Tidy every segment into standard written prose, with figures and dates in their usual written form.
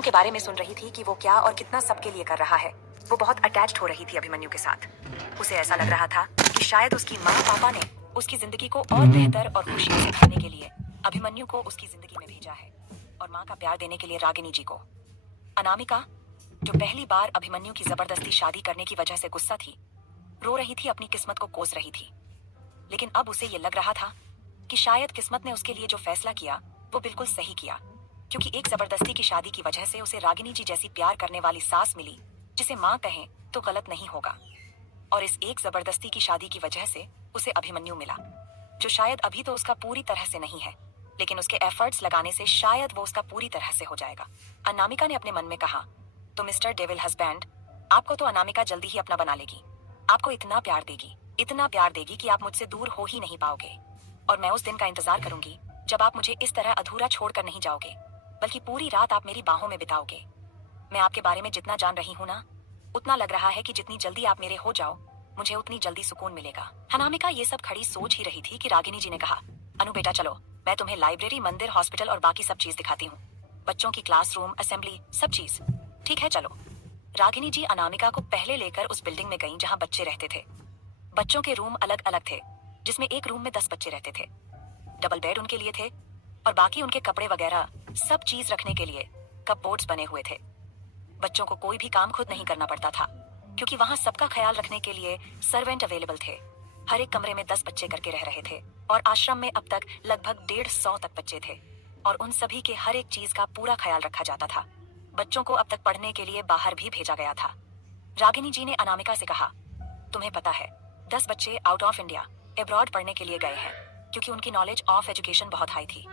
अभिमन्यु के बारे में सुन रही थी कि वो क्या और कितना सबके लिए कर रहा है। वो बहुत अटैच्ड हो रही थी अभिमन्यु के साथ। उसे ऐसा लग रहा था कि शायद उसकी माँ पापा ने उसकी जिंदगी को और बेहतर और खुशियों से भरने के लिए अभिमन्यु को उसकी जिंदगी में भेजा है, और माँ का प्यार देने के लिए रागिनी जी को। अनामिका, जो पहली बार अभिमन्यु की जबरदस्ती शादी करने की वजह से गुस्सा थी, रो रही थी, अपनी किस्मत को कोस रही थी। लेकिन अब उसे ये लग रहा था कि शायद किस्मत ने उसके लिए जो फैसला किया वो बिल्कुल सही किया, क्योंकि एक जबरदस्ती की शादी की वजह से उसे रागिनी जी जैसी प्यार करने वाली सास मिली, जिसे माँ कहें तो गलत नहीं होगा। और इस एक जबरदस्ती की शादी की वजह से उसे अभिमन्यु मिला, जो शायद अभी तो उसका पूरी तरह से नहीं है, लेकिन उसके एफर्ट्स लगाने से शायद वो उसका पूरी तरह से हो जाएगा। अनामिका ने अपने मन में कहा, तो मिस्टर डेविल हस्बैंड, आपको तो अनामिका जल्दी ही अपना बना लेगी। आपको इतना प्यार देगी कि आप मुझसे दूर हो ही नहीं पाओगे। और मैं उस दिन का इंतजार करूंगी जब आप मुझे इस तरह अधूरा छोड़कर नहीं जाओगे, बल्कि पूरी रात आप मेरी बाहों में बिताओगे। मैं आपके बारे में जितना जान रही हूँ ना, उतना लग रहा है कि जितनी जल्दी आप मेरे हो जाओ, मुझे उतनी जल्दी सुकून मिलेगा। अनामिका ये सब खड़ी सोच ही रही थी कि रागिनी जी ने कहा, अनु बेटा चलो, मैं तुम्हें लाइब्रेरी, मंदिर, हॉस्पिटल और बाकी सब चीज दिखाती हूँ। बच्चों की क्लासरूम, असेंबली, सब चीज। ठीक है चलो। रागिनी जी अनामिका को पहले लेकर उस बिल्डिंग में गईं जहाँ बच्चे रहते थे। बच्चों के रूम अलग अलग थे, जिसमें एक रूम में 10 बच्चे रहते थे। डबल बेड उनके लिए थे, और बाकी उनके कपड़े वगैरह सब चीज रखने के लिए कपबोर्ड्स बने हुए थे। बच्चों को कोई भी काम खुद नहीं करना पड़ता था, क्योंकि वहां सबका ख्याल रखने के लिए सर्वेंट अवेलेबल थे। हर एक कमरे में 10 बच्चे करके रह रहे थे, और आश्रम में अब तक लगभग 150 तक बच्चे थे, और उन सभी के हर एक चीज का पूरा ख्याल रखा जाता था। बच्चों को अब तक पढ़ने के लिए बाहर भी भेजा गया था। रागिनी जी ने अनामिका से कहा, तुम्हें पता है 10 बच्चे आउट ऑफ इंडिया एब्रॉड पढ़ने के लिए गए हैं, क्योंकि उनकी नॉलेज ऑफ एजुकेशन बहुत हाई थी।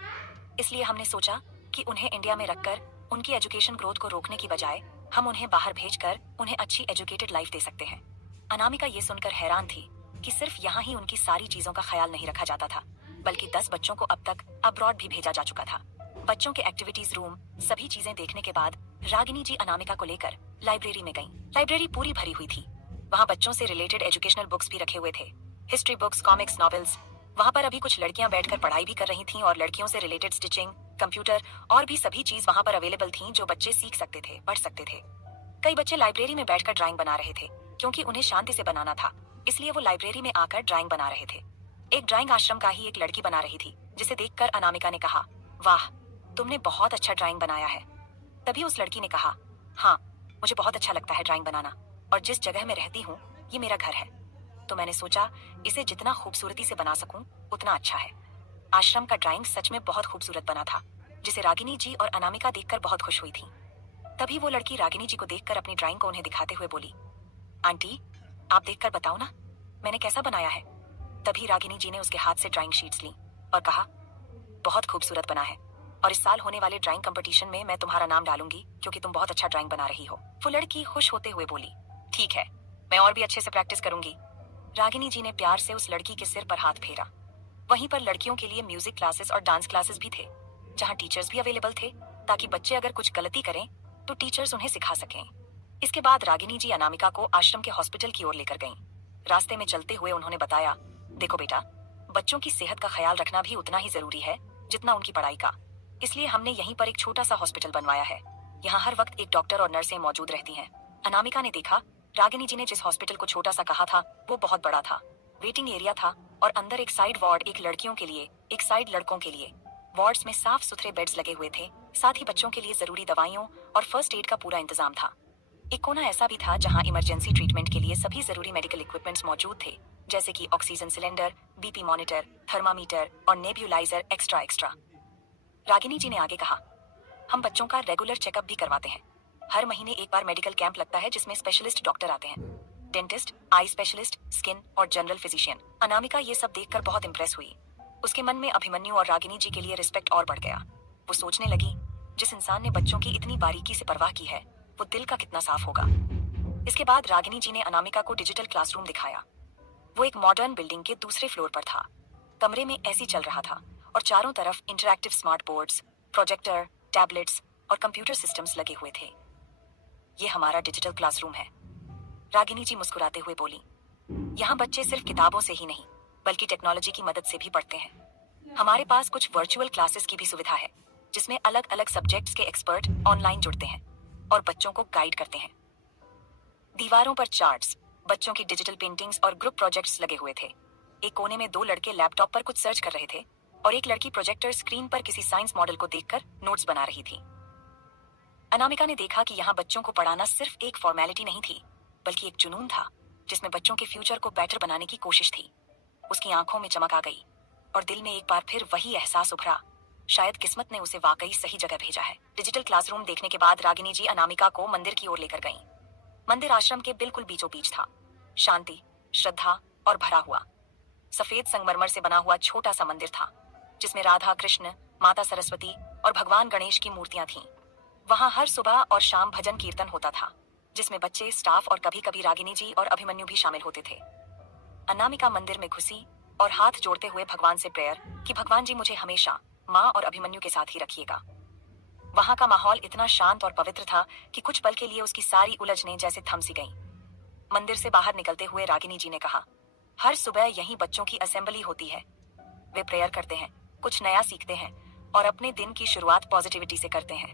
इसलिए हमने सोचा कि उन्हें इंडिया में रखकर उनकी एजुकेशन ग्रोथ को रोकने की बजाय हम उन्हें बाहर भेजकर उन्हें अच्छी एजुकेटेड लाइफ दे सकते हैं। अनामिका ये सुनकर हैरान थी कि सिर्फ यहाँ ही उनकी सारी चीजों का ख्याल नहीं रखा जाता था, बल्कि 10 बच्चों को अब तक अब्रॉड भी भेजा जा चुका था। बच्चों के एक्टिविटीज रूम सभी चीजें देखने के बाद रागिनी जी अनामिका को लेकर लाइब्रेरी में गईं। लाइब्रेरी पूरी भरी हुई थी। वहाँ बच्चों से रिलेटेड एजुकेशनल बुक्स भी रखे हुए थे, हिस्ट्री बुक्स, कॉमिक्स, नॉवेल्स। वहाँ पर अभी कुछ लड़कियां बैठकर पढ़ाई भी कर रही थीं, और लड़कियों से रिलेटेड स्टिचिंग, कंप्यूटर और भी सभी चीज वहाँ पर अवेलेबल थीं जो बच्चे सीख सकते थे, पढ़ सकते थे। कई बच्चे लाइब्रेरी में बैठकर ड्राइंग बना रहे थे, क्योंकि उन्हें शांति से बनाना था, इसलिए वो लाइब्रेरी में आकर ड्राइंग बना रहे थे। एक ड्राइंग आश्रम का ही एक लड़की बना रही थी, जिसे देखकर अनामिका ने कहा, वाह, तुमने बहुत अच्छा ड्राइंग बनाया है। तभी उस लड़की ने कहा, हाँ, मुझे बहुत अच्छा लगता है ड्राइंग बनाना, और जिस जगह में रहती हूँ ये मेरा घर है, तो मैंने सोचा इसे जितना खूबसूरती से बना सकूं उतना अच्छा है। आश्रम का ड्राइंग सच में बहुत खूबसूरत बना था, जिसे रागिनी जी और अनामिका देखकर बहुत खुश हुई थी। तभी वो लड़की रागिनी जी को देखकर अपनी ड्राइंग को उन्हें दिखाते हुए बोली, आंटी, आप देखकर बताओ ना मैंने कैसा बनाया है। तभी रागिनी जी ने उसके हाथ से ड्राइंग शीट्स ली और कहा, बहुत खूबसूरत बना है, और इस साल होने वाले ड्राइंग कंपटीशन में मैं तुम्हारा नाम डालूंगी, क्योंकि तुम बहुत अच्छा ड्राइंग बना रही हो। वो लड़की खुश होते हुए बोली, ठीक है, मैं और भी अच्छे से प्रैक्टिस करूंगी। रागिनी जी ने प्यार से उस लड़की के सिर पर हाथ फेरा। वहीं पर लड़कियों के लिए म्यूजिक क्लासेस और डांस क्लासेस भी थे, जहां टीचर्स भी अवेलेबल थे, ताकि बच्चे अगर कुछ गलती करें तो टीचर्स उन्हें सिखा सकें। इसके बाद रागिनी जी अनामिका को आश्रम के हॉस्पिटल की ओर लेकर गईं। रास्ते में चलते हुए उन्होंने बताया, देखो बेटा, बच्चों की सेहत का ख्याल रखना भी उतना ही जरूरी है जितना उनकी पढ़ाई का। इसलिए हमने यहीं पर एक छोटा सा हॉस्पिटल बनवाया है। यहाँ हर वक्त एक डॉक्टर और नर्सें मौजूद रहती हैं। अनामिका ने देखा, रागिनी जी ने जिस हॉस्पिटल को छोटा सा कहा था वो बहुत बड़ा था। वेटिंग एरिया था, और अंदर एक साइड वार्ड, एक लड़कियों के लिए, एक साइड लड़कों के लिए। वार्ड्स में साफ सुथरे बेड्स लगे हुए थे, साथ ही बच्चों के लिए जरूरी दवाइयों और फर्स्ट एड का पूरा इंतजाम था। एक कोना ऐसा भी था जहां इमरजेंसी ट्रीटमेंट के लिए सभी जरूरी मेडिकल इक्विपमेंट्स मौजूद थे, जैसे कि oxygen cylinder, BP monitor, thermometer और नेब्यूलाइजर एक्स्ट्रा। रागिनी जी ने आगे कहा, हम बच्चों का रेगुलर चेकअप भी करवाते हैं। हर महीने एक बार मेडिकल कैंप लगता है, जिसमें स्पेशलिस्ट डॉक्टर आते हैं, डेंटिस्ट, आई स्पेशलिस्ट, स्किन और जनरल फिजिशियन। अनामिका ये सब देखकर बहुत इंप्रेस हुई। उसके मन में अभिमन्यु और रागिनी जी के लिए रिस्पेक्ट और बढ़ गया। वो सोचने लगी, जिस इंसान ने बच्चों की इतनी बारीकी से परवाह की है, वो दिल का कितना साफ होगा। इसके बाद रागिनी जी ने अनामिका को डिजिटल क्लासरूम दिखाया। वो एक मॉडर्न बिल्डिंग के दूसरे फ्लोर पर था। कमरे में एसी चल रहा था, और चारों तरफ interactive smart boards, projector, tablets और कंप्यूटर सिस्टम्स लगे हुए थे। ये हमारा डिजिटल क्लासरूम है, रागिनी जी मुस्कुराते हुए बोली। यहाँ बच्चे सिर्फ किताबों से ही नहीं, बल्कि टेक्नोलॉजी की मदद से भी पढ़ते हैं। हमारे पास कुछ वर्चुअल क्लासेस की भी सुविधा है, जिसमें अलग अलग सब्जेक्ट्स के एक्सपर्ट ऑनलाइन जुड़ते हैं और बच्चों को गाइड करते हैं। दीवारों पर चार्ट्स, बच्चों की डिजिटल पेंटिंग्स और ग्रुप प्रोजेक्ट्स लगे हुए थे। एक कोने में 2 लड़के लैपटॉप पर कुछ सर्च कर रहे थे और एक लड़की प्रोजेक्टर स्क्रीन पर किसी साइंस मॉडल को देखकर नोट्स बना रही थी। अनामिका ने देखा कि यहाँ बच्चों को पढ़ाना सिर्फ एक फॉर्मेलिटी नहीं थी, बल्कि एक जुनून था जिसमें बच्चों के फ्यूचर को बेटर बनाने की कोशिश थी। उसकी आंखों में चमक आ गई और दिल में एक बार फिर वही एहसास उभरा, शायद किस्मत ने उसे वाकई सही जगह भेजा है। डिजिटल क्लासरूम देखने के बाद रागिनी जी अनामिका को मंदिर की ओर लेकर गईं। मंदिर आश्रम के बिल्कुल बीचों बीच था, शांति, श्रद्धा और भरा हुआ। सफेद संगमरमर से बना हुआ छोटा सा मंदिर था जिसमें राधा कृष्ण, माता सरस्वती और भगवान गणेश की मूर्तियां थीं। वहां हर सुबह और शाम भजन कीर्तन होता था जिसमें बच्चे, स्टाफ और कभी कभी रागिनी जी और अभिमन्यु भी शामिल होते थे। अनामिका मंदिर में घुसी और हाथ जोड़ते हुए भगवान से प्रेयर कि भगवान जी मुझे हमेशा माँ और अभिमन्यु के साथ ही रखिएगा। वहां का माहौल इतना शांत और पवित्र था कि कुछ पल के लिए उसकी सारी उलझनें जैसे थम सी गईं। मंदिर से बाहर निकलते हुए रागिनी जी ने कहा, हर सुबह यहीं बच्चों की असेंबली होती है। वे प्रेयर करते हैं, कुछ नया सीखते हैं और अपने दिन की शुरुआत पॉजिटिविटी से करते हैं।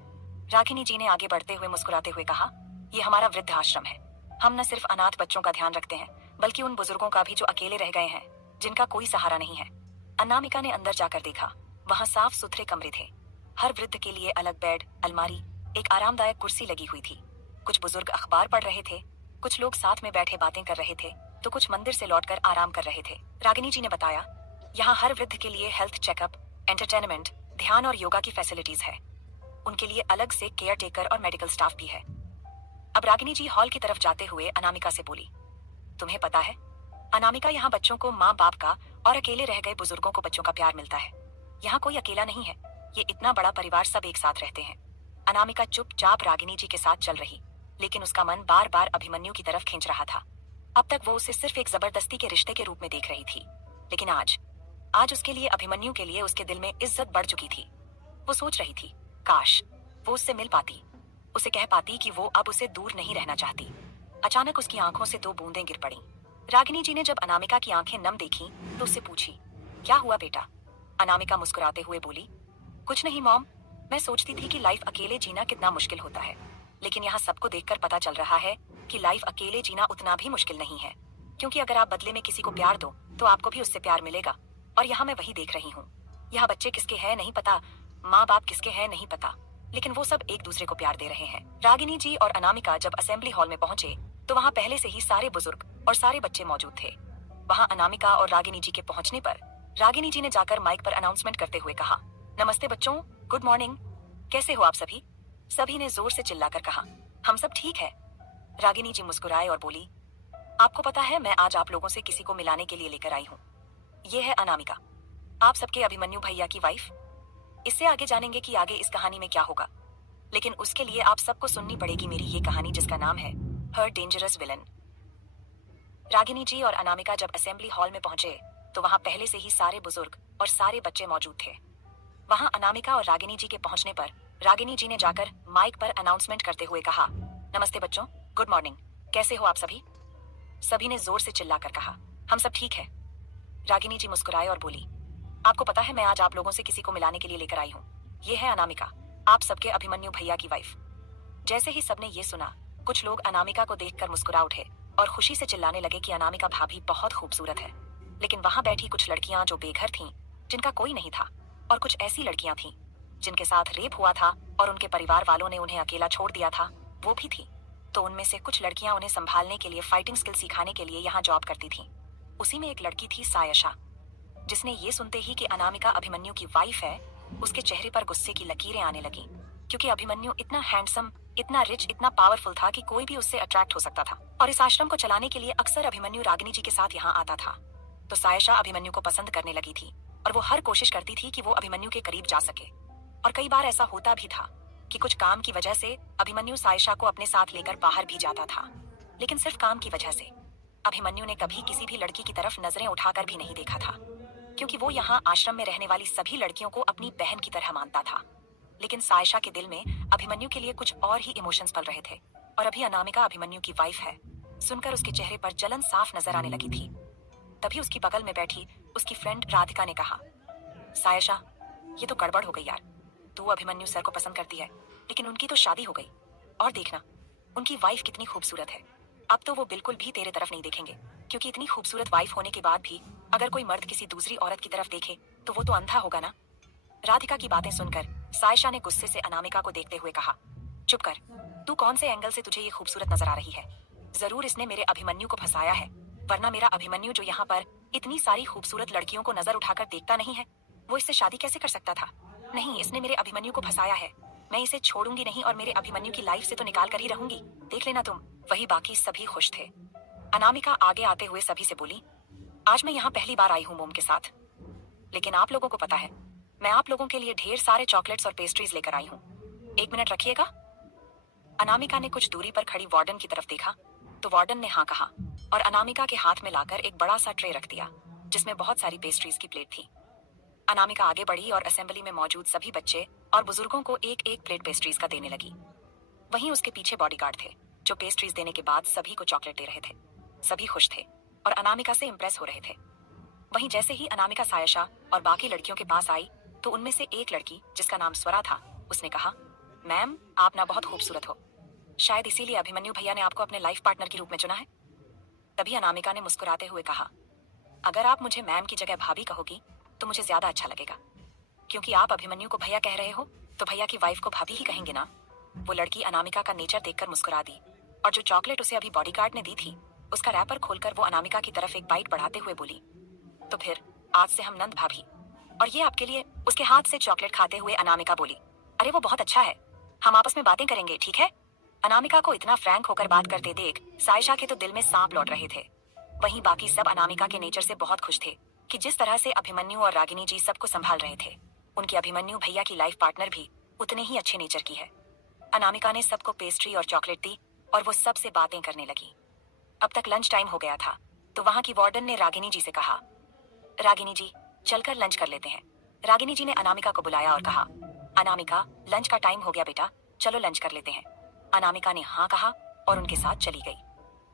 रागिनी जी ने आगे बढ़ते हुए मुस्कुराते हुए कहा, ये हमारा वृद्ध आश्रम है। हम न सिर्फ अनाथ बच्चों का ध्यान रखते हैं, बल्कि उन बुजुर्गों का भी जो अकेले रह गए हैं, जिनका कोई सहारा नहीं है। अनामिका ने अंदर जाकर देखा, वहां साफ सुथरे कमरे थे। हर वृद्ध के लिए अलग बेड, अलमारी, एक आरामदायक कुर्सी लगी हुई थी। कुछ बुजुर्ग अखबार पढ़ रहे थे, कुछ लोग साथ में बैठे बातें कर रहे थे, तो कुछ मंदिर से लौटकर आराम कर रहे थे। रागिनी जी ने बताया, यहाँ हर वृद्ध के लिए हेल्थ चेकअप, एंटरटेनमेंट, ध्यान और योगा की फैसिलिटीज है। उनके लिए अलग से केयर टेकर और मेडिकल स्टाफ भी है। अब रागिनी जी हॉल की तरफ जाते हुए अनामिका से बोली, तुम्हें पता है अनामिका, यहाँ बच्चों को माँ बाप का और अकेले रह गए बुजुर्गों को बच्चों का प्यार मिलता है। यहाँ कोई अकेला नहीं है, ये इतना बड़ा परिवार सब एक साथ रहते हैं। अनामिका चुपचाप रागिनी जी के साथ चल रही, लेकिन उसका मन बार बार अभिमन्यु की तरफ खींच रहा था। अब तक वो उसे सिर्फ एक जबरदस्ती के रिश्ते के रूप में देख रही थी, लेकिन आज उसके लिए, अभिमन्यु के लिए उसके दिल में इज्जत बढ़ चुकी थी। वो सोच रही थी, काश वो उससे मिल पाती, उसे कह पाती कि वो अब उसे दूर नहीं रहना चाहती। अचानक उसकी आंखों से 2 बूंदें गिर पड़ी। रागिनी जी ने जब अनामिका की आंखें नम देखी तो उससे पूछी, क्या हुआ बेटा? अनामिका मुस्कुराते हुए बोली, कुछ नहीं मॉम, मैं सोचती थी कि लाइफ अकेले जीना कितना मुश्किल होता है, लेकिन यहाँ सबको देखकर पता चल रहा है कि लाइफ अकेले जीना उतना भी मुश्किल नहीं है, क्योंकि अगर आप बदले में किसी को प्यार दो तो आपको भी उससे प्यार मिलेगा। और यहाँ मैं वही देख रही हूँ। यहाँ बच्चे किसके हैं नहीं पता, माँ बाप किसके हैं नहीं पता, लेकिन वो सब एक दूसरे को प्यार दे रहे हैं। रागिनी जी और अनामिका जब असेंबली हॉल में पहुंचे तो वहाँ पहले से ही सारे बुजुर्ग और सारे बच्चे मौजूद थे। वहाँ अनामिका और रागिनी जी के पहुंचने पर रागिनी जी ने जाकर माइक पर अनाउंसमेंट करते हुए कहा, नमस्ते बच्चों, गुड मॉर्निंग, कैसे हो आप सभी? सभी ने जोर से चिल्लाकर कहा, हम सब ठीक है। रागिनी जी मुस्कुराए और बोली, आपको पता है मैं आज आप लोगों से किसी को मिलाने के लिए लेकर आई हूँ। ये है अनामिका, आप सबके अभिमन्यु भैया की वाइफ। इससे आगे जानेंगे कि आगे इस कहानी में क्या होगा, लेकिन उसके लिए आप सबको सुननी पड़ेगी मेरी ये कहानी जिसका नाम है हर डेंजरस विलन। रागिनी जी और अनामिका जब असेंबली हॉल में पहुंचे तो वहां पहले से ही सारे बुजुर्ग और सारे बच्चे मौजूद थे। वहां अनामिका और रागिनी जी के पहुंचने पर रागिनी जी ने जाकर माइक पर अनाउंसमेंट करते हुए कहा, नमस्ते बच्चों, गुड मॉर्निंग, कैसे हो आप सभी? सभी ने जोर से चिल्लाकर कहा, हम सब ठीक है। रागिनी जी मुस्कुराए और बोली, आपको पता है मैं आज आप लोगों से किसी को मिलाने के लिए लेकर आई हूँ। ये है अनामिका, आप सबके अभिमन्यु भैया की वाइफ। जैसे ही सबने ये सुना, कुछ लोग अनामिका को देखकर मुस्कुरा उठे और खुशी से चिल्लाने लगे कि अनामिका भाभी बहुत खूबसूरत है। लेकिन वहां बैठी कुछ लड़कियां जो बेघर थीं, जिनका कोई नहीं था, और कुछ ऐसी लड़कियां थीं जिनके साथ रेप हुआ था और उनके परिवार वालों ने उन्हें अकेला छोड़ दिया था, वो भी थी। तो उनमें से कुछ लड़कियां उन्हें संभालने के लिए, फाइटिंग स्किल सिखाने के लिए यहाँ जॉब करती थीं। उसी में एक लड़की थी सायशा, जिसने ये सुनते ही कि अनामिका अभिमन्यु की वाइफ है, उसके चेहरे पर गुस्से की लकीरें आने लगी, क्योंकि अभिमन्यु इतना हैंडसम, इतना रिच, इतना पावरफुल था कि कोई भी उससे अट्रैक्ट हो सकता था। और इस आश्रम को चलाने के लिए अक्सर अभिमन्यु रागिनी जी के साथ यहाँ आता था। तो सायशा अभिमन्यु को पसंद करने लगी थी और वो हर कोशिश करती थी कि वो अभिमन्यु के करीब जा सके। और कई बार ऐसा होता भी था कि कुछ काम की वजह से अभिमन्यु सायशा को अपने साथ लेकर बाहर भी जाता था, लेकिन सिर्फ काम की वजह से। अभिमन्यु ने कभी किसी भी लड़की की तरफ नजरें उठाकर भी नहीं देखा था, क्योंकि वो यहाँ आश्रम में रहने वाली सभी लड़कियों को अपनी बहन की तरह मानता था। लेकिन सायशा के दिल में अभिमन्यु के लिए कुछ और ही इमोशंस पल रहे थे। और अभी अनामिका अभिमन्यु की वाइफ है, सुनकर उसके चेहरे पर जलन साफ नजर आने लगी थी। तभी उसकी बगल में बैठी उसकी फ्रेंड राधिका ने कहा, सायशा, ये तो गड़बड़ हो गई यार, तू अभिमन्यु सर को पसंद करती है, लेकिन उनकी तो शादी हो गई। और देखना, उनकी वाइफ कितनी खूबसूरत है। अब तो वो बिल्कुल भी तेरे तरफ नहीं देखेंगे, क्योंकि इतनी खूबसूरत वाइफ होने के बाद भी अगर कोई मर्द किसी दूसरी औरत की तरफ देखे तो वो तो अंधा होगा ना। राधिका की बातें सुनकर सायशा ने गुस्से से अनामिका को देखते हुए कहा, चुप कर। तू कौन से एंगल से तुझे ये खूबसूरत नजर आ रही है? जरूर इसने मेरे अभिमन्यु को फंसाया है, वरना मेरा अभिमन्यु जो यहाँ पर इतनी सारी खूबसूरत लड़कियों को नजर उठाकर देखता नहीं है, वो इससे शादी कैसे कर सकता था? नहीं, इसने मेरे अभिमन्यु को फंसाया है। मैं इसे छोड़ूंगी नहीं और मेरे अभिमन्यु की लाइफ से तो निकाल कर ही रहूंगी, देख लेना तुम। वही बाकी सभी खुश थे। अनामिका आगे आते हुए सभी से बोली, आज मैं यहाँ पहली बार आई हूँ मोम के साथ, लेकिन आप लोगों को पता है मैं आप लोगों के लिए ढेर सारे चॉकलेट्स और पेस्ट्रीज लेकर आई हूँ। 1 मिनट रखिएगा। अनामिका ने कुछ दूरी पर खड़ी वार्डन की तरफ देखा तो वार्डन ने हाँ कहा और अनामिका के हाथ में लाकर एक बड़ा सा ट्रे रख दिया जिसमें बहुत सारी पेस्ट्रीज की प्लेट थी। अनामिका आगे बढ़ी और असेंबली में मौजूद सभी बच्चे और बुजुर्गों को एक एक प्लेट पेस्ट्रीज का देने लगी। वहीं उसके पीछे बॉडीगार्ड थे जो पेस्ट्रीज देने के बाद सभी को चॉकलेट दे रहे थे। सभी खुश थे और अनामिका से इम्प्रेस हो रहे थे। वहीं जैसे ही अनामिका सायशा और बाकी लड़कियों के पास आई तो उनमें से एक लड़की जिसका नाम स्वरा था, उसने कहा, मैम आप ना बहुत खूबसूरत हो, शायद इसीलिए अभिमन्यु भैया ने आपको अपने लाइफ पार्टनर के रूप में चुना है। तभी अनामिका ने मुस्कुराते हुए कहा, अगर आप मुझे मैम की जगह भाभी कहोगी तो मुझे ज्यादा अच्छा लगेगा, क्योंकि आप अभिमन्यु को भैया कह रहे हो तो भैया की वाइफ को भाभी ही कहेंगे ना। वो लड़की अनामिका का नेचर देखकर मुस्कुरा दी और जो चॉकलेट उसे अभी बॉडीगार्ड ने दी थी उसका रैपर खोलकर वो अनामिका की तरफ एक बाइट बढ़ाते हुए बोली, तो फिर आज से हम नंद भाभी, और ये आपके लिए। उसके हाथ से चॉकलेट खाते हुए अनामिका बोली, अरे वो बहुत अच्छा है, हम आपस में बातें करेंगे, ठीक है? अनामिका को इतना फ्रैंक होकर बात करते देख सायशा के तो दिल में सांप लौट रहे थे। वहीं बाकी सब अनामिका के नेचर से बहुत खुश थे कि जिस तरह से अभिमन्यु और रागिनी जी सबको संभाल रहे थे, उनके अभिमन्यु भैया की लाइफ पार्टनर भी उतने ही अच्छे नेचर की है। अनामिका ने सबको पेस्ट्री और चॉकलेट दी और वो सबसे बातें करने लगी। अब तक लंच टाइम हो गया था तो वहां की वार्डन ने रागिनी जी से कहा, रागिनी जी चलकर लंच कर लेते हैं। रागिनी जी ने अनामिका को बुलाया और कहा, अनामिका लंच का टाइम हो गया बेटा, चलो लंच कर लेते हैं। अनामिका ने हाँ कहा और उनके साथ चली गई।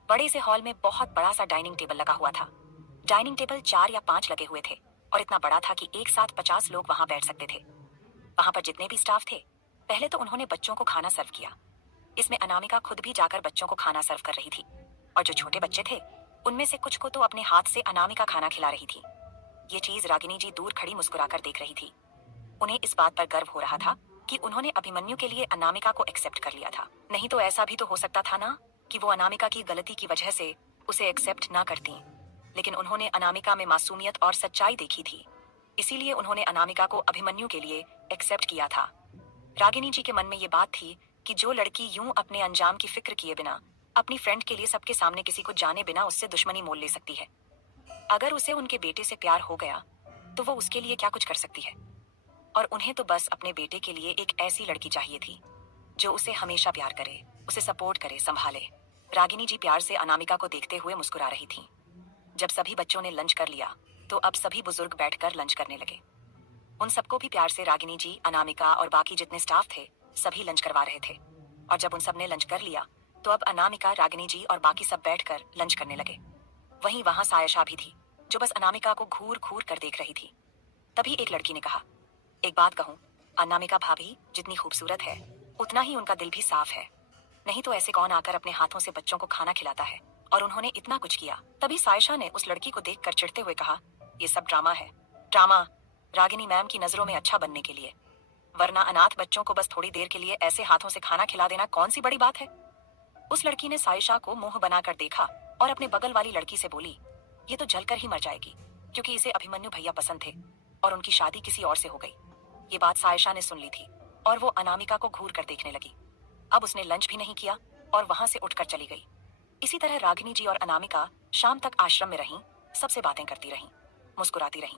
बड़े से हॉल में बहुत बड़ा सा डाइनिंग टेबल लगा हुआ था। डाइनिंग टेबल 4 या 5 लगे हुए थे और इतना बड़ा था कि एक साथ 50 लोग वहां बैठ सकते थे। वहां पर जितने भी स्टाफ थे, पहले तो उन्होंने बच्चों को खाना सर्व किया। इसमें अनामिका खुद भी जाकर बच्चों को खाना सर्व कर रही थी और जो छोटे बच्चे थे उनमें से कुछ को तो अपने हाथ से अनामिका खाना खिला रही थी। ये चीज रागिनी जी दूर खड़ी मुस्कुराकर देख रही थी। उन्हें इस बात पर गर्व हो रहा था कि उन्होंने अभिमन्यु के लिए अनामिका को एक्सेप्ट कर लिया था। नहीं तो ऐसा भी तो हो सकता था ना कि वो अनामिका की गलती की वजह से उसे एक्सेप्ट ना करती, लेकिन उन्होंने अनामिका में मासूमियत और सच्चाई देखी थी, इसीलिए उन्होंने अनामिका को अभिमन्यु के लिए एक्सेप्ट किया था। रागिनी जी के मन में ये बात थी कि जो लड़की यूं अपने अंजाम की फिक्र किए बिना अपनी फ्रेंड के लिए सबके सामने किसी को जाने बिना उससे दुश्मनी मोल ले सकती है, अगर उसे उनके बेटे से प्यार हो गया तो वो उसके लिए क्या कुछ कर सकती है। और उन्हें तो बस अपने बेटे के लिए एक ऐसी लड़की चाहिए थी जो उसे हमेशा प्यार करे, उसे सपोर्ट करे, संभाले। रागिनी जी प्यार से अनामिका को देखते हुए मुस्कुरा रही थी। जब सभी बच्चों ने लंच कर लिया तो अब सभी बुजुर्ग बैठकर लंच करने लगे। उन सबको भी प्यार से रागिनी जी, अनामिका और बाकी जितने स्टाफ थे सभी लंच करवा रहे थे। और जब उन सब ने लंच कर लिया तो अब अनामिका, रागिनी जी और बाकी सब बैठकर लंच करने लगे। वहीं वहां सायशा भी थी जो बस अनामिका को घूर घूर कर देख रही थी। तभी एक लड़की ने कहा, एक बात कहूं, अनामिका भाभी जितनी खूबसूरत है उतना ही उनका दिल भी साफ है, नहीं तो ऐसे कौन आकर अपने हाथों से बच्चों को खाना खिलाता है, और उन्होंने इतना कुछ किया। तभी सायशा ने उस लड़की को देखकर चिढ़ते हुए कहा, ये सब ड्रामा है, ड्रामा रागिनी मैम की नजरों में अच्छा बनने के लिए, वरना अनाथ बच्चों को बस थोड़ी देर के लिए ऐसे हाथों से खाना खिला देना कौन सी बड़ी बात है। उस लड़की ने सायशा को मुंह बनाकर देखा और अपने बगल वाली लड़की से बोली, ये तो जलकर ही मर जाएगी, क्योंकि इसे अभिमन्यु भैया पसंद थे और उनकी शादी किसी और से हो गई। ये बात सायशा ने सुन ली थी और वो अनामिका को घूर कर देखने लगी। अब उसने लंच भी नहीं किया और वहां से उठकर चली गई। इसी तरह रागिनी जी और अनामिका शाम तक आश्रम में रहीं, सबसे बातें करती रहीं, मुस्कुराती रहीं।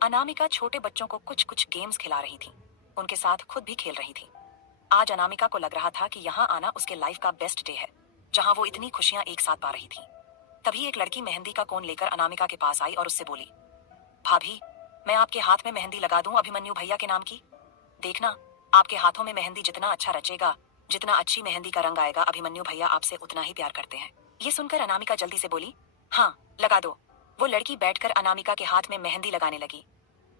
अनामिका छोटे बच्चों को कुछ कुछ गेम्स खिला रही थी, उनके साथ खुद भी खेल रही थी। आज अनामिका को लग रहा था कि यहाँ आना उसके लाइफ का बेस्ट डे है, जहाँ वो इतनी खुशियां एक साथ पा रही थी। तभी एक लड़की मेहंदी का कोन लेकर अनामिका के पास आई और उससे बोली, भाभी मैं आपके हाथ में मेहंदी लगा दूं अभिमन्यु भैया के नाम की। देखना, आपके हाथों में मेहंदी जितना अच्छा रचेगा, जितना अच्छी मेहंदी का रंग आएगा, अभिमन्यु भैया आपसे उतना ही प्यार करते हैं। ये सुनकर अनामिका जल्दी से बोली, हाँ लगा दो। वो लड़की बैठकर अनामिका के हाथ में मेहंदी लगाने लगी।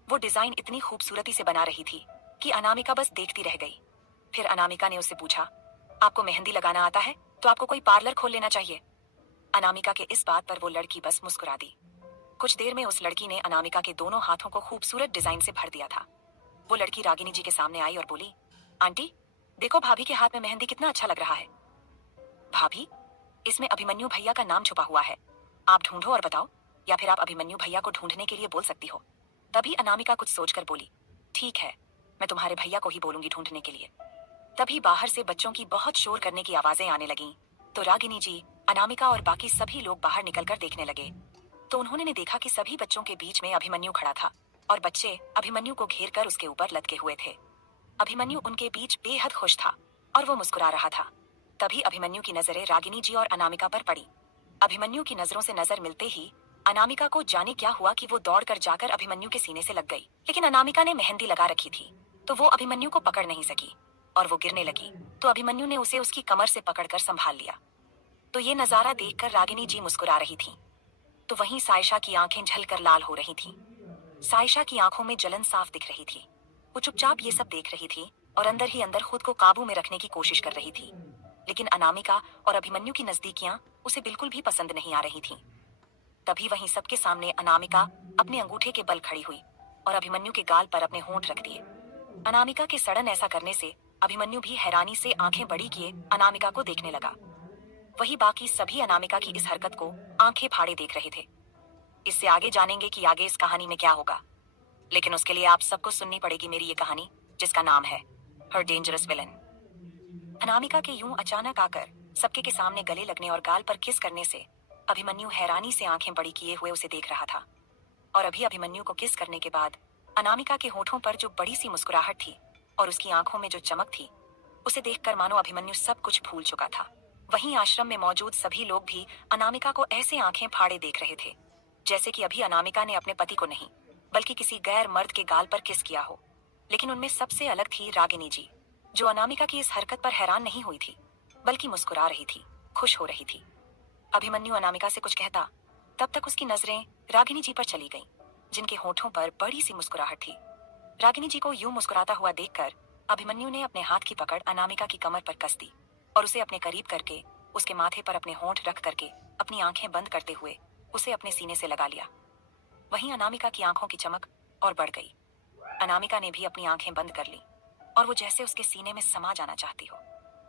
वो डिजाइन इतनी खूबसूरती से बना रही थी कि अनामिका बस देखती रह गई। फिर अनामिका ने उससे पूछा, आपको मेहंदी लगाना आता है तो आपको कोई पार्लर खोल लेना चाहिए। अनामिका के इस बात पर वो लड़की बस मुस्कुरा दी। कुछ देर में उस लड़की ने अनामिका के दोनों हाथों को खूबसूरत डिजाइन से भर दिया था। वो लड़की रागिनी जी के सामने आई और बोली, आंटी, देखो भाभी के हाथ में मेहंदी कितना अच्छा लग रहा है। भाभी, इसमें अभिमन्यु भैया का नाम छुपा हुआ है, आप ढूंढो और बताओ, या फिर आप अभिमन्यु भैया को ढूंढने के लिए बोल सकती हो। तभी अनामिका कुछ सोचकर बोली, ठीक है, मैं तुम्हारे भैया को ही बोलूंगी ढूंढने के लिए। तभी बाहर से बच्चों की बहुत शोर करने की आवाजें आने लगीं, तो रागिनी जी, अनामिका और बाकी सभी लोग बाहर निकलकर देखने लगे। तो उन्होंने देखा कि सभी बच्चों के बीच में अभिमन्यु खड़ा था और बच्चे अभिमन्यु को घेर कर उसके ऊपर लटके हुए थे। अभिमन्यु उनके बीच बेहद खुश था और वो मुस्कुरा रहा था। तभी अभिमन्यु की नजरें रागिनी जी और अनामिका पर पड़ी। अभिमन्यु की नजरों से नजर मिलते ही अनामिका को जाने क्या हुआ कि वो दौड़कर जाकर अभिमन्यु के सीने से लग गई। लेकिन अनामिका ने मेहंदी लगा रखी थी तो वो अभिमन्यु को पकड़ नहीं सकी और वो गिरने लगी तो अभिमन्यु ने उसे उसकी कमर से पकड़कर संभाल लिया। तो ये नजारा देखकर रागिनी जी मुस्कुरा रही थी। तो वहीं सायशा की आंखें झलकर लाल हो रही थीं। सायशा की आंखों में जलन साफ दिख रही थी। वो चुपचाप ये सब देख रही थी और अंदर ही अंदर खुद को काबू में रखने की कोशिश कर रही थी। लेकिन अनामिका और अभिमन्यु की नजदीकियां उसे बिल्कुल भी पसंद नहीं आ रही थीं। तभी वहीं सबके सामने अनामिका अपने अंगूठे के बल खड़ी हुई और अभिमन्यु के गाल पर अपने होंठ रख दिए। अनामिका के सडन ऐसा करने से अभिमन्यु भी हैरानी से आंखें बड़ी किए अनामिका को देखने लगा। वही बाकी सभी अनामिका की इस हरकत को आंखें फाड़े देख रहे थे। इससे आगे जानेंगे कि आगे इस कहानी में क्या होगा, लेकिन उसके लिए आप सबको सुननी पड़ेगी मेरी ये कहानी, जिसका नाम है हर डेंजरस विलन। अनामिका के यूं अचानक आकर सबके के सामने गले लगने और गाल पर किस करने से अभिमन्यु हैरानी से आंखें बड़ी किए हुए उसे देख रहा था। और अभी अभिमन्यु को किस करने के बाद अनामिका के होठों पर जो बड़ी सी मुस्कुराहट थी और उसकी आंखों में जो चमक थी, उसे देखकर मानो अभिमन्यु सब कुछ भूल चुका था। वहीं आश्रम में मौजूद सभी लोग भी अनामिका को ऐसे आंखें फाड़े देख रहे थे जैसे कि अभी अनामिका ने अपने पति को नहीं बल्कि किसी गैर मर्द के गाल पर किस किया हो। लेकिन उनमें सबसे अलग थी रागिनी जी, जो अनामिका की इस हरकत पर हैरान नहीं हुई थी बल्कि मुस्कुरा रही थी, खुश हो रही थी। अभिमन्यु अनामिका से कुछ कहता, तब तक उसकी नजरें रागिनी जी पर चली गईं, जिनके होठों पर बड़ी सी मुस्कुराहट थी। रागिनी जी को यूं मुस्कुराता हुआ देखकर अभिमन्यु ने अपने हाथ की पकड़ अनामिका की कमर पर कस दी और उसे अपने करीब करके उसके माथे पर अपने होंठ रख करके अपनी आंखें बंद करते हुए उसे अपने सीने से लगा लिया। वहीं अनामिका की आंखों की चमक और बढ़ गई। अनामिका ने भी अपनी आंखें बंद कर ली और वो जैसे उसके सीने में समा जाना चाहती हो।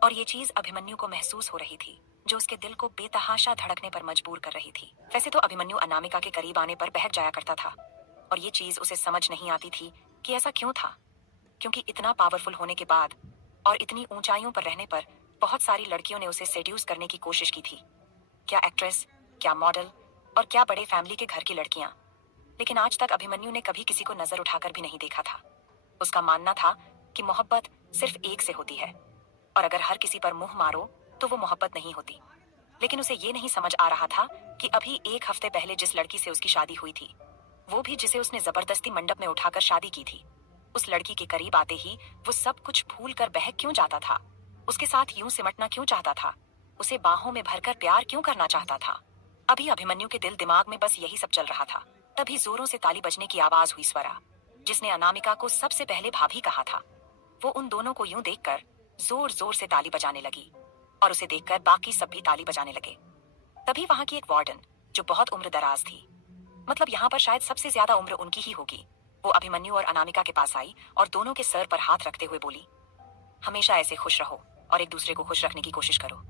और ये चीज अभिमन्यु को महसूस हो रही थी, जो उसके दिल को बेतहाशा धड़कने पर मजबूर कर रही थी। वैसे तो अभिमन्यु अनामिका के करीब आने पर बहक जाया करता था और ये चीज उसे समझ नहीं आती थी कि ऐसा क्यों था, क्योंकि इतना पावरफुल होने के बाद और इतनी ऊंचाइयों पर रहने पर बहुत सारी लड़कियों ने उसे सेड्यूस करने की कोशिश की थी। क्या एक्ट्रेस, क्या मॉडल और क्या बड़े फैमिली के घर की लड़कियां। लेकिन आज तक अभिमन्यु ने कभी किसी को नजर उठाकर भी नहीं देखा था। उसका मानना था कि मोहब्बत सिर्फ एक से होती है और अगर हर किसी पर मुंह मारो तो वो मोहब्बत नहीं होती। लेकिन उसे ये नहीं समझ आ रहा था कि अभी एक हफ्ते पहले जिस लड़की से उसकी शादी हुई थी, वो भी जिसे उसने जबरदस्ती मंडप में उठाकर शादी की थी, उस लड़की के करीब आते ही वो सब कुछ भूल कर बहक क्यों जाता था, उसके साथ यूं सिमटना क्यों चाहता था, उसे बाहों में भरकर प्यार क्यों करना चाहता था। अभी अभिमन्यु के दिल दिमाग में बस यही सब चल रहा था। तभी जोरों से ताली बजने की आवाज हुई। स्वरा, जिसने अनामिका को सबसे पहले भाभी कहा था, वो उन दोनों को यूं देखकर जोर जोर से ताली बजाने लगी और उसे देखकर बाकी सब भी ताली बजाने लगे। तभी वहां की एक वार्डन, जो बहुत उम्र दराज थी, मतलब यहाँ पर शायद सबसे ज्यादा उम्र उनकी ही होगी, वो अभिमन्यु और अनामिका के पास आई और दोनों के सर पर हाथ रखते हुए बोली, हमेशा ऐसे खुश रहो और एक दूसरे को खुश रखने की कोशिश करो।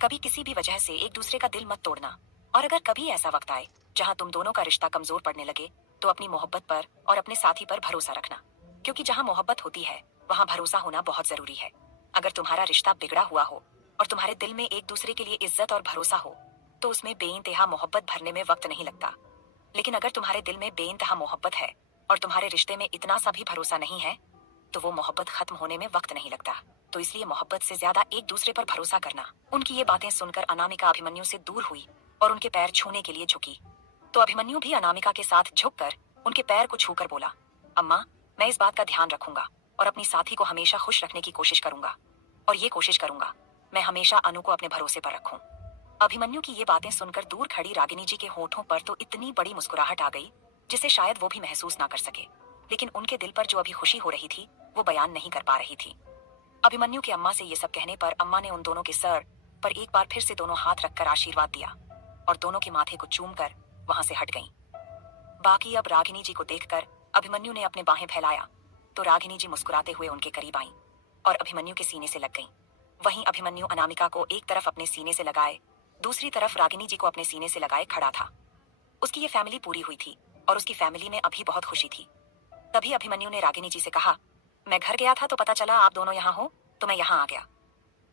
कभी किसी भी वजह से एक दूसरे का दिल मत तोड़ना। और अगर कभी ऐसा वक्त आए जहाँ तुम दोनों का रिश्ता कमजोर पड़ने लगे तो अपनी मोहब्बत पर और अपने साथी पर भरोसा रखना, क्योंकि जहाँ मोहब्बत होती है वहाँ भरोसा होना बहुत जरूरी है। अगर तुम्हारा रिश्ता बिगड़ा हुआ हो और तुम्हारे दिल में एक दूसरे के लिए इज्जत और भरोसा हो तो उसमें बेइंतहा मोहब्बत भरने में वक्त नहीं लगता। लेकिन अगर तुम्हारे दिल में बेइंतहा मोहब्बत है और तुम्हारे रिश्ते में इतना सा भी भरोसा नहीं है तो वो मोहब्बत खत्म होने में वक्त नहीं लगता। तो इसलिए मोहब्बत से ज्यादा एक दूसरे पर भरोसा करना। उनकी ये बातें सुनकर अनामिका अभिमन्यु से दूर हुई और उनके पैर छूने के लिए झुकी। तो अभिमन्यु भी अनामिका के साथ झुककर उनके पैर को छूकर बोला, अम्मा, मैं इस बात का ध्यान रखूंगा और अपनी साथी को हमेशा खुश रखने की कोशिश करूंगा और ये कोशिश करूंगा मैं हमेशा अनु को अपने भरोसे पर रखूं। अभिमन्यु की ये बातें सुनकर दूर खड़ी रागिनी जी के होठों पर तो इतनी बड़ी मुस्कुराहट आ गई जिसे शायद वो भी महसूस ना कर सके। लेकिन उनके दिल पर जो अभी खुशी हो रही थी वो बयान नहीं कर पा रही थी। अभिमन्यु के अम्मा से ये सब कहने पर अम्मा ने उन दोनों के सर पर एक बार फिर से दोनों हाथ रखकर आशीर्वाद दिया और दोनों के माथे को चूमकर वहां से हट गईं। बाकी अब रागिनी जी को देखकर अभिमन्यु ने अपने बाहें फैलाया तो रागिनी जी मुस्कुराते हुए उनके करीब आईं और अभिमन्यु के सीने से लग गईं। वहीं अभिमन्यु अनामिका को एक तरफ अपने सीने से लगाए, दूसरी तरफ रागिनी जी को अपने सीने से लगाए खड़ा था। उसकी ये फैमिली पूरी हुई थी और उसकी फैमिली में अभी बहुत खुशी थी। तभी अभिमन्यु ने रागिनी जी से कहा, मैं घर गया था तो पता चला आप दोनों यहाँ हो तो मैं यहाँ आ गया।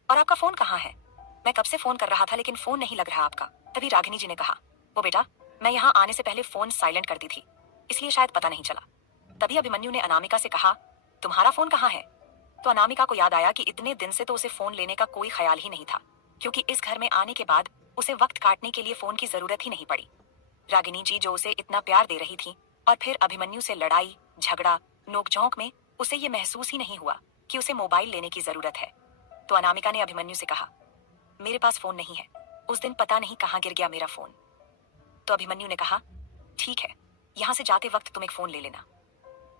और आपका फोन कहाँ है? मैं कब से फोन कर रहा था लेकिन फोन नहीं लग रहा आपका। तभी रागिनी जी ने कहा, वो बेटा, मैं यहाँ आने से पहले फोन साइलेंट कर दी थी, इसलिए शायद पता नहीं चला। तभी अभिमन्यु ने अनामिका से कहा, तुम्हारा फोन कहाँ है? तो अनामिका को याद आया कि इतने दिन से तो उसे फोन लेने का कोई ख्याल ही नहीं था, क्योंकि इस घर में आने के बाद उसे वक्त काटने के लिए फोन की जरूरत ही नहीं पड़ी। रागिनी जी जो उसे इतना प्यार दे रही थी और फिर अभिमन्यु से लड़ाई झगड़ा नोकझोंक में उसे ये महसूस ही नहीं हुआ कि उसे मोबाइल लेने की जरूरत है। तो अनामिका ने अभिमन्यु से कहा, मेरे पास फोन नहीं है, उस दिन पता नहीं कहाँ गिर गया मेरा फोन। तो अभिमन्यु ने कहा, ठीक है, यहाँ से जाते वक्त तुम एक फोन ले लेना।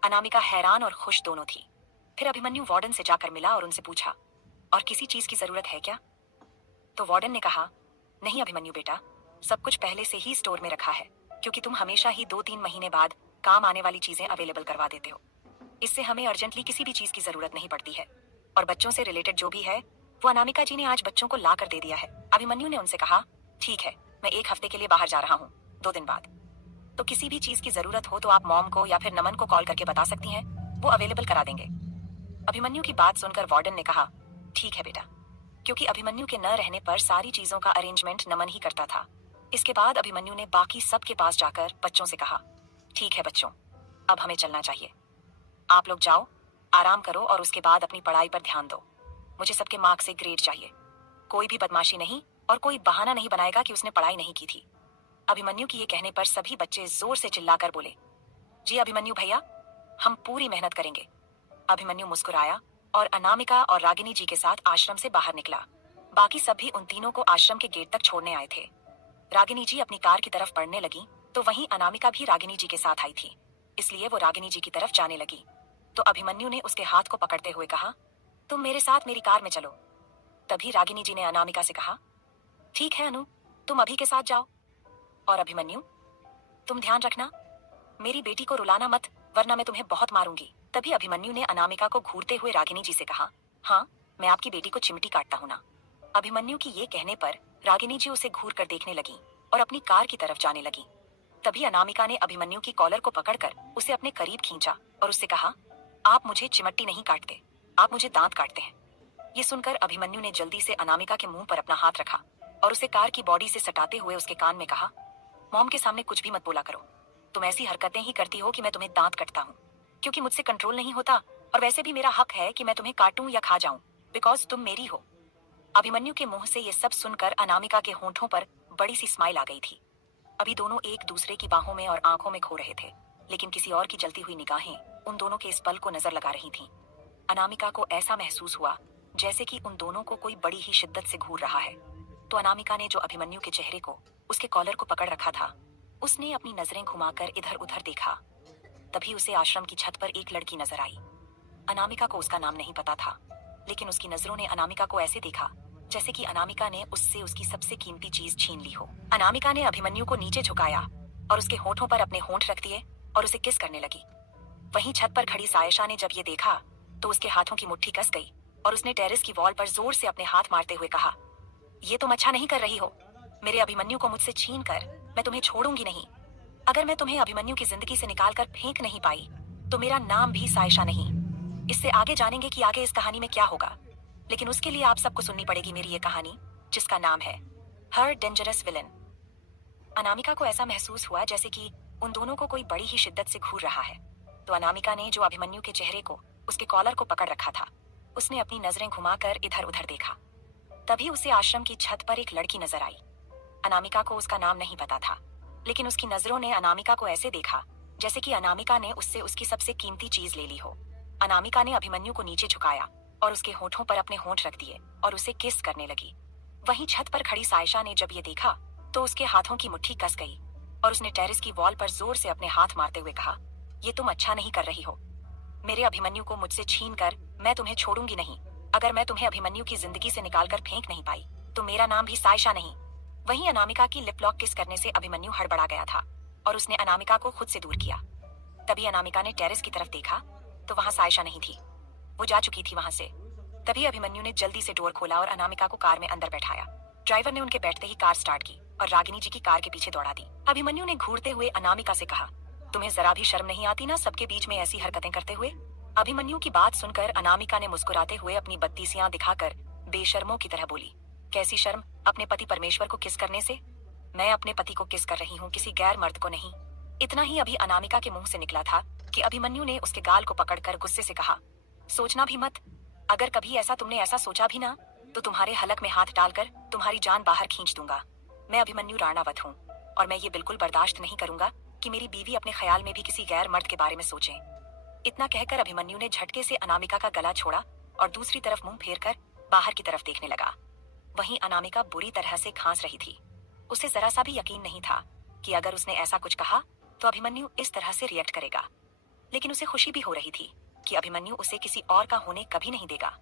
अनामिका हैरान और खुश दोनों थी। फिर अभिमन्यु वार्डन से जाकर मिला और उनसे पूछा, और किसी चीज की जरूरत है क्या? तो वार्डन ने कहा, नहीं अभिमन्यु बेटा, सब कुछ पहले से ही स्टोर में रखा है, क्योंकि तुम हमेशा ही 2-3 महीने बाद काम आने वाली चीजें अवेलेबल करवा देते हो। इससे हमें अर्जेंटली किसी भी चीज की जरूरत नहीं पड़ती है। और बच्चों से रिलेटेड जो भी है वो अनामिका जी ने आज बच्चों को ला कर दे दिया है। अभिमन्यु ने उनसे कहा, ठीक है, मैं 1 हफ्ते के लिए बाहर जा रहा हूँ, 2 दिन बाद। तो किसी भी चीज की जरूरत हो तो आप मॉम को या फिर नमन को कॉल करके बता सकती हैं, वो अवेलेबल करा देंगे। अभिमन्यु की बात सुनकर वार्डन ने कहा, ठीक है बेटा, क्योंकि अभिमन्यु के न रहने पर सारी चीजों का अरेंजमेंट नमन ही करता था। इसके बाद अभिमन्यु ने बाकी सबके पास जाकर बच्चों से कहा, ठीक है बच्चों, अब हमें चलना चाहिए। आप लोग जाओ, आराम करो और उसके बाद अपनी पढ़ाई पर ध्यान दो। मुझे सबके मार्क्स से ग्रेड चाहिए। कोई भी बदमाशी नहीं और कोई बहाना नहीं बनाएगा कि उसने पढ़ाई नहीं की थी। अभिमन्यु की ये कहने पर सभी बच्चे जोर से चिल्लाकर बोले, जी अभिमन्यु भैया, हम पूरी मेहनत करेंगे। अभिमन्यु मुस्कुराया और अनामिका और रागिनी जी के साथ आश्रम से बाहर निकला। बाकी सभी उन तीनों को आश्रम के गेट तक छोड़ने आए थे। रागिनी जी अपनी कार की तरफ बढ़ने लगी तो वहीं अनामिका भी रागिनी जी के साथ आई थी, इसलिए वो रागिनी जी की तरफ जाने लगी। तो अभिमन्यु ने उसके हाथ को पकड़ते हुए कहा, तुम मेरे साथ मेरी कार में चलो। तभी रागिनी जी ने अनामिका से कहा, ठीक है अनु, तुम अभी के साथ जाओ। और अभिमन्यु, तुम ध्यान रखना, मेरी बेटी को रुलाना मत, वरना मैं तुम्हें बहुत मारूंगी। तभी अभिमन्यु ने अनामिका को घूरते हुए रागिनी जी से कहा, हाँ, मैं आपकी बेटी को चिमटी काटता हूँ ना। अभिमन्यु की ये कहने पर रागिनी जी उसे घूर कर देखने लगी और अपनी कार की तरफ जाने लगी। तभी अनामिका ने अभिमन्यु की कॉलर को पकड़कर उसे अपने करीब खींचा और उससे कहा, आप मुझे चिमटी नहीं काटते, आप मुझे दांत काटते हैं। ये सुनकर अभिमन्यु ने जल्दी से अनामिका के मुंह पर अपना हाथ रखा और उसे कार की बॉडी से सटाते हुए उसके कान में कहा, मॉम के सामने कुछ भी मत बोला करो। तुम ऐसी हरकतें ही करती हो कि मैं तुम्हें दांत कटता हूँ, क्योंकि मुझसे कंट्रोल नहीं होता और वैसे भी मेरा हक है कि मैं तुम्हें काटूं या खा जाऊं, बिकॉज तुम मेरी हो। अभिमन्यु के मुंह से ये सब सुनकर अनामिका के होंठों पर बड़ी सी स्माइल आ गई थी। अभी दोनों एक दूसरे की बाहों में और आंखों में खो रहे थे, लेकिन किसी और की जलती हुई निगाहें उन दोनों के इस पल को नजर लगा रही थीं। अनामिका को ऐसा महसूस हुआ जैसे कि उन दोनों को कोई बड़ी ही शिद्दत से घूर रहा है। तो अनामिका ने जो अभिमन्यु के चेहरे को, उसके कॉलर को पकड़ रखा था, उसने अपनी नजरें घुमाकर इधर उधर देखा। तभी उसे आश्रम की छत पर एक लड़की नजर आई। अनामिका को उसका नाम नहीं पता था, लेकिन उसकी नजरों ने अनामिका को ऐसे देखा जैसे कि अनामिका ने उससे उसकी सबसे कीमती चीज छीन ली हो। अनामिका ने अभिमन्यु को नीचे झुकाया और उसके होठों पर अपने होंठ रख दिए और उसे किस करने लगी। वहीं छत पर खड़ी सायशा ने जब ये देखा तो उसके हाथों की मुट्ठी कस गई और उसने टेरेस की वॉल पर जोर से अपने हाथ मारते हुए कहा, ये तुम अच्छा नहीं कर रही हो। मेरे अभिमन्यु को मुझसे छीन कर मैं तुम्हें छोड़ूंगी नहीं। अगर मैं तुम्हें अभिमन्यु की जिंदगी से निकाल कर फेंक नहीं पाई तो मेरा नाम भी सायशा नहीं। इससे आगे जानेंगे कि आगे इस कहानी में क्या होगा, लेकिन उसके लिए आप सबको सुननी पड़ेगी मेरी ये कहानी, जिसका नाम है हर डेंजरस विलन। अनामिका को ऐसा महसूस हुआ जैसे कि उन दोनों को कोई बड़ी ही शिद्दत से घूर रहा है। तो अनामिका ने जो अभिमन्यु के चेहरे को, उसके कॉलर को पकड़ रखा था, उसने अपनी नजरें घुमाकर इधर उधर देखा। तभी उसे आश्रम की छत पर एक लड़की नजर आई। अनामिका को उसका नाम नहीं पता था, लेकिन उसकी नजरों ने अनामिका को ऐसे देखा जैसे कि अनामिका ने उससे उसकी सबसे कीमती चीज ले ली हो। अनामिका ने अभिमन्यु को नीचे झुकाया और उसके होठों पर अपने होंठ रख दिए और उसे किस करने लगी। वहीं छत पर खड़ी सायशा ने जब ये देखा तो उसके हाथों की मुट्ठी कस गई और उसने टेरेस की वॉल पर जोर से अपने हाथ मारते हुए कहा, ये तुम अच्छा नहीं कर रही हो। मेरे अभिमन्यु को मुझसे छीन कर मैं तुम्हें छोड़ूंगी नहीं। अगर मैं तुम्हें अभिमन्यु की जिंदगी से निकाल कर फेंक नहीं पाई तो मेरा नाम भी सायशा नहीं। वहीं अनामिका की लिप लॉक किस करने से अभिमन्यु हड़बड़ा गया था और उसने अनामिका को खुद से दूर किया। तभी अनामिका ने टेरेस की तरफ देखा तो वहां सायशा नहीं थी, वो जा चुकी थी वहां से। तभी अभिमन्यु ने जल्दी से डोर खोला और अनामिका को कार में अंदर बैठाया। ड्राइवर ने उनके बैठते ही कार स्टार्ट की और रागिनी जी की कार के पीछे दौड़ा दी। अभिमन्यु ने घूरते हुए अनामिका से कहा, तुम्हें जरा भी शर्म नहीं आती ना सबके बीच में ऐसी हरकतें करते हुए। अभिमन्यु की बात सुनकर अनामिका ने मुस्कुराते हुए अपनी बत्तीसियां दिखाकर बेशर्मों की तरह बोली, कैसी शर्म अपने पति परमेश्वर को किस करने से? मैं अपने पति को किस कर रही हूँ, किसी गैर मर्द को नहीं। इतना ही अभी अनामिका के मुंह से निकला था कि अभिमन्यु ने उसके गाल को पकड़कर गुस्से से कहा, सोचना भी मत। अगर कभी ऐसा तुमने ऐसा सोचा भी ना तो तुम्हारे हलक में हाथ डालकर तुम्हारी जान बाहर खींच दूंगा। मैं अभिमन्यु राणावत हूँ और मैं ये बिल्कुल बर्दाश्त नहीं करूंगा कि मेरी बीवी अपने ख्याल में भी किसी गैर मर्द के बारे में सोचे। इतना कहकर अभिमन्यु ने झटके से अनामिका का गला छोड़ा और दूसरी तरफ मुंह फेर कर बाहर की तरफ देखने लगा। वहीं अनामिका बुरी तरह से खांस रही थी। उसे जरा सा भी यकीन नहीं था कि अगर उसने ऐसा कुछ कहा तो अभिमन्यु इस तरह से रिएक्ट करेगा। लेकिन उसे खुशी भी हो रही थी कि अभिमन्यु उसे किसी और का होने कभी नहीं देगा।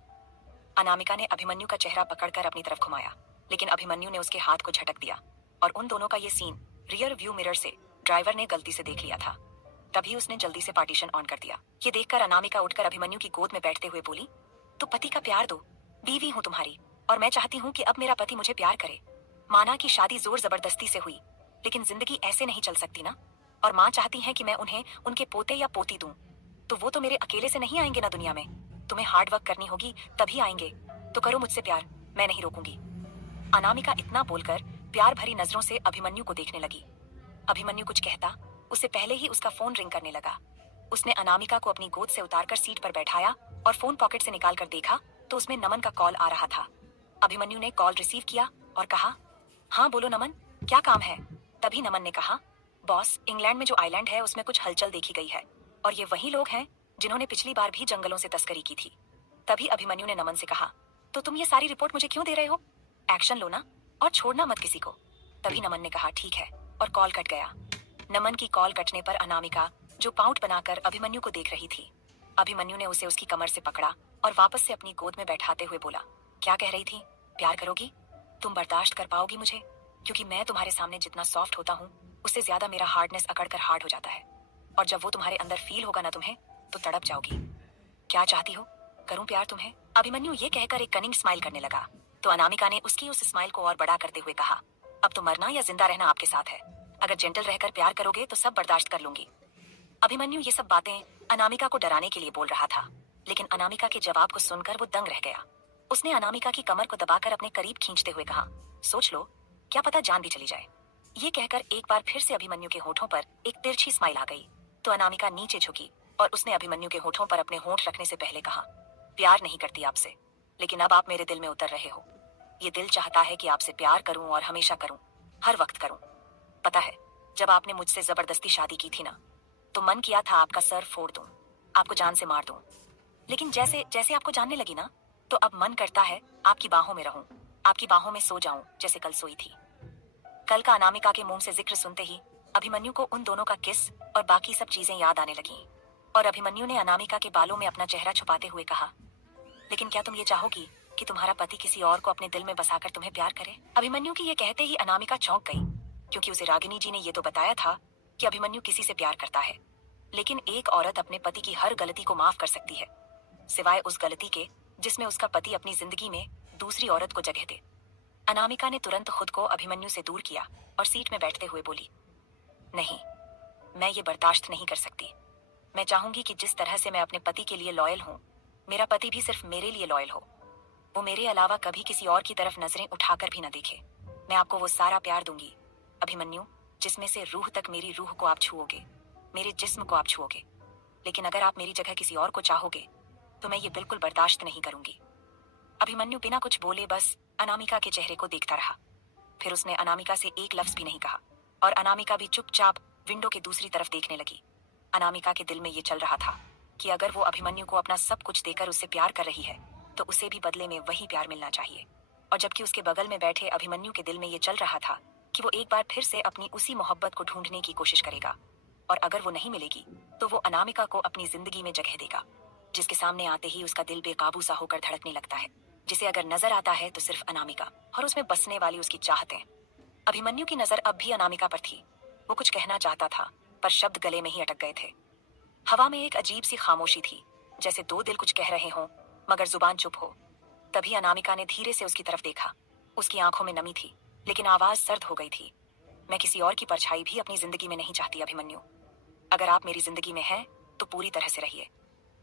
अनामिका ने अभिमन्यु का चेहरा पकड़कर अपनी तरफ घुमाया, लेकिन अभिमन्यु ने उसके हाथ को झटक दिया और उन दोनों का ये सीन रियर व्यू मिरर से ड्राइवर ने गलती से देख लिया था। तभी उसने जल्दी से पार्टीशन ऑन कर दिया। ये देखकर अनामिका उठकर अभिमन्यु की गोद में बैठते हुए बोली, तो पति का प्यार दो, बीवी हूँ तुम्हारी और मैं चाहती हूँ कि अब मेरा पति मुझे प्यार करे। माना कि शादी जोर जबरदस्ती से हुई, लेकिन जिंदगी ऐसे नहीं चल सकती ना। और माँ चाहती है कि मैं उन्हें उनके पोते या पोती दूं, तो वो तो मेरे अकेले से नहीं आएंगे ना दुनिया में। तुम्हें हार्ड वर्क करनी होगी तभी आएंगे। तो करो मुझसे प्यार, मैं नहीं रोकूंगी। अनामिका इतना बोलकर प्यार भरी नजरों से अभिमन्यु को देखने लगी। अभिमन्यु कुछ कहता उससे पहले ही उसका फोन रिंग करने लगा। उसने अनामिका को अपनी गोद से उतारकर सीट पर बैठाया और फोन पॉकेट से निकालकर देखा तो उसमें नमन का कॉल आ रहा था। अभिमन्यु ने कॉल रिसीव किया और कहा, हाँ बोलो नमन, क्या काम है? तभी नमन ने कहा, बॉस, इंग्लैंड में जो आइलैंड है उसमें कुछ हलचल देखी गई है और ये वही लोग हैं जिन्होंने पिछली बार भी जंगलों से तस्करी की थी। तभी अभिमन्यु ने नमन से कहा, तो तुम ये सारी रिपोर्ट मुझे क्यों दे रहे हो? एक्शन लो ना और छोड़ना मत किसी को। तभी नमन ने कहा, ठीक है, और कॉल कट गया। नमन की कॉल कटने पर अनामिका, जो पाउट बनाकर अभिमन्यु को देख रही थी, अभिमन्यु ने उसे उसकी कमर से पकड़ा और वापस से अपनी गोद में बैठाते हुए बोला, क्या कह रही थी? प्यार करोगी? तुम बर्दाश्त कर पाओगी मुझे? क्योंकि मैं तुम्हारे सामने जितना सॉफ्ट होता हूँ उससे ज्यादा मेरा हार्डनेस अकड़कर हार्ड हो जाता है, और जब वो तुम्हारे अंदर फील होगा ना तुम्हें, तो तड़प जाओगी। क्या चाहती हो, करूं प्यार तुम्हें? अभिमन्यु ये कहकर एक कनिंग स्माइल करने लगा तो अनामिका ने उसकी उस स्माइल को और बड़ा करते हुए कहा, अब तो मरना या जिंदा रहना आपके साथ है। अगर जेंटल रहकर प्यार करोगे तो सब बर्दाश्त कर लूंगी। अभिमन्यु ये सब बातें अनामिका को डराने के लिए बोल रहा था, लेकिन अनामिका के जवाब को सुनकर वो दंग रह गया। उसने अनामिका की कमर को दबाकर अपने करीब खींचते हुए कहा, सोच लो, क्या पता जान भी चली जाए। ये कहकर एक बार फिर से अभिमन्यु के होठों पर एक तिरछी स्माइल आ गई तो अनामिका नीचे झुकी और उसने अभिमन्यु के होठों पर अपने होंठ रखने से पहले कहा, प्यार नहीं करती आपसे, लेकिन अब आप मेरे दिल में उतर रहे हो। ये दिल चाहता है कि आपसे प्यार करूं और हमेशा करूं, हर वक्त करूं। पता है, जब आपने मुझसे जबरदस्ती शादी की थी ना, तो मन किया था आपका सर फोड़ दूं, आपको जान से मार दूं। लेकिन जैसे जैसे आपको जानने लगी ना, तो अब मन करता है आपकी बाहों में रहूं, आपकी बाहों में सो जाऊं जैसे कल सोई थी। कल का अनामिका के मुंह से जिक्र सुनते ही अभिमन्यु को उन दोनों का किस और बाकी सब चीजें याद आने लगीं और अभिमन्यु ने अनामिका के बालों में अपना चेहरा छुपाते हुए कहा, लेकिन क्या तुम ये चाहोगी कि तुम्हारा पति किसी और को अपने दिल में बसाकर तुम्हें प्यार करे? अभिमन्यु की ये कहते ही अनामिका चौंक गई, क्योंकि उसे रागिनी जी ने ये तो बताया था कि अभिमन्यु किसी से प्यार करता है, लेकिन एक औरत अपने पति की हर गलती को माफ कर सकती है, सिवाय उस गलती के जिसमें उसका पति अपनी जिंदगी में दूसरी औरत को जगह दे। अनामिका ने तुरंत खुद को अभिमन्यु से दूर किया और सीट में बैठते हुए बोली, नहीं, मैं ये बर्दाश्त नहीं कर सकती। मैं चाहूंगी कि जिस तरह से मैं अपने पति के लिए लॉयल हूँ, मेरा पति भी सिर्फ मेरे लिए लॉयल हो। वो मेरे अलावा कभी किसी और की तरफ नजरें उठाकर भी न देखे। मैं आपको वो सारा प्यार दूंगी अभिमन्यु, जिसमें से रूह तक मेरी रूह को आप छुओगे, मेरे जिस्म को आप छुओगे। लेकिन अगर आप मेरी जगह किसी और को चाहोगे तो मैं ये बिल्कुल बर्दाश्त नहीं करूंगी। अभिमन्यु बिना कुछ बोले बस अनामिका के चेहरे को देखता रहा। फिर उसने अनामिका से एक लफ्ज भी नहीं कहा और अनामिका भी चुपचाप विंडो के दूसरी तरफ देखने लगी। अनामिका के दिल में ये चल रहा था कि अगर वो अभिमन्यु को अपना सब कुछ देकर उससे प्यार कर रही है तो उसे भी बदले में वही प्यार मिलना चाहिए। और जबकि उसके बगल में बैठे अभिमन्यु के दिल में ये चल रहा था कि वो एक बार फिर से अपनी उसी मोहब्बत को ढूंढने की कोशिश करेगा, और अगर वो नहीं मिलेगी तो वो अनामिका को अपनी जिंदगी में जगह देगा, जिसके सामने आते ही उसका दिल बेकाबू सा होकर धड़कने लगता है, जिसे अगर नजर आता है तो सिर्फ अनामिका और उसमें बसने वाली उसकी चाहतें। अभिमन्यु की नजर अब भी अनामिका पर थी। वो कुछ कहना चाहता था, पर शब्द गले में ही अटक गए थे। हवा में एक अजीब सी खामोशी थी, जैसे दो दिल कुछ कह रहे हों मगर जुबान चुप हो। तभी अनामिका ने धीरे से उसकी तरफ देखा। उसकी आंखों में नमी थी, लेकिन आवाज सर्द हो गई थी। मैं किसी और की परछाई भी अपनी जिंदगी में नहीं चाहती अभिमन्यु। अगर आप मेरी जिंदगी में हैं तो पूरी तरह से रहिए।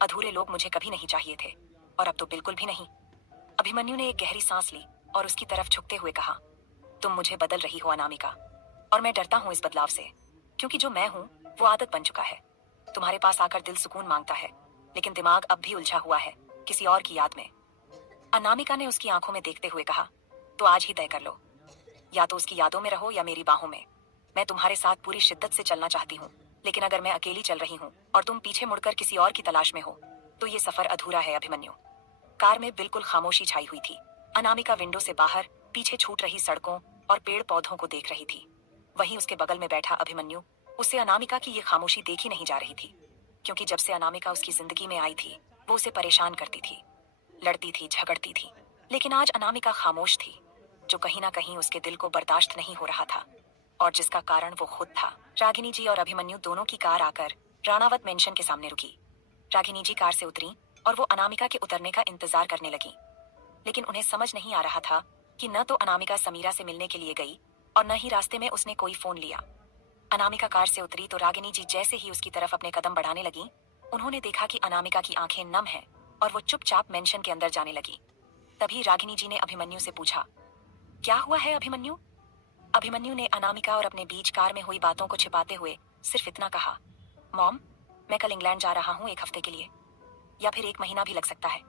अधूरे लोग मुझे कभी नहीं चाहिए थे, और अब तो बिल्कुल भी नहीं। अभिमन्यु ने एक गहरी सांस ली और उसकी तरफ झुकते हुए कहा, तुम मुझे बदल रही हो अनामिका, और मैं डरता हूं इस बदलाव से, क्योंकि जो मैं हूं वो आदत बन चुका है। तुम्हारे पास आकर दिल सुकून मांगता है, लेकिन दिमाग अब भी उलझा हुआ है किसी और की याद में। अनामिका ने उसकी आंखों में देखते हुए कहा, तो आज ही तय कर लो, या तो उसकी यादों में रहो या मेरी बाहों में। मैं तुम्हारे साथ पूरी शिद्दत से चलना चाहती हूँ, लेकिन अगर मैं अकेली चल रही हूँ और तुम पीछे मुड़कर किसी और की तलाश में हो तो ये सफर अधूरा है अभिमन्यु। कार में बिल्कुल खामोशी छाई हुई थी। अनामिका विंडो से बाहर पीछे छूट रही सड़कों और पेड़ पौधों को देख रही थी। वहीं उसके बगल में बैठा अभिमन्यु, उससे अनामिका की ये खामोशी देखी नहीं जा रही थी, क्योंकि जब से अनामिका उसकी जिंदगी में आई थी वो उसे परेशान करती थी, लड़ती थी, झगड़ती थी। लेकिन आज अनामिका खामोश थी, जो कहीं ना कहीं उसके दिल को बर्दाश्त नहीं हो रहा था, और जिसका कारण वो खुद था। रागिनी जी और अभिमन्यु दोनों की कार आकर राणावत मेंशन के सामने रुकी। रागिनी जी कार से उतरी और वो अनामिका के उतरने का इंतजार करने लगी, लेकिन उन्हें समझ नहीं आ रहा था कि न तो अनामिका समीरा से मिलने के लिए गई और न ही रास्ते में उसने कोई फोन लिया। अनामिका कार से उतरी तो रागिनी जी जैसे ही उसकी तरफ अपने कदम बढ़ाने लगी, उन्होंने देखा कि अनामिका की आंखें नम हैं और वो चुपचाप मेंशन के अंदर जाने लगी। तभी रागिनी जी ने अभिमन्यु से पूछा, क्या हुआ है अभिमन्यु? अभिमन्यु ने अनामिका और अपने बीच कार में हुई बातों को छिपाते हुए सिर्फ इतना कहा, मॉम, मैं कल इंग्लैंड जा रहा हूँ 1 हफ्ते के लिए, या फिर 1 महीना भी लग सकता है।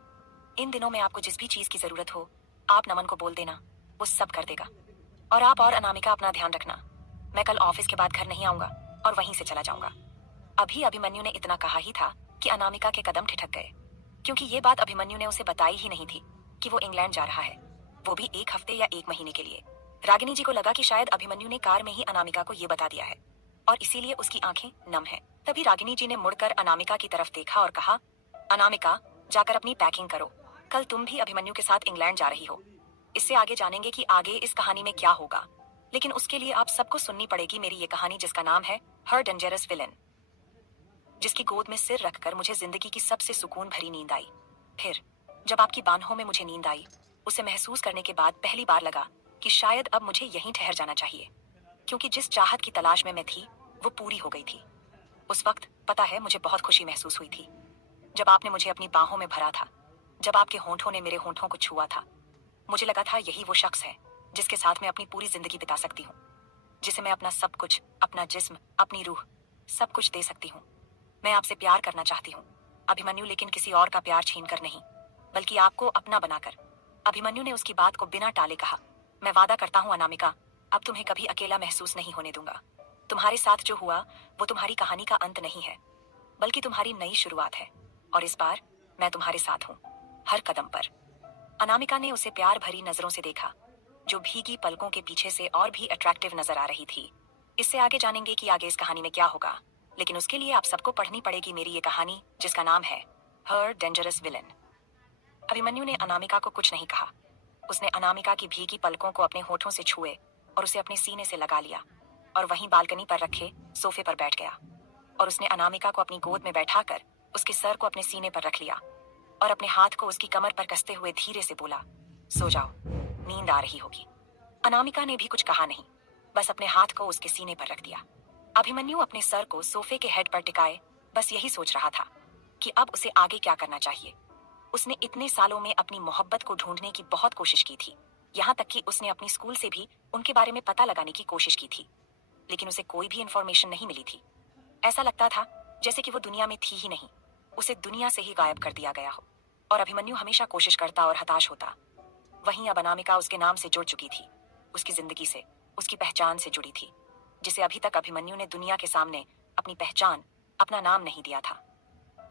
इन दिनों में आपको जिस भी चीज की जरूरत हो आप नमन को बोल देना, वो सब कर देगा। और आप और अनामिका अपना ध्यान रखना। मैं कल ऑफिस के बाद घर नहीं आऊंगा और वहीं से चला जाऊंगा। अभी अभिमन्यु ने इतना कहा ही था कि अनामिका के कदम ठिठक गए, क्योंकि ये बात अभिमन्यु ने उसे बताई ही नहीं थी कि वो इंग्लैंड जा रहा है, वो भी 1 हफ्ते या 1 महीने के लिए। रागिनी जी को लगा कि शायद अभिमन्यु ने कार में ही अनामिका को ये बता दिया है और इसीलिए उसकी आंखें नम हैं। तभी रागिनी जी ने मुड़कर अनामिका की तरफ देखा और कहा, अनामिका, जाकर अपनी पैकिंग करो, कल तुम भी अभिमन्यु के साथ इंग्लैंड जा रही हो। इससे आगे जानेंगे कि आगे इस कहानी में क्या होगा, लेकिन उसके लिए आप सबको सुननी पड़ेगी मेरी ये कहानी, जिसका नाम है हर डेंजरस विलन, जिसकी गोद में सिर रखकर मुझे जिंदगी की सबसे सुकून भरी नींद आई। फिर जब आपकी बाहों में मुझे नींद आई, उसे महसूस करने के बाद पहली बार लगा कि शायद अब मुझे यहीं ठहर जाना चाहिए, क्योंकि जिस चाहत की तलाश में मैं थी वो पूरी हो गई थी। उस वक्त पता है मुझे बहुत खुशी महसूस हुई थी, जब आपने मुझे अपनी बाहों में भरा था, जब आपके होंठों ने मेरे होंठों को छुआ था। मुझे लगा था यही वो शख्स है जिसके साथ मैं अपनी पूरी जिंदगी बिता सकती हूँ, जिसे मैं अपना सब कुछ, अपना जिस्म, अपनी रूह, सब कुछ दे सकती हूँ। मैं आपसे प्यार करना चाहती हूँ अभिमन्यु, लेकिन किसी और का प्यार छीन कर नहीं, बल्कि आपको अपना बनाकर। अभिमन्यु ने उसकी बात को बिना टाले कहा, मैं वादा करता हूँ अनामिका, अब तुम्हें कभी अकेला महसूस नहीं होने दूंगा। तुम्हारे साथ जो हुआ वो तुम्हारी कहानी का अंत नहीं है, बल्कि तुम्हारी नई शुरुआत है, और इस बार मैं तुम्हारे साथ हूँ, हर कदम पर। अनामिका ने उसे प्यार भरी नजरों से देखा, जो भीगी पलकों के पीछे से और भी अट्रैक्टिव नजर आ रही थी। इससे आगे जानेंगे कि आगे इस कहानी में क्या होगा, लेकिन उसके लिए आप सबको पढ़नी पड़ेगी मेरी ये कहानी, जिसका नाम है हर डेंजरस विलन। अभिमन्यु ने अनामिका को कुछ नहीं कहा। उसने अनामिका की भीगी पलकों को अपने होठों से छुए और उसे अपने सीने से लगा लिया, और वहीं बालकनी पर रखे सोफे पर बैठ गया, और उसने अनामिका को अपनी गोद में बैठाकर उसके सर को अपने सीने पर रख लिया और अपने हाथ को उसकी कमर पर कसते हुए धीरे से बोला, सो जाओ, नींद आ रही होगी। अनामिका ने भी कुछ कहा नहीं, बस अपने हाथ को उसके सीने पर रख दिया। अभिमन्यु अपने सर को सोफे के हेड पर टिकाए बस यही सोच रहा था कि अब उसे आगे क्या करना चाहिए। उसने इतने सालों में अपनी मोहब्बत को ढूंढने की बहुत कोशिश की थी, यहाँ तक कि उसने अपनी स्कूल से भी उनके बारे में पता लगाने की कोशिश की थी, लेकिन उसे कोई भी इंफॉर्मेशन नहीं मिली थी। ऐसा लगता था जैसे कि वो दुनिया में थी ही नहीं, उसे दुनिया से ही गायब कर दिया गया हो। और अभिमन्यु हमेशा कोशिश करता और हताश होता। वहीं अब अनामिका उसके नाम से जुड़ चुकी थी, उसकी जिंदगी से, उसकी पहचान से जुड़ी थी, जिसे अभी तक अभिमन्यु ने दुनिया के सामने अपनी पहचान, अपना नाम नहीं दिया था।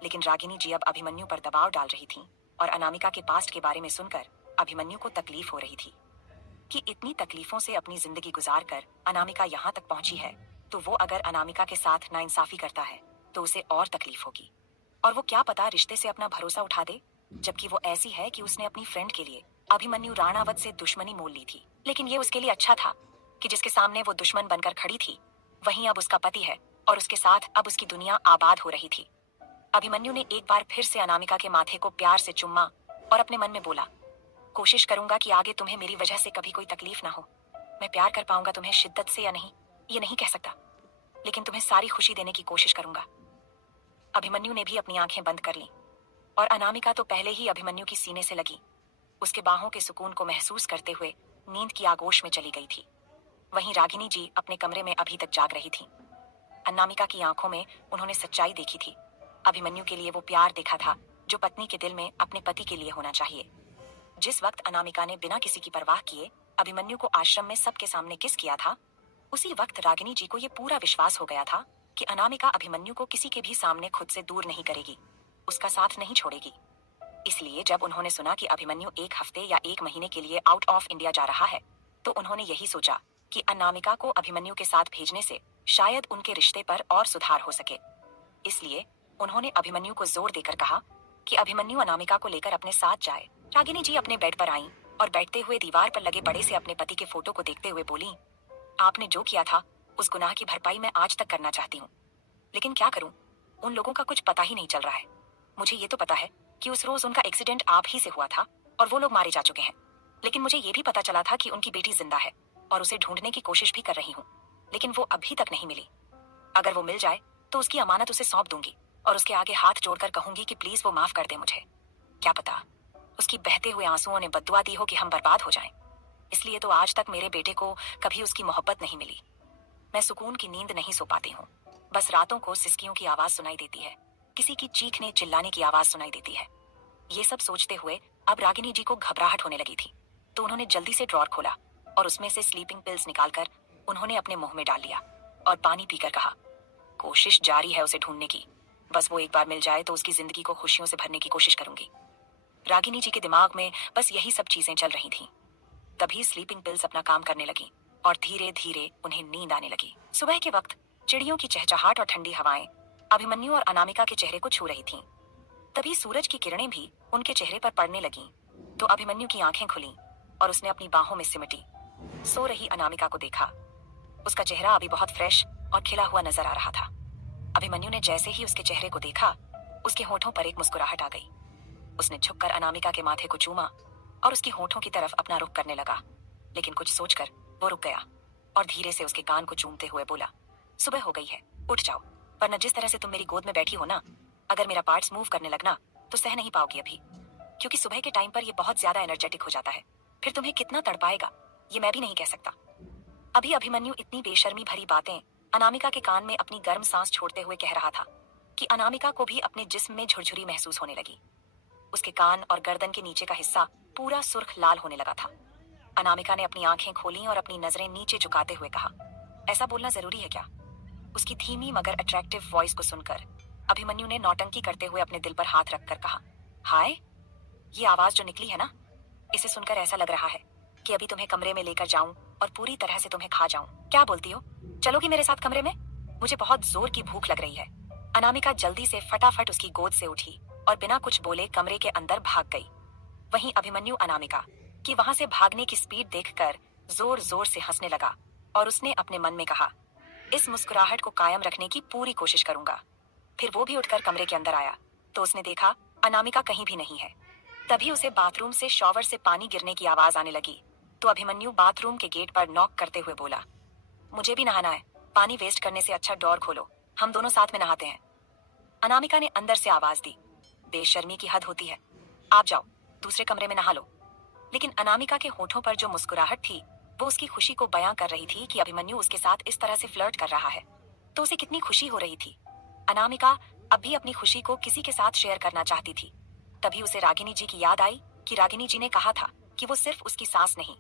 लेकिन रागिनी जी अब अभिमन्यु पर दबाव डाल रही थी, और अनामिका के पास्ट के बारे में सुनकर अभिमन्यु को तकलीफ हो रही थी कि इतनी तकलीफों से अपनी जिंदगी गुजार कर अनामिका यहाँ तक पहुंची है, तो वो अगर अनामिका के साथ नाइंसाफी करता है तो उसे और तकलीफ होगी। और वो क्या पता रिश्ते से अपना भरोसा उठा दे, जबकि वो ऐसी है कि उसने अपनी फ्रेंड के लिए अभिमन्यु राणावत से दुश्मनी मोल ली थी। लेकिन ये उसके लिए अच्छा था कि जिसके सामने वो दुश्मन बनकर खड़ी थी वहीं अब उसका पति है और उसके साथ अब उसकी दुनिया आबाद हो रही थी। अभिमन्यु ने एक बार फिर से अनामिका के माथे को प्यार से चुम्मा और अपने मन में बोला, कोशिश करूंगा कि आगे तुम्हें मेरी वजह से कभी कोई तकलीफ ना हो। मैं प्यार कर पाऊंगा तुम्हें शिद्दत से या नहीं ये नहीं कह सकता, लेकिन तुम्हें सारी खुशी देने की कोशिश करूंगा। अभिमन्यु ने भी अपनी आंखें बंद कर लीं और अनामिका तो पहले ही अभिमन्यु की सीने से लगी उसके बाहों के सुकून को महसूस करते हुए नींद की आगोश में चली गई थी। वहीं रागिनी जी अपने कमरे में अभी तक जाग रही थी। अनामिका की आंखों में उन्होंने सच्चाई देखी थी। अभिमन्यु के लिए वो प्यार देखा था जो पत्नी के दिल में अपने पति के लिए होना चाहिए। जिस वक्त अनामिका ने बिना किसी की परवाह किए अभिमन्यु को आश्रम में सबके सामने किस किया था, उसी वक्त रागिनी जी को ये पूरा विश्वास हो गया था कि अनामिका अभिमन्यु को किसी के भी सामने खुद से दूर नहीं करेगी, उसका साथ नहीं छोड़ेगी। इसलिए जब उन्होंने सुना कि अभिमन्यु 1 हफ्ते या 1 महीने के लिए आउट ऑफ इंडिया जा रहा है तो उन्होंने यही सोचा कि अनामिका को अभिमन्यु के साथ भेजने से शायद उनके रिश्ते पर और सुधार हो सके। इसलिए उन्होंने अभिमन्यु को जोर देकर कहा कि अभिमन्यु अनामिका को लेकर अपने साथ जाए। रागिनी जी अपने बेड पर आईं और बैठते हुए दीवार पर लगे बड़े से अपने पति के फोटो को देखते हुए बोली, आपने जो किया था उस गुनाह की भरपाई मैं आज तक करना चाहती हूँ, लेकिन क्या करूँ, उन लोगों का कुछ पता ही नहीं चल रहा है। मुझे ये तो पता है कि उस रोज उनका एक्सीडेंट आप ही से हुआ था और वो लोग मारे जा चुके हैं, लेकिन मुझे ये भी पता चला था कि उनकी बेटी जिंदा है और उसे ढूंढने की कोशिश भी कर रही हूँ, लेकिन वो अभी तक नहीं मिली। अगर वो मिल जाए तो उसकी अमानत उसे सौंप दूंगी और उसके आगे हाथ जोड़कर कहूंगी कि प्लीज वो माफ कर दे मुझे। क्या पता उसकी बहते हुए आंसुओं ने बद्दुआ दी हो कि हम बर्बाद हो जाएं। इसलिए तो आज तक मेरे बेटे को कभी उसकी मोहब्बत नहीं मिली। मैं सुकून की नींद नहीं सो पाती हूँ। बस रातों को सिसकियों की आवाज सुनाई देती है, किसी की चीखने चिल्लाने की आवाज सुनाई देती है। ये सब सोचते हुए अब रागिनी जी को घबराहट होने लगी थी, तो उन्होंने जल्दी से ड्रॉर खोला और उसमें से स्लीपिंग पिल्स निकालकर उन्होंने अपने मुंह में डाल लिया और पानी पीकर कहा, कोशिश जारी है उसे ढूंढने की, बस वो एक बार मिल जाए तो उसकी जिंदगी को खुशियों से भरने की कोशिश करूंगी। रागिनी जी के दिमाग में बस यही सब चीजें चल रही थीं। तभी स्लीपिंग पिल्स अपना काम करने लगी और धीरे धीरे उन्हें नींद आने लगी। सुबह के वक्त चिड़ियों की चहचहाट और ठंडी हवाएं अभिमन्यु और अनामिका के चेहरे को छू रही थीं। तभी सूरज की किरणें भी उनके चेहरे पर पड़ने लगीं, तो अभिमन्यु की आंखें खुलीं और उसने अपनी बाहों में सिमटी सो रही अनामिका को देखा। उसका चेहरा अभी बहुत फ्रेश और खिला हुआ नजर आ रहा था। अभिमन्यु ने जैसे ही उसके चेहरे को देखा, उसके होठों पर एक मुस्कुराहट आ गई। उसने झुककर अनामिका के माथे को चूमा और उसकी होठों की तरफ अपना रुख करने लगा, लेकिन कुछ सोचकर वो रुक गया और धीरे से उसके कान को चूमते हुए बोला, सुबह हो गई है, उठ जाओ, वरना जिस तरह से तुम मेरी गोद में बैठी हो ना, अगर मेरा पार्ट्स मूव करने लगना तो सह नहीं पाओगी अभी, क्योंकि सुबह के टाइम पर ये बहुत ज्यादा एनर्जेटिक हो जाता है। फिर तुम्हें कितना तड़पाएगा ये मैं भी नहीं कह सकता। अभी अभिमन्यु इतनी बेशर्मी भरी बातें अनामिका के कान में अपनी गर्म सांस छोड़ते हुए कह रहा था कि अनामिका को भी अपने जिस्म में झुरझुरी महसूस होने लगी। उसके कान और गर्दन के नीचे का हिस्सा पूरा सुर्ख लाल होने लगा था। अनामिका ने अपनी आंखें खोली और अपनी नजरें नीचे झुकाते हुए कहा, ऐसा बोलना जरूरी है क्या? उसकी धीमी मगर अट्रैक्टिव वॉइस को सुनकर अभिमन्यु ने नौटंकी करते हुए अपने दिल पर हाथ रखकर कहा, हाय, ये आवाज जो निकली है ना, इसे सुनकर ऐसा लग रहा है कि अभी तुम्हें कमरे में लेकर जाऊं और पूरी तरह से तुम्हें खा जाऊं। क्या बोलती हो, चलोगी मेरे साथ कमरे में? मुझे बहुत जोर की भूख लग रही है। अनामिका जल्दी से फटाफट उसकी गोद से उठी और बिना कुछ बोले कमरे के अंदर भाग गई। वहीं अभिमन्यु अनामिका कि वहां से भागने की स्पीड देखकर जोर जोर से हंसने लगा और उसने अपने मन में कहा, इस मुस्कुराहट को कायम रखने की पूरी कोशिश करूंगा। फिर वो भी उठकर कमरे के अंदर आया तो उसने देखा अनामिका कहीं भी नहीं है। तभी उसे बाथरूम से शॉवर से पानी गिरने की आवाज आने लगी, तो अभिमन्यु बाथरूम के गेट पर नॉक करते हुए बोला, मुझे भी नहाना है, पानी वेस्ट करने से अच्छा डोर खोलो, हम दोनों साथ में नहाते हैं। अनामिका ने अंदर से आवाज दी, बेशर्मी की हद होती है, आप जाओ दूसरे कमरे में नहा लो। लेकिन अनामिका के होठों पर जो मुस्कुराहट थी वो उसकी खुशी को बयां कर रही थी कि अभिमन्यु उसके साथ इस तरह से फ्लर्ट कर रहा है, तो उसे कितनी खुशी हो रही थी। अनामिका अब भी अपनी खुशी को किसी के साथ शेयर करना चाहती थी। तभी उसे रागिनी जी की याद आई कि रागिनी जी ने कहा था कि वो सिर्फ उसकी सास नहीं,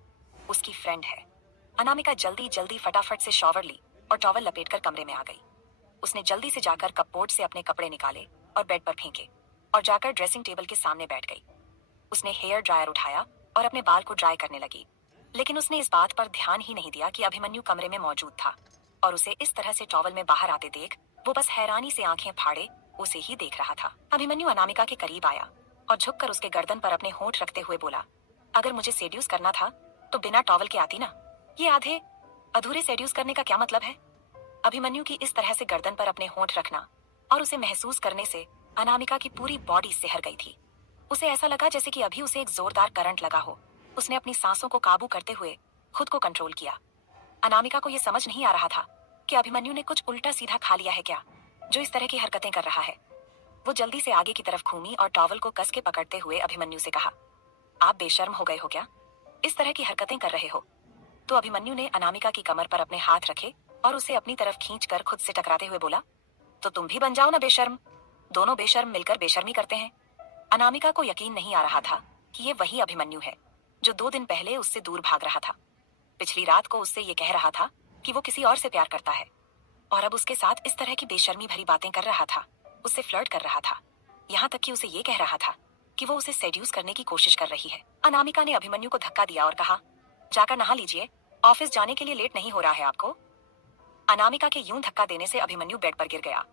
उसकी फ्रेंड है। अनामिका जल्दी जल्दी फटाफट से शॉवर ली और टॉवल लपेटकर कमरे में आ गई। उसने जल्दी से जाकर कपबोर्ड से अपने कपड़े निकाले और बेड पर फेंके और जाकर ड्रेसिंग टेबल के सामने बैठ गई। उसने हेयर ड्रायर उठाया और अपने बाल को ड्राई करने लगी, लेकिन उसने इस बात पर ध्यान ही नहीं दिया कि अभिमन्यु कमरे में मौजूद था। और उसे इस तरह से टॉवल में बाहर आते देख वो बस हैरानी से आंखें फाड़े उसे ही देख रहा था। अभिमन्यु अनामिका के करीब आया और झुककर उसके गर्दन पर अपने होंठ रखते हुए बोला, अगर मुझे सेड्यूस करना था तो बिना टॉवल के आती ना। ये आधे अधूरे सेड्यूस करने का क्या मतलब है? अभिमन्यु की इस तरह से गर्दन पर अपने होंठ रखना और उसे महसूस करने से अनामिका की पूरी बॉडी सिहर गई थी। उसे ऐसा लगा जैसे कि अभी उसे एक जोरदार करंट लगा हो। उसने अपनी सांसों को काबू करते हुए खुद को कंट्रोल किया। अनामिका को यह समझ नहीं आ रहा था कि अभिमन्यु ने कुछ उल्टा सीधा खा लिया है क्या, जो इस तरह की हरकतें कर रहा है। वो जल्दी से आगे की तरफ घूमी और टॉवल को कस के पकड़ते हुए अभिमन्यु से कहा, आप बेशर्म हो गए हो क्या? इस तरह की हरकतें कर रहे हो? तो अभिमन्यु ने अनामिका की कमर पर अपने हाथ रखे और उसे अपनी तरफ खींचकर खुद से टकराते हुए बोला, तो तुम भी बन जाओ ना बेशर्म। दोनों बेशर्म मिलकर बेशर्मी करते हैं। अनामिका को यकीन नहीं आ रहा था कि ये वही अभिमन्यु है जो 2 दिन पहले उससे दूर भाग रहा था। पिछली रात को उससे ये कह रहा था कि वो किसी और से प्यार करता है और अब उसके साथ इस तरह की बेशर्मी भरी बातें कर रहा था, उससे फ्लर्ट कर रहा था। यहाँ तक कि उसे ये कह रहा था कि वो उसे सेड्यूस करने की कोशिश कर रही है। अनामिका ने अभिमन्यु को धक्का दिया और कहा, जाकर नहा लीजिए, ऑफिस जाने के लिए लेट नहीं हो रहा है आपको? अनामिका के यूं धक्का देने से अभिमन्यु बेड पर गिर गया।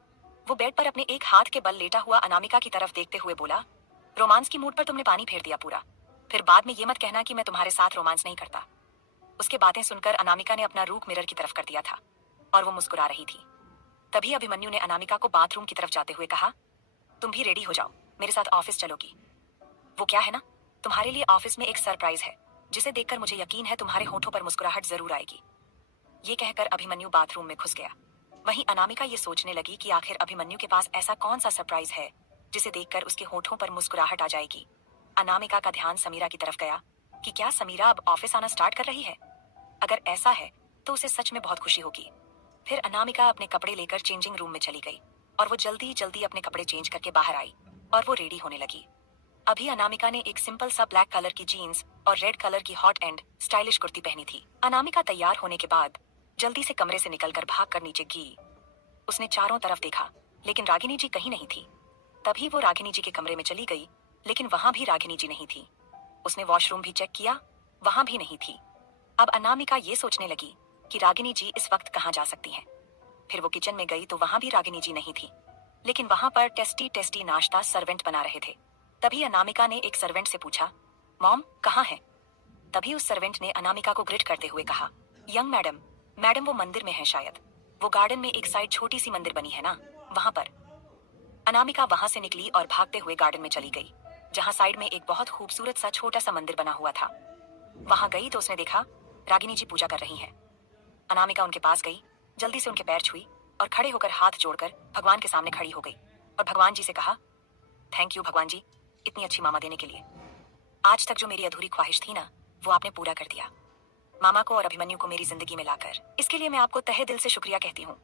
वो बेड पर अपने एक हाथ के बल लेटा हुआ अनामिका की तरफ देखते हुए बोला, रोमांस की मूड पर तुमने पानी फेर दिया पूरा। फिर बाद में ये मत कहना कि मैं तुम्हारे साथ रोमांस नहीं करता। उसके बातें सुनकर अनामिका ने अपना रुख मिरर की तरफ कर दिया था और वो मुस्कुरा रही थी। तभी अभिमन्यु ने अनामिका को बाथरूम की तरफ जाते हुए कहा, तुम भी रेडी हो जाओ, मेरे साथ ऑफिस चलोगी। वो क्या है ना, तुम्हारे लिए ऑफिस में एक सरप्राइज है जिसे देखकर मुझे यकीन है तुम्हारे होठों पर मुस्कुराहट जरूर आएगी। ये कहकर अभिमन्यु बाथरूम में घुस गया। वहीं अनामिका ये सोचने लगी कि आखिर अभिमन्यु के पास ऐसा कौन सा सरप्राइज है जिसे देखकर उसके होठों पर मुस्कुराहट आ जाएगी। अनामिका का ध्यान समीरा की तरफ गया कि क्या समीरा अब ऑफिस आना स्टार्ट कर रही है। अगर ऐसा है तो उसे सच में बहुत खुशी होगी। फिर अनामिका अपने कपड़े लेकर चेंजिंग रूम में चली गई और वो जल्दी जल्दी अपने कपड़े चेंज करके बाहर आई और वो रेडी होने लगी। अभी अनामिका ने एक सिंपल सा ब्लैक कलर की जीन्स और रेड कलर की हॉट एंड स्टाइलिश कुर्ती पहनी थी। अनामिका तैयार होने के बाद जल्दी से कमरे से निकलकर भागकर नीचे गई। उसने चारों तरफ देखा लेकिन रागिनी जी कहीं नहीं थी। तभी वो रागिनी जी के कमरे में चली गई लेकिन वहां भी रागिनी जी नहीं थी। उसने वॉशरूम भी चेक किया, वहां भी नहीं थी। अब अनामिका ये सोचने लगी कि रागिनी जी इस वक्त कहाँ जा सकती हैं। फिर वो किचन में गई तो वहां भी रागिनी जी नहीं थी, लेकिन वहां पर टेस्टी टेस्टी नाश्ता सर्वेंट बना रहे थे। तभी अनामिका ने एक सर्वेंट से पूछा, मॉम कहाँ है? तभी उस सर्वेंट ने अनामिका को ग्रिट करते हुए कहा, यंग मैडम, मैडम वो मंदिर में है शायद। वो गार्डन में एक साइड छोटी सी मंदिर बनी है ना, वहां पर। अनामिका वहां से निकली और भागते हुए गार्डन में चली गई जहां साइड में एक बहुत खूबसूरत सा छोटा सा मंदिर बना हुआ था। वहां गई तो उसने देखा रागिनी जी पूजा कर रही हैं। अनामिका उनके पास गई, जल्दी से उनके पैर छुई और खड़े होकर हाथ जोड़कर भगवान के सामने खड़ी हो गई और भगवान जी से कहा, थैंक यू भगवान जी, इतनी अच्छी मामा देने के लिए। आज तक जो मेरी अधूरी ख्वाहिश थी ना, वो आपने पूरा कर दिया। मामा को और अभिमन्यु को मेरी जिंदगी में लाकर, इसके लिए मैं आपको तहे दिल से शुक्रिया कहती हूँ।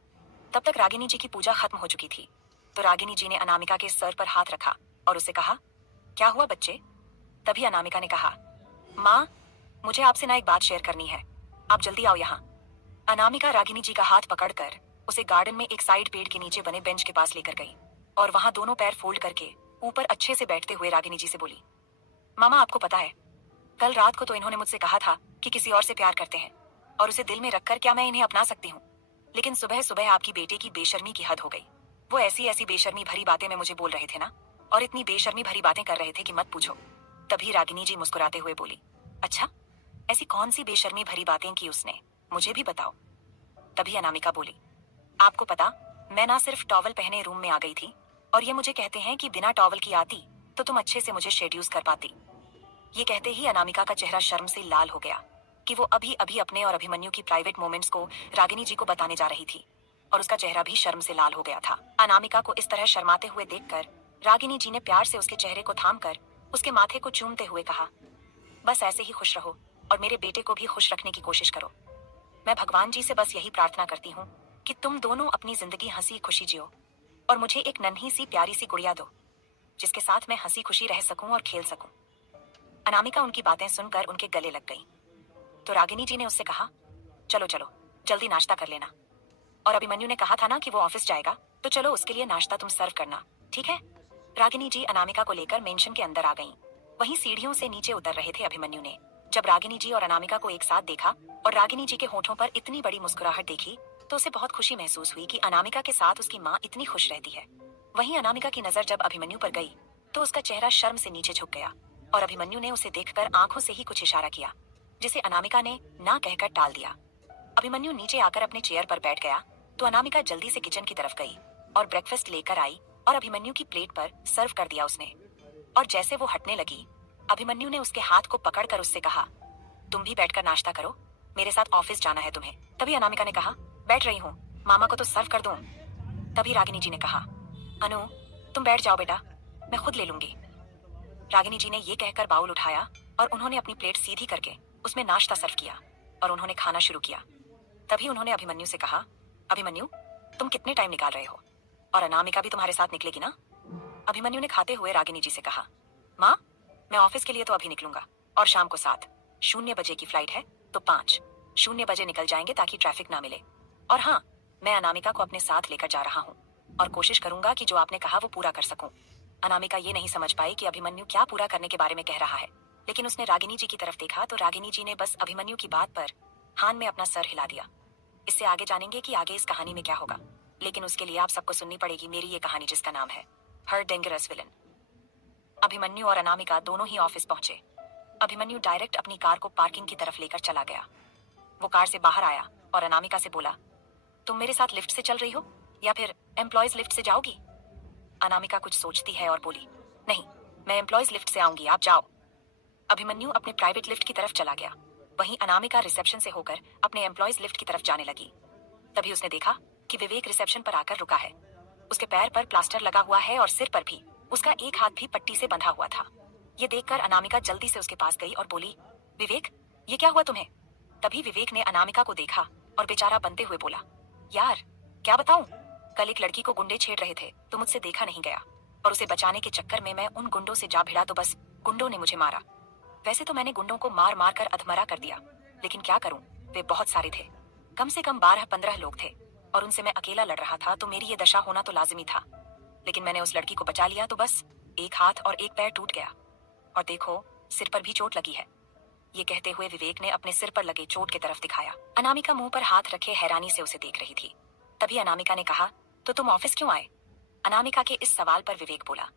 तब तक रागिनी जी की पूजा खत्म हो चुकी थी तो रागिनी जी ने अनामिका के सर पर हाथ रखा और उससे कहा, क्या हुआ बच्चे? तभी अनामिका ने कहा, माँ मुझे आपसे ना एक बात शेयर करनी है, आप जल्दी आओ यहाँ। अनामिका रागिनी जी का हाथ पकड़कर उसे गार्डन में एक साइड पेड़ के नीचे बने बेंच के पास लेकर गई और वहां दोनों पैर फोल्ड करके ऊपर अच्छे से बैठते हुए रागिनी जी से बोली, मामा आपको पता है, कल रात को तो इन्होंने मुझसे कहा था कि किसी और से प्यार करते हैं और उसे दिल में रखकर क्या मैं इन्हें अपना सकती हूँ, लेकिन सुबह सुबह आपकी बेटे की बेशर्मी की हद हो गई। वो ऐसी ऐसी बेशर्मी भरी बातें में मुझे बोल रहे थे ना, और इतनी बेशर्मी भरी बातें कर रहे थे कि मत पूछो। तभी रागिनी जी मुस्कुराते हुए बोली, अच्छा ऐसी कौन सी बेशर्मी भरी बातें की उसने, मुझे भी बताओ। तभी अनामिका बोली, आपको पता, मैं ना सिर्फ टॉवल पहने रूम में आ गई थी और ये मुझे कहते हैं कि बिना टॉवल की आती तो तुम अच्छे से मुझे शेड्यूस कर पाती। ये कहते ही अनामिका का चेहरा शर्म से लाल हो गया कि वो अभी अभी अपने और अभिमन्यु की प्राइवेट मोमेंट्स को रागिनी जी को बताने जा रही थी और उसका चेहरा भी शर्म से लाल हो गया था। अनामिका को इस तरह शर्माते हुए देखकर रागिनी जी ने प्यार से उसके चेहरे को थामकर उसके माथे को चूमते हुए कहा, बस ऐसे ही खुश रहो और मेरे बेटे को भी खुश रखने की कोशिश करो। मैं भगवान जी से बस यही प्रार्थना करती हूँ कि तुम दोनों अपनी जिंदगी हंसी खुशी जियो और मुझे एक नन्ही सी प्यारी सी गुड़िया दो जिसके साथ मैं हंसी खुशी रह सकूं और खेल सकूं। अनामिका उनकी बातें सुनकर उनके गले लग गई तो रागिनी जी ने उससे कहा, चलो चलो जल्दी नाश्ता कर लेना, और अभिमन्यु ने कहा था ना कि वो ऑफिस जाएगा तो चलो उसके लिए नाश्ता तुम सर्व करना, ठीक है? रागिनी जी अनामिका को लेकर मेंशन के अंदर आ गईं। वहीं सीढ़ियों से नीचे उतर रहे थे अभिमन्यु ने जब रागिनी जी और अनामिका को एक साथ देखा और रागिनी जी के होठों पर इतनी बड़ी मुस्कुराहट देखी तो उसे बहुत खुशी महसूस हुई कि अनामिका के साथ उसकी माँ इतनी खुश रहती है। वहीं अनामिका की नजर जब अभिमन्यु पर गई तो उसका चेहरा शर्म से नीचे झुक गया और अभिमन्यु ने उसे देखकर आंखों से ही कुछ इशारा किया, जिसे अनामिका ने ना कहकर टाल दिया। अभिमन्यु नीचे आकर अपने चेयर पर बैठ गया तो अनामिका जल्दी से किचन की तरफ गई और ब्रेकफास्ट लेकर आई और अभिमन्यु की प्लेट पर सर्व कर दिया उसने। और जैसे वो हटने लगी, अभिमन्यु ने उसके हाथ को पकड़कर उससे कहा, तुम भी बैठकर नाश्ता करो, मेरे साथ ऑफिस जाना है तुम्हें। तभी अनामिका ने कहा, बैठ रही हूँ, मामा को तो सर्व कर दूं। तभी रागिनी जी ने कहा, अनु तुम बैठ जाओ बेटा, मैं खुद ले लूंगी। रागिनी जी ने ये कहकर बाउल उठाया और उन्होंने अपनी प्लेट सीधी करके उसमें नाश्ता सर्व किया और उन्होंने खाना शुरू किया। तभी उन्होंने अभिमन्यु से कहा, अभिमन्यु तुम कितने टाइम निकाल रहे हो, और अनामिका भी तुम्हारे साथ निकलेगी ना? अभिमन्यु ने खाते हुए रागिनी जी से कहा, माँ मैं ऑफिस के लिए तो अभी निकलूंगा और शाम को 7:00 की फ्लाइट है, तो 5:00 निकल जाएंगे ताकि ट्रैफिक ना मिले। और हाँ, मैं अनामिका को अपने साथ लेकर जा रहा हूँ और कोशिश करूंगा कि जो आपने कहा वो पूरा कर सकूं। अनामिका ये नहीं समझ पाई कि अभिमन्यु क्या पूरा करने के बारे में कह रहा है, लेकिन उसने रागिनी जी की तरफ देखा तो रागिनी जी ने बस अभिमन्यु की बात पर हान में अपना सर हिला दिया। इससे आगे जानेंगे कि आगे इस कहानी में क्या होगा, लेकिन उसके लिए आप सबको सुननी पड़ेगी मेरी ये कहानी जिसका नाम है हर डेंजरस विलन। अभिमन्यु और अनामिका दोनों ही ऑफिस पहुंचे। अभिमन्यु डायरेक्ट अपनी कार को पार्किंग की तरफ लेकर चला गया। वो कार से बाहर आया और अनामिका से बोला, तुम मेरे साथ लिफ्ट से चल रही हो या फिर एम्प्लॉयज लिफ्ट से जाओगी? अनामिका कुछ सोचती है और बोली, नहीं मैं एम्प्लॉयज लिफ्ट से आऊंगी, आप जाओ। अभिमन्यु अपने प्राइवेट लिफ्ट की तरफ चला गया। वहीं अनामिका रिसेप्शन से होकर अपने एम्प्लॉयज लिफ्ट की तरफ जाने लगी। तभी उसने देखा कि विवेक रिसेप्शन पर आकर रुका है। उसके पैर पर प्लास्टर लगा हुआ है और सिर पर भी उसका एक हाथ भी पट्टी से बंधा हुआ था। ये देखकर अनामिका जल्दी से उसके पास गई और बोली, विवेक ये क्या हुआ तुम्हें? तभी विवेक ने अनामिका को देखा और बेचारा बनते हुए बोला, यार क्या बताऊं, कल एक लड़की को गुंडे छेड़ रहे थे तो मुझसे देखा नहीं गया और उसे बचाने के चक्कर में मैं उन गुंडों से जा भिड़ा तो बस गुंडों ने मुझे मारा। वैसे तो मैंने गुंडों को मार मार कर अधमरा कर दिया, लेकिन क्या करूं, वे बहुत सारे थे, कम से कम 12-15 लोग थे और उनसे मैं अकेला लड़ रहा था, तो मेरी ये दशा होना तो लाजिमी था। लेकिन मैंने उस लड़की को बचा लिया तो बस एक हाथ और एक पैर टूट गया और देखो सिर पर भी चोट लगी है। ये कहते हुए विवेक ने अपने सिर पर लगे चोट की तरफ दिखाया। अनामिका मुंह पर हाथ रखे हैरानी से उसे देख रही थी। तभी अनामिका ने कहा, तो तुम ऑफिस क्यों आए? अनामिका के इस सवाल पर विवेक बोला,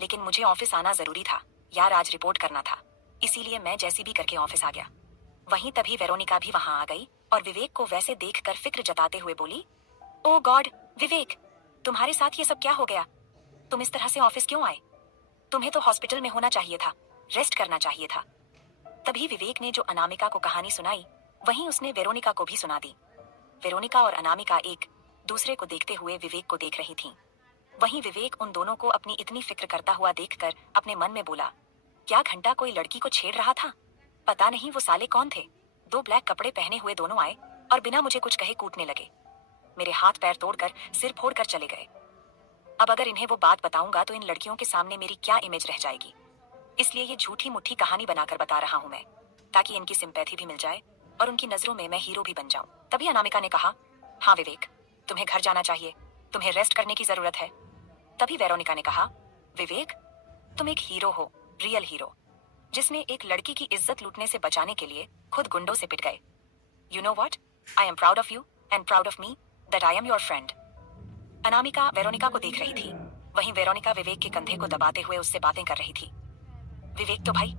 लेकिन मुझे ऑफिस आना जरूरी था यार, आज रिपोर्ट करना था, इसीलिए मैं जैसी भी करके ऑफिस आ गया। वहीं तभी वेरोनिका भी वहां आ गई और विवेक को वैसे देखकर फिक्र जताते हुए बोली, ओ गॉड विवेक, तुम्हारे साथ ये सब क्या हो गया? तुम इस तरह से ऑफिस क्यों आए? तुम्हें तो हॉस्पिटल में होना चाहिए था, रेस्ट करना चाहिए था। तभी विवेक ने जो अनामिका को कहानी सुनाई वहीं उसने वेरोनिका को भी सुना दी। वेरोनिका और अनामिका एक दूसरे को देखते हुए विवेक को देख रही थीं। वहीं विवेक उन दोनों को अपनी इतनी फिक्र करता हुआ देखकर अपने मन में बोला, क्या घंटा कोई लड़की को छेड़ रहा था? पता नहीं वो साले कौन थे। 2 ब्लैक कपड़े पहने हुए दोनों आए और बिना मुझे कुछ कहे कूटने लगे, मेरे हाथ पैर तोड़कर सिर फोड़कर चले गए। अब अगर इन्हें वो बात बताऊंगा तो इन लड़कियों के सामने मेरी क्या इमेज रह जाएगी, इसलिए ये झूठी मुट्ठी कहानी बनाकर बता रहा हूं मैं, ताकि इनकी सिंपैथी भी मिल जाए और उनकी नजरों में मैं हीरो भी बन जाऊं। तभी अनामिका ने कहा, हाँ विवेक, तुम्हें घर जाना चाहिए, तुम्हें रेस्ट करने की जरूरत है। तभी वेरोनिका ने कहा, विवेक तुम एक हीरो हो, रियल हीरो, जिसने एक लड़की की इज्जत लूटने से बचाने के लिए खुद गुंडों से पिट गए। You know what, I am proud of you and proud of me that I am your friend. Anamika Veronica को देख रही थी, वहीं वेरोनिका विवेक के कंधे को दबाते हुए उससे बातें कर रही थी। विवेक तो भाई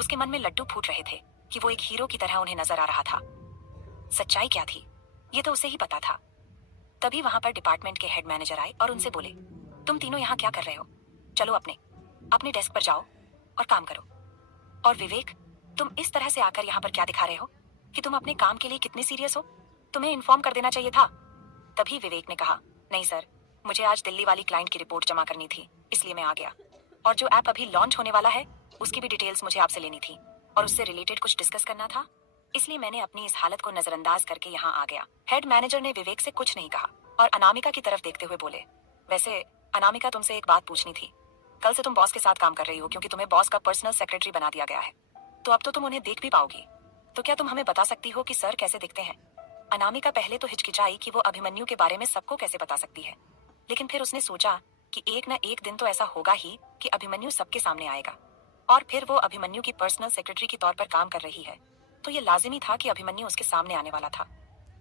उसके मन में लड्डू फूट रहे थे कि वो एक हीरो की तरह उन्हें नजर आ रहा था। सच्चाई क्या थी ये तो उसे ही पता था। तभी वहां पर डिपार्टमेंट के हेड मैनेजर आए और उनसे बोले, तुम तीनों यहाँ क्या कर रहे हो? चलो अपने अपने डेस्क पर जाओ और काम करो। और विवेक, तुम इस तरह से आकर यहाँ पर क्या दिखा रहे हो कि तुम अपने काम के लिए कितने सीरियस हो? तुम्हें इन्फॉर्म कर देना चाहिए था। तभी विवेक ने कहा, नहीं सर, मुझे आज दिल्ली वाली क्लाइंट की रिपोर्ट जमा करनी थी, इसलिए मैं आ गया। और जो ऐप अभी लॉन्च होने वाला है उसकी भी डिटेल्स मुझे आपसे लेनी थी और उससे रिलेटेड कुछ डिस्कस करना था, इसलिए मैंने अपनी इस हालत को नजरअंदाज करके यहाँ आ गया। हेड मैनेजर ने विवेक से कुछ नहीं कहा और अनामिका की तरफ देखते हुए बोले, वैसे अनामिका तुमसे एक बात पूछनी थी। कल से तुम बॉस के साथ काम कर रही हो क्योंकि तुम्हें बॉस का पर्सनल सेक्रेटरी बना दिया गया है, तो अब तो तुम उन्हें देख भी पाओगी। तो क्या तुम हमें बता सकती हो कि सर कैसे दिखते हैं? अनामिका पहले तो हिचकिचाई कि वो अभिमन्यु के बारे में सबको कैसे बता सकती है, लेकिन फिर उसने सोचा कि एक न एक दिन तो ऐसा होगा ही कि अभिमन्यु सबके सामने आएगा और फिर वो अभिमन्यु की पर्सनल सेक्रेटरी के तौर पर काम कर रही है, तो ये लाजिमी था कि अभिमन्यु उसके सामने आने वाला था।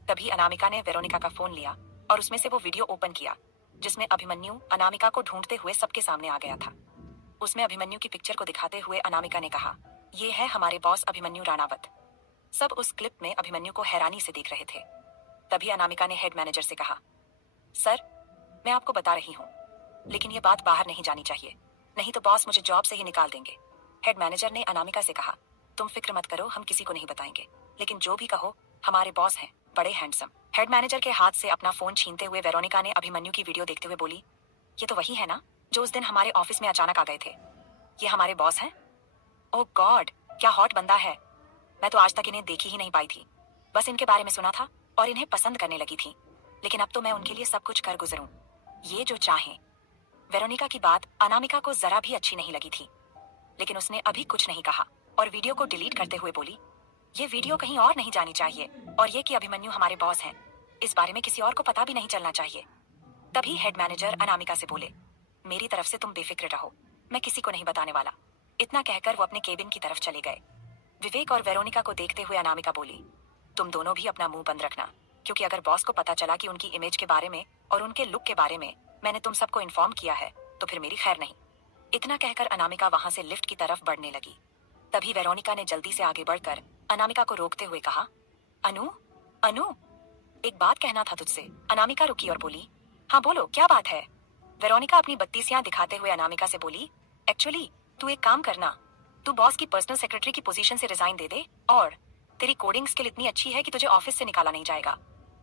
तभी अनामिका ने वेरोनिका का फोन लिया और उसमें से वो वीडियो ओपन किया जिसमें अभिमन्यु अनामिका को ढूंढते हुए सबके सामने आ गया था। उसमें अभिमन्यु की पिक्चर को दिखाते हुए अनामिका ने कहा, ये है हमारे बॉस अभिमन्यु राणावत। सब उस क्लिप में अभिमन्यु को हैरानी से देख रहे थे। तभी अनामिका ने हेड मैनेजर से कहा, सर, मैं आपको बता रही हूँ, लेकिन ये बात बाहर नहीं जानी चाहिए, नहीं तो बॉस मुझे जॉब से ही निकाल देंगे। हेड मैनेजर ने अनामिका से कहा, तुम फिक्र मत करो, हम किसी को नहीं बताएंगे, लेकिन जो भी कहो, हमारे बॉस हैं, बड़े हैंडसम। हेड मैनेजर के हाथ से अपना फोन छीनते हुए वेरोनिका ने अभिमन्यु की वीडियो देखते हुए बोली, ये तो वही है ना जो उस दिन हमारे ऑफिस में अचानक आ गए थे। ये हमारे बॉस हैं? ओह गॉड, क्या हॉट बंदा है। मैं तो आज तक इन्हें देखी ही नहीं पाई थी, बस इनके बारे में सुना था और इन्हें पसंद करने लगी थी, लेकिन अब तो मैं उनके लिए सब कुछ कर गुजरूं, ये जो चाहें। वेरोनिका की बात अनामिका को जरा भी अच्छी नहीं लगी थी, लेकिन उसने अभी कुछ नहीं कहा और वीडियो को डिलीट करते हुए बोली, ये वीडियो कहीं और नहीं जानी चाहिए, और ये कि अभिमन्यु हमारे बॉस हैं, इस बारे में किसी और को पता भी नहीं चलना चाहिए। तभी हेड मैनेजर अनामिका से बोले, मेरी तरफ से तुम बेफिक्र रहो, मैं किसी को नहीं बताने वाला। इतना कहकर वो अपने केबिन की तरफ चले गए। विवेक और वेरोनिका को देखते हुए अनामिका बोली, तुम दोनों भी अपना मुंह बंद रखना, क्योंकि अगर बॉस को पता चला कि उनकी इमेज के बारे में और उनके लुक के बारे में मैंने तुम सबको इन्फॉर्म किया है तो फिर मेरी खैर नहीं। इतना कहकर अनामिका वहां से लिफ्ट की तरफ बढ़ने लगी। तभी वेरोनिका ने जल्दी से आगे बढ़कर अनामिका को रोकते हुए कहा, अनु, अनु, एक बात कहना था तुझसे। अनामिका रुकी और बोली, हाँ बोलो, क्या बात है। वेरोनिका अपनी बत्तीसियां दिखाते हुए अनामिका से बोली, एक्चुअली तू एक काम करना, तू बॉस की पर्सनल सेक्रेटरी की पोजीशन से रिजाइन दे दे, और तेरी कोडिंग स्किल इतनी अच्छी है कि तुझे ऑफिस से निकाला नहीं जाएगा।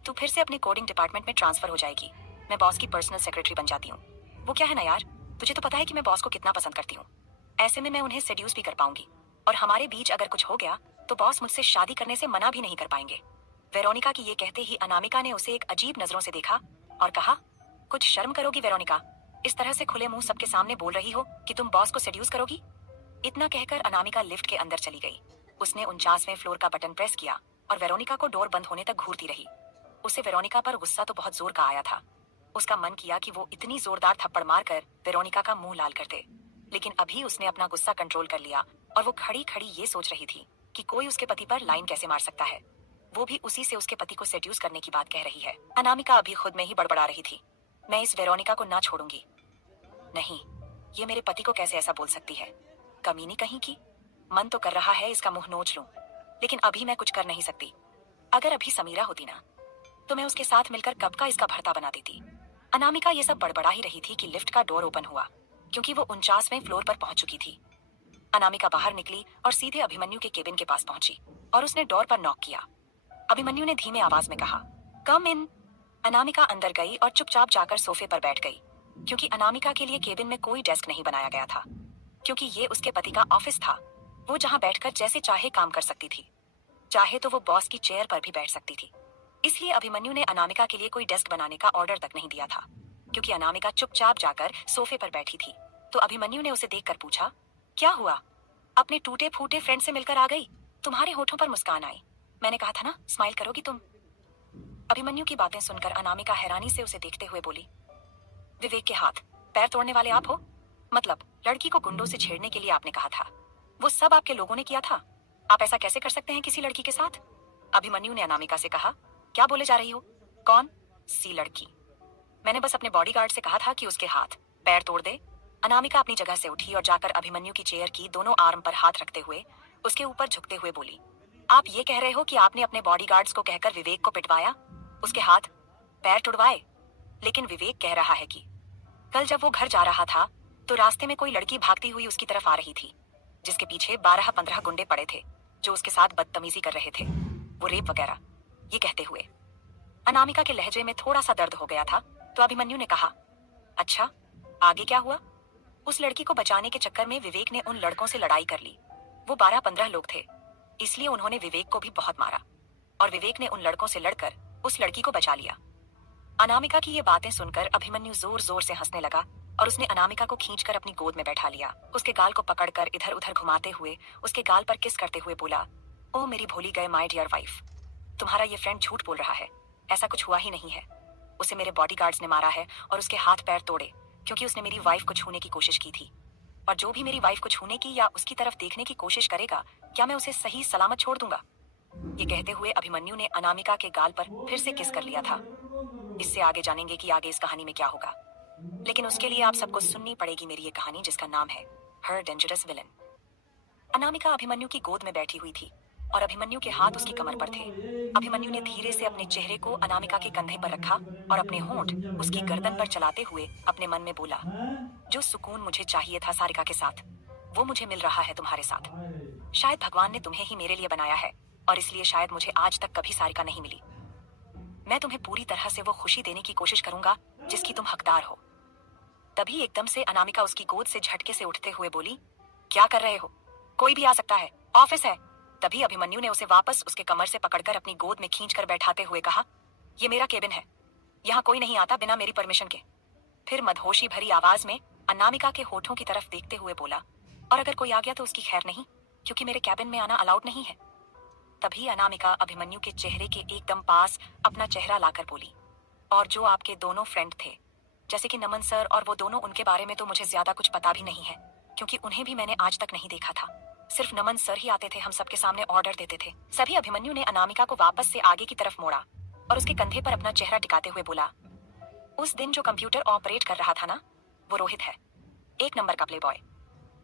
तू फिर से अपने कोडिंग डिपार्टमेंट में ट्रांसफर हो जाएगी, मैं बॉस की पर्सनल सेक्रेटरी बन जाती हूँ। वो क्या है ना यार, तुझे तो पता है कि मैं बॉस को कितना पसंद करती हूँ, ऐसे में मैं उन्हें सेड्यूस भी कर पाऊंगी, और हमारे बीच अगर कुछ हो गया तो बॉस मुझसे शादी करने से मना भी नहीं कर पाएंगे। वेरोनिका की ये कहते ही अनामिका ने उसे एक अजीब नजरों से देखा और कहा, कुछ शर्म करोगी वेरोनिका, इस तरह से खुले मुंह सबके सामने बोल रही हो कि तुम बॉस को सेड्यूस करोगी। इतना कहकर अनामिका लिफ्ट के अंदर चली गई। उसने 49वें फ्लोर का बटन प्रेस किया और वेरोनिका को डोर बंद होने तक घूरती रही। उसे वेरोनिका पर गुस्सा तो बहुत जोर का आया था। उसका मन किया कि वो इतनी जोरदार थप्पड़ मारकर वेरोनिका का मुंह लाल कर दे, लेकिन अभी उसने अपना गुस्सा कंट्रोल कर लिया और वो खड़ी खड़ी ये सोच रही थी कि कोई उसके पति पर लाइन कैसे मार सकता है, वो भी उसी से उसके पति को सेड्यूस करने की बात कह रही है। अनामिका अभी खुद में ही बड़बड़ा रही थी, मैं इस वेरोनिका को ना छोड़ूंगी। नहीं, ये मेरे पति को कैसे ऐसा बोल सकती है, कमीनी कहीं की। मन तो कर रहा है इसका मुंह नोच लूं, लेकिन अभी मैं कुछ कर नहीं सकती। अगर अभी समीरा होती ना, तो मैं उसके साथ मिलकर कब का इसका भरता बना देती। अनामिका ये सब बड़बड़ा ही रही थी कि लिफ्ट का डोर ओपन हुआ, क्योंकि वो 49वें फ्लोर पर पहुंच चुकी थी। अनामिका बाहर निकली और सीधे अभिमन्यु के केबिन के पास पहुंची और उसने डोर पर नॉक किया। अभिमन्यु ने धीमे आवाज में कहा, कम इन। अनामिका अंदर गई और चुपचाप जाकर सोफे पर बैठ गई, क्योंकि अनामिका के लिए केबिन में कोई डेस्क नहीं बनाया गया था, क्योंकि ये उसके पति का ऑफिस था। वो जहां बैठकर जैसे चाहे काम कर सकती थी, चाहे तो वो बॉस की चेयर पर भी बैठ सकती थी। इसलिए अभिमन्यु ने अनामिका के लिए कोई डेस्क बनाने का ऑर्डर तक नहीं दिया था, क्योंकि अनामिका चुपचाप जाकर सोफे पर बैठी थी। तो अभिमन्यु ने उसे देखकर पूछा, क्या हुआ, अपने टूटे फूटे फ्रेंड से मिलकर आ गई? तुम्हारे होठों पर मुस्कान आई, मैंने कहा था ना स्माइल करोगी तुम। अभिमन्यु की बातें सुनकर अनामिका हैरानी से उसे देखते हुए बोली, विवेक के हाथ पैर तोड़ने वाले आप हो? मतलब लड़की को गुंडों से छेड़ने के लिए आपने कहा था, वो सब आपके लोगों ने किया था? आप ऐसा कैसे कर सकते हैं किसी लड़की के साथ? अभिमन्यु ने अनामिका से कहा, क्या बोले जा रही हो? कौन सी लड़की? मैंने बस अपने बॉडीगार्ड से कहा था कि उसके हाथ पैर तोड़ दे। अनामिका अपनी जगह से उठी और जाकर अभिमन्यु की चेयर की दोनों आर्म पर हाथ रखते हुए उसके ऊपर झुकते हुए बोली, आप ये कह रहे हो कि आपने अपने बॉडीगार्ड्स को कहकर विवेक को पिटवाया, उसके हाथ पैर तुड़वाए? लेकिन विवेक कह रहा है कि कल जब वो घर जा रहा था तो रास्ते में कोई लड़की भागती हुई उसकी तरफ आ रही थी, जिसके पीछे 12-15 गुंडे पड़े थे जो उसके साथ बदतमीजी कर रहे थे, वो रेप वगैरह। ये कहते हुए अनामिका के लहजे में थोड़ा सा दर्द हो गया था, तो अभिमन्यु ने कहा, अच्छा आगे क्या हुआ? उस लड़की को बचाने के चक्कर में विवेक ने उन लड़कों से लड़ाई कर ली। वो 12-15 लोग थे, इसलिए उन्होंने विवेक को भी बहुत मारा, और विवेक ने उन लड़कों से लड़कर उस लड़की को बचा लिया। अनामिका की ये बातें सुनकर अभिमन्यु जोर जोर से हंसने लगा और उसने अनामिका को खींचकर अपनी गोद में बैठा लिया। उसके गाल को पकड़कर इधर उधर घुमाते हुए उसके गाल पर किस करते हुए बोला, ओ मेरी भूली गए माय डियर वाइफ, तुम्हारा ये फ्रेंड झूठ बोल रहा है, ऐसा कुछ हुआ ही नहीं है। उसे मेरे बॉडीगार्ड्स ने मारा है और उसके हाथ पैर तोड़े, क्योंकि उसने मेरी वाइफ को छूने की कोशिश की थी। और जो भी मेरी वाइफ को छूने की या उसकी तरफ देखने की कोशिश करेगा, क्या मैं उसे सही सलामत छोड़ दूंगा? ये कहते हुए अभिमन्यु ने अनामिका के गाल पर फिर से किस कर लिया था। इससे आगे जानेंगे कि आगे इस कहानी में क्या होगा, लेकिन उसके लिए आप सबको सुननी पड़ेगी मेरी ये कहानी जिसका नाम है हर डेंजरस विलन। अनामिका अभिमन्यु की गोद में बैठी हुई थी और अभिमन्यु के हाथ उसकी कमर पर थे। अभिमन्यु ने धीरे से अपने चेहरे को अनामिका के कंधे पर रखा और अपने होंठ उसकी गर्दन पर चलाते हुए अपने मन में बोला, जो सुकून मुझे चाहिए था सारिका के साथ, वो मुझे मिल रहा है तुम्हारे साथ। शायद भगवान ने तुम्हें ही मेरे लिए बनाया है और इसलिए शायद मुझे आज तक कभी सारिका नहीं मिली। मैं तुम्हें पूरी तरह से वो खुशी देने की कोशिश करूंगा जिसकी तुम हकदार हो। तभी एकदम से अनामिका उसकी गोद से झटके से उठते हुए बोली, क्या कर रहे हो? कोई भी आ सकता है, ऑफिस है। तभी अभिमन्यु ने उसे वापस उसके कमर से पकड़कर अपनी गोद में खींचकर बैठाते हुए कहा, ये मेरा केबिन है, यहाँ कोई नहीं आता बिना मेरी परमिशन के। फिर मदहोशी भरी आवाज में अनामिका के होठों की तरफ देखते हुए बोला, और अगर कोई आ गया तो उसकी खैर नहीं, क्योंकि मेरे कैबिन में आना अलाउड नहीं है। तभी अनामिका अभिमन्यु के चेहरे के एकदम पास अपना चेहरा लाकर बोली, और जो आपके दोनों फ्रेंड थे, जैसे कि नमन सर और वो दोनों, उनके बारे में तो मुझे ज्यादा कुछ पता भी नहीं है, क्योंकि उन्हें भी मैंने आज तक नहीं देखा था। सिर्फ नमन सर ही आते थे, हम सबके सामने ऑर्डर देते थे सभी। अभिमन्यु ने अनामिका को वापस से आगे की तरफ मोड़ा और उसके कंधे पर अपना चेहरा टिकाते हुए बोला, उस दिन जो कंप्यूटर ऑपरेट कर रहा था ना, वो रोहित है, एक नंबर का प्लेबॉय।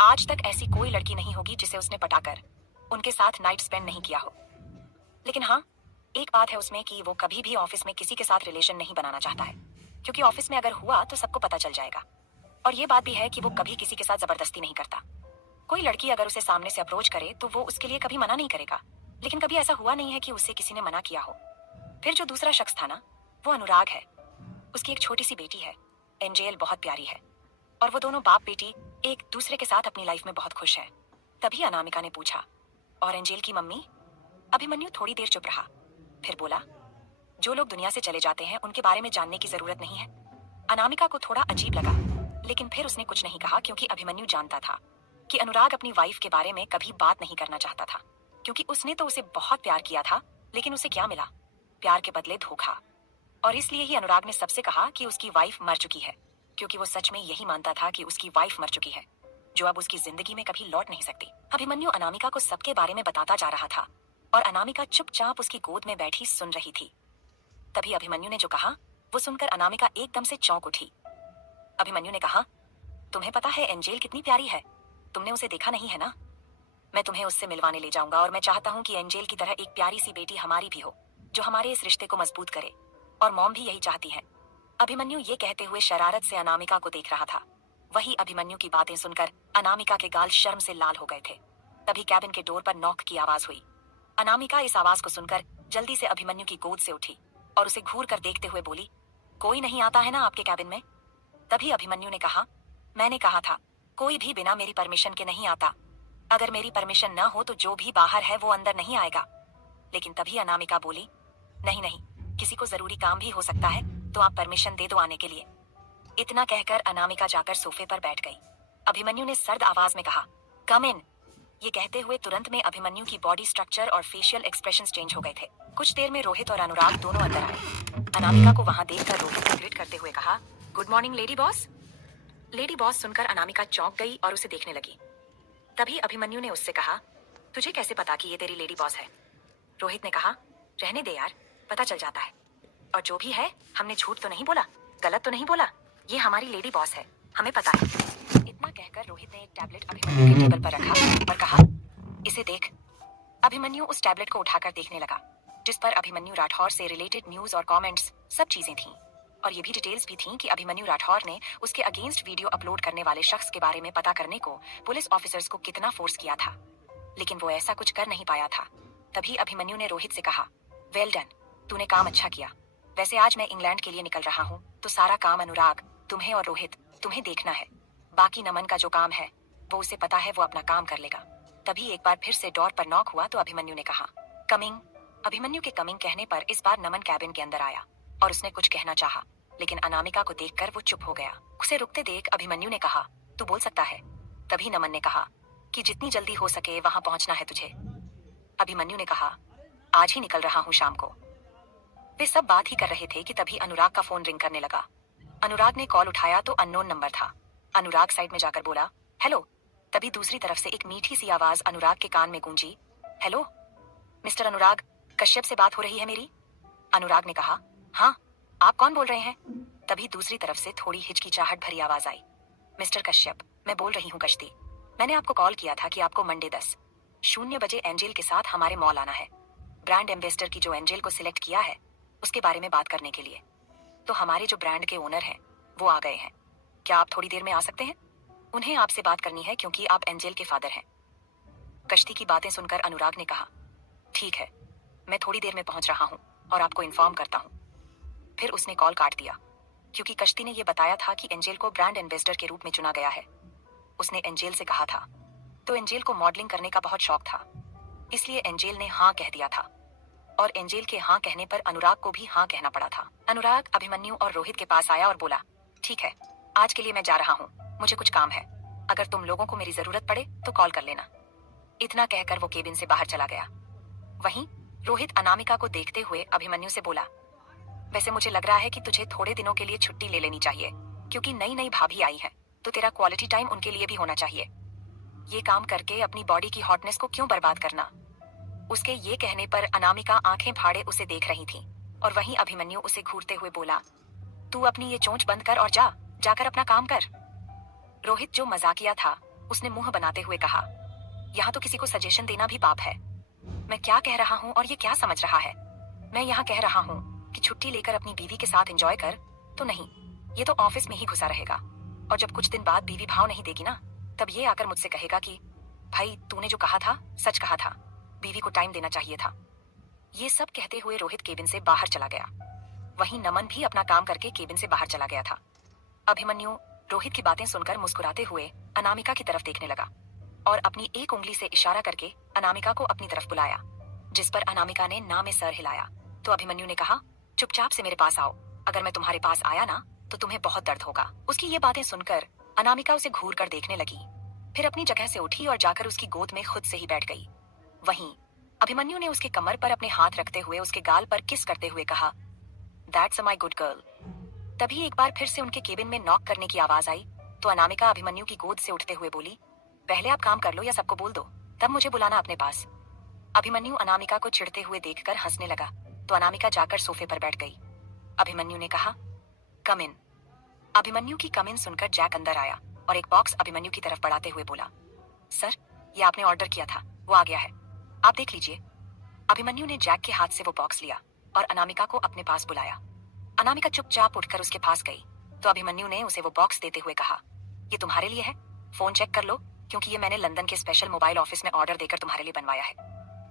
आज तक ऐसी कोई लड़की नहीं होगी जिसे उसने पटाकर उनके साथ नाइट स्पेंड नहीं किया हो। लेकिन हाँ, एक बात है उसमें कि वो कभी भी ऑफिस में किसी के साथ रिलेशन नहीं बनाना चाहता है, क्योंकि ऑफिस में अगर हुआ तो सबको पता चल जाएगा। और ये बात भी है कि वो कभी किसी के साथ जबरदस्ती नहीं करता। कोई लड़की अगर उसे सामने से अप्रोच करे तो वो उसके लिए कभी मना नहीं करेगा, लेकिन कभी ऐसा हुआ नहीं है कि उससे किसी ने मना किया हो। फिर जो दूसरा शख्स था ना, वो अनुराग है। उसकी एक छोटी सी बेटी है, एंजेल, बहुत प्यारी है, और वो दोनों बाप बेटी एक दूसरे के साथ अपनी लाइफ में बहुत खुश हैं। तभी अनामिका ने पूछा, और एंजेल की मम्मी? अभिमन्यु थोड़ी देर चुप रहा, फिर बोला, जो लोग दुनिया से चले जाते हैं उनके बारे में जानने की जरूरत नहीं है। अनामिका को थोड़ा अजीब लगा, लेकिन फिर उसने कुछ नहीं कहा, क्योंकि अभिमन्यु जानता था कि अनुराग अपनी वाइफ के बारे में कभी बात नहीं करना चाहता था, क्योंकि उसने तो उसे बहुत प्यार किया था, लेकिन उसे क्या मिला? प्यार के बदले धोखा। और इसलिए ही अनुराग ने सबसे कहा कि उसकी वाइफ मर चुकी है, क्योंकि वो सच में यही मानता था कि उसकी वाइफ मर चुकी है, जो अब उसकी जिंदगी में कभी लौट नहीं सकती। अभिमन्यु अनामिका को सबके बारे में बताता जा रहा था और अनामिका चुपचाप उसकी गोद में बैठी सुन रही थी। तभी अभिमन्यु ने जो कहा वो सुनकर अनामिका एकदम से चौंक उठी। अभिमन्यु ने कहा, तुम्हें पता है एंजेल कितनी प्यारी है? तुमने उसे देखा नहीं है ना? मैं तुम्हें उससे मिलवाने ले जाऊंगा, और मैं चाहता हूँ कि एंजेल की तरह एक प्यारी सी बेटी हमारी भी हो, जो हमारे इस रिश्ते को मजबूत करे, और मॉम भी यही चाहती है। अभिमन्यु ये कहते हुए शरारत से अनामिका को देख रहा था। वही अभिमन्यु की बातें सुनकर अनामिका के गाल शर्म से लाल हो गए थे। तभी कैबिन के डोर पर नॉक की आवाज हुई। अनामिका इस आवाज को सुनकर जल्दी से अभिमन्यु की गोद से उठी और उसे घूर कर देखते हुए बोली, कोई नहीं आता है ना आपके कैबिन में? तभी अभिमन्यु ने कहा, मैंने कहा था कोई भी बिना मेरी परमिशन के नहीं आता। अगर मेरी परमिशन न हो तो जो भी बाहर है वो अंदर नहीं आएगा। लेकिन तभी अनामिका बोली, नहीं नहीं, किसी को जरूरी काम भी हो सकता है, तो आप परमिशन दे दो आने के लिए। इतना कहकर अनामिका जाकर सोफे पर बैठ गई। अभिमन्यु ने सर्द आवाज में कहा, कम इन। ये कहते हुए तुरंत में अभिमन्यु की बॉडी स्ट्रक्चर और फेशियल एक्सप्रेशंस चेंज हो गए थे। कुछ देर में रोहित और अनुराग दोनों अंदर आए। अनामिका को वहां देखकर रोहित ने ग्रिट करते हुए कहा, good morning lady boss. Lady boss सुनकर अनामिका चौंक गई और उसे देखने लगी। तभी अभिमन्यु ने उससे कहा, तुझे कैसे पता कि ये तेरी लेडी बॉस है? रोहित ने कहा, रहने दे यार, पता चल जाता है। और जो भी है, हमने झूठ तो नहीं बोला, गलत तो नहीं बोला, ये हमारी लेडी बॉस है, हमें पता है। इतना कहकर रोहित ने एक टैबलेट अभिमन्यु के टेबल पर रखा और कहा, इसे देख। अभिमन्यु उस टैबलेट को उठाकर देखने लगा, जिस पर अभिमन्यु राठौर से रिलेटेड न्यूज और कमेंट्स सब चीजें थीं, और ये भी डिटेल्स भी थीं कि अभिमन्यु राठौर ने उसके अगेंस्ट वीडियो अपलोड करने वाले शख्स के बारे में पता करने को पुलिस ऑफिसर्स को कितना फोर्स किया था, लेकिन वो ऐसा कुछ कर नहीं पाया था। तभी अभिमन्यु ने रोहित से कहा, वेल डन, तूने काम अच्छा किया। वैसे आज मैं इंग्लैंड के लिए निकल रहा हूँ, तो सारा काम अनुराग, तुम्हें और रोहित, तुम्हें देखना है। बाकी नमन का जो काम है वो उसे पता है, वो अपना काम कर लेगा। तभी एक बार फिर से डोर पर नॉक हुआ तो अभिमन्यु ने कहा, कमिंग। अभिमन्यु के कमिंग कहने पर इस बार नमन कैबिन के अंदर आया और उसने कुछ कहना चाहा, लेकिन अनामिका को देखकर वो चुप हो गया। उसे रुकते देख अभिमन्यु ने कहा, तू बोल सकता है। तभी नमन ने कहा कि जितनी जल्दी हो सके वहां पहुंचना है तुझे। अभिमन्यु ने कहा, आज ही निकल रहा हूँ शाम को। वे सब बात ही कर रहे थे कि तभी अनुराग का फोन रिंग करने लगा। अनुराग ने कॉल उठाया तो अननोन नंबर था। अनुराग साइड में जाकर बोला, हेलो। तभी दूसरी तरफ से एक मीठी सी आवाज अनुराग के कान में गूंजी, हेलो। मिस्टर अनुराग, कश्यप से बात हो रही है मेरी? अनुराग ने कहा। हाँ, आप कौन बोल रहे हैं? तभी दूसरी तरफ से थोड़ी हिचकिचाहट भरी आवाज आई। मिस्टर कश्यप, मैं बोल रही हूँ कश्ती। मैंने आपको कॉल किया था कि आपको मंडे 10:00 एंजेल के साथ हमारे मॉल आना है। ब्रांड एम्बेसडर की जो एंजेल को सिलेक्ट किया है उसके बारे में बात करने के लिए। तो हमारे जो ब्रांड के ओनर हैं वो आ गए हैं। क्या आप थोड़ी देर में आ सकते हैं? उन्हें आपसे बात करनी है क्योंकि आप एंजेल के फादर हैं। कश्ती की बातें सुनकर अनुराग ने कहा, ठीक है, मैं थोड़ी देर में पहुंच रहा हूँ और आपको इन्फॉर्म करता हूँ। फिर उसने कॉल काट दिया क्योंकि कश्ती ने यह बताया था कि एंजेल को ब्रांड एम्बेसडर के रूप में चुना गया है। उसने एंजेल से कहा था, तो एंजेल को मॉडलिंग करने का बहुत शौक था, इसलिए एंजेल ने हाँ कह दिया था। और एंजेल के हाँ कहने पर अनुराग को भी हाँ कहना पड़ा था। अनुराग अभिमन्यु और रोहित के पास आया और बोला, ठीक है, आज के लिए मैं जा रहा हूँ, मुझे कुछ काम है। अगर तुम लोगों को मेरी जरूरत पड़े तो कॉल कर लेना। इतना कहकर वो केबिन से बाहर चला गया। वहीं रोहित अनामिका को देखते हुए अभिमन्यु से बोला, वैसे मुझे लग रहा है कि तुझे थोड़े दिनों के लिए छुट्टी ले लेनी चाहिए, क्योंकि नई नई भाभी आई है तो तेरा क्वालिटी टाइम उनके लिए भी होना चाहिए। ये काम करके अपनी बॉडी की हॉटनेस को क्यों बर्बाद करना। उसके ये कहने पर अनामिका आंखें फाड़े उसे देख रही थी और वहीं अभिमन्यु उसे घूरते हुए बोला, तू अपनी ये चोंच बंद कर और जाकर अपना काम कर। रोहित जो मजाकिया था उसने मुंह बनाते हुए कहा, यहाँ तो किसी को सजेशन देना भी पाप है। मैं क्या कह रहा हूँ और ये क्या समझ रहा है? मैं यहाँ कह रहा हूँ कि छुट्टी लेकर अपनी बीवी के साथ एंजॉय कर, तो नहीं, ये तो ऑफिस में ही घुसा रहेगा। और जब कुछ दिन बाद बीवी भाव नहीं देगी ना, तब ये आकर मुझसे कहेगा कि भाई तूने जो कहा था सच कहा था, बीवी को टाइम देना चाहिए था। ये सब कहते हुए रोहित केबिन से बाहर चला गया। वहीं नमन भी अपना काम करके केबिन से बाहर चला गया था। अभिमन्यु रोहित की बातें सुनकर मुस्कुराते हुए अनामिका की तरफ देखने लगा और अपनी एक उंगली से इशारा करके अनामिका को अपनी तरफ बुलाया, जिस पर अनामिका ने ना में सर हिलाया। तो अभिमन्यु ने कहा, चुपचाप से मेरे पास आओ, अगर मैं तुम्हारे पास आया ना तो तुम्हें बहुत दर्द होगा। उसकी ये बातें सुनकर अनामिका उसे घूर कर देखने लगी, फिर अपनी जगह से उठी और जाकर उसकी गोद में खुद से ही बैठ गई। वहीं अभिमन्यु ने उसके कमर पर अपने हाथ रखते हुए उसके गाल पर किस करते हुए कहा, दैट्स माय गुड गर्ल। तभी एक बार फिर से उनके केबिन में नॉक करने की आवाज आई तो अनामिका अभिमन्यु की गोद से उठते हुए बोली, पहले आप काम कर लो या सबको बोल दो, तब मुझे बुलाना अपने पास। अभिमन्यु अनामिका को चिढ़ते हुए देखकर हंसने लगा तो अनामिका जाकर सोफे पर बैठ गई। अभिमन्यु ने कहा, कम इन। अभिमन्यु की कम इन सुनकर जैक अंदर आया और एक बॉक्स अभिमन्यु की तरफ बढ़ाते हुए बोला, सर, ये आपने ऑर्डर किया था वो आ गया है, आप देख लीजिए। अभिमन्यु ने जैक के हाथ से वो बॉक्स लिया और अनामिका को अपने पास बुलाया। अनामिका चुपचाप उठकर उसके पास गई तो अभिमन्यु ने उसे वो बॉक्स देते हुए कहा, ये तुम्हारे लिए है, फोन चेक कर लो, क्योंकि ये मैंने लंदन के स्पेशल मोबाइल ऑफिस में ऑर्डर देकर तुम्हारे लिए बनवाया है।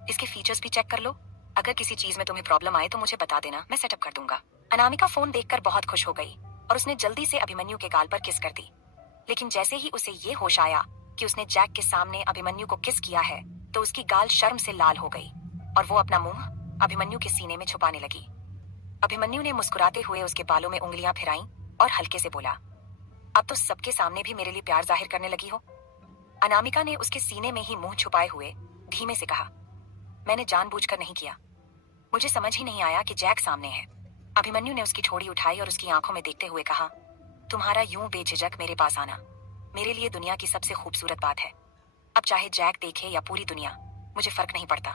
इसके फीचर्स भी चेक कर लो, अगर किसी चीज में तुम्हें प्रॉब्लम आए तो मुझे बता देना, मैं सेटअप कर दूंगा। अनामिका फोन देखकर बहुत खुश हो गई और उसने जल्दी से अभिमन्यु के गाल पर किस कर दी। लेकिन जैसे ही उसे ये होश आया कि उसने जैक के सामने अभिमन्यु को किस किया है तो उसकी गाल शर्म से लाल हो गई और वो अपना मुंह अभिमन्यु के सीने में छुपाने लगी। अभिमन्यु ने मुस्कुराते हुए उसके बालों में उंगलियां फिराईं और हल्के से बोला, अब तो सबके सामने भी मेरे लिए प्यार जाहिर करने लगी हो। अनामिका ने उसके सीने में ही मुंह छुपाए हुए धीमे से कहा, मैंने जानबूझकर नहीं किया, मुझे समझ ही नहीं आया कि जैक सामने है। अभिमन्यु ने उसकी ठोड़ी उठाई और उसकी आंखों में देखते हुए कहा, तुम्हारा यूं बेझिझक मेरे पास आना मेरे लिए दुनिया की सबसे खूबसूरत बात है। अब चाहे जैक देखे या पूरी दुनिया, मुझे फर्क नहीं पड़ता,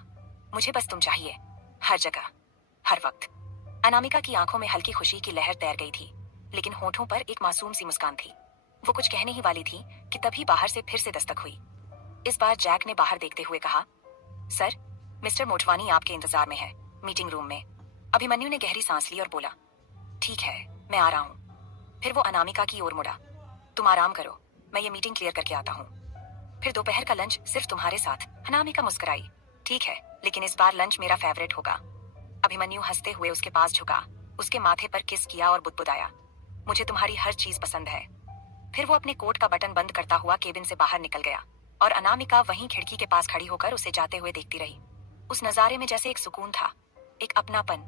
मुझे बस तुम चाहिए, हर जगह, हर वक्त। अनामिका की आंखों में हल्की खुशी की लहर तैर गई थी, लेकिन होठों पर एक मासूम सी मुस्कान थी। वो कुछ कहने ही वाली थी कि तभी बाहर से फिर से दस्तक हुई। इस बार जैक ने बाहर देखते हुए कहा, सर, मिस्टर मोटवानी आपके इंतजार में है, मीटिंग रूम में। अभिमन्यु ने गहरी सांस ली और बोला, ठीक है, मैं आ रहा हूँ। फिर वो अनामिका की ओर मुड़ा, तुम आराम करो, मैं ये मीटिंग क्लियर करके आता हूँ। फिर दोपहर का लंच सिर्फ तुम्हारे साथ। अनामिका मुस्कुराई, ठीक है, लेकिन इस बार लंच मेरा फेवरेट होगा। अभिमन्यु हंसते हुए उसके पास झुका, उसके माथे पर किस किया और बुदबुदाया, मुझे तुम्हारी हर चीज पसंद है। फिर वो अपने कोट का बटन बंद करता हुआ केबिन से बाहर निकल गया और अनामिका वहीं खिड़की के पास खड़ी होकर उसे जाते हुए देखती रही। उस नजारे में जैसे एक सुकून था, एक अपनापन,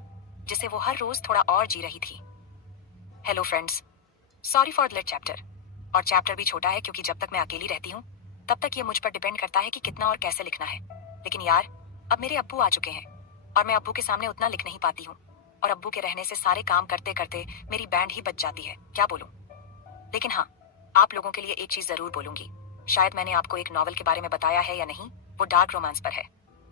जिसे वो हर रोज थोड़ा और जी रही थी। Hello friends, sorry for the late chapter. और चैप्टर भी छोटा है क्योंकि जब तक मैं अकेली रहती हूँ तब तक ये मुझ पर डिपेंड करता है कि कितना और कैसे लिखना है। लेकिन यार, अब मेरे अब्बू आ चुके हैं और मैं अब्बू के सामने उतना लिख नहीं पाती हूँ, और अब्बू के रहने से सारे काम करते करते मेरी बैंड ही बच जाती है, क्या बोलूं। लेकिन हाँ, आप लोगों के लिए एक चीज जरूर बोलूंगी। शायद मैंने आपको एक नॉवल के बारे में बताया है या नहीं, वो डार्क रोमांस पर है,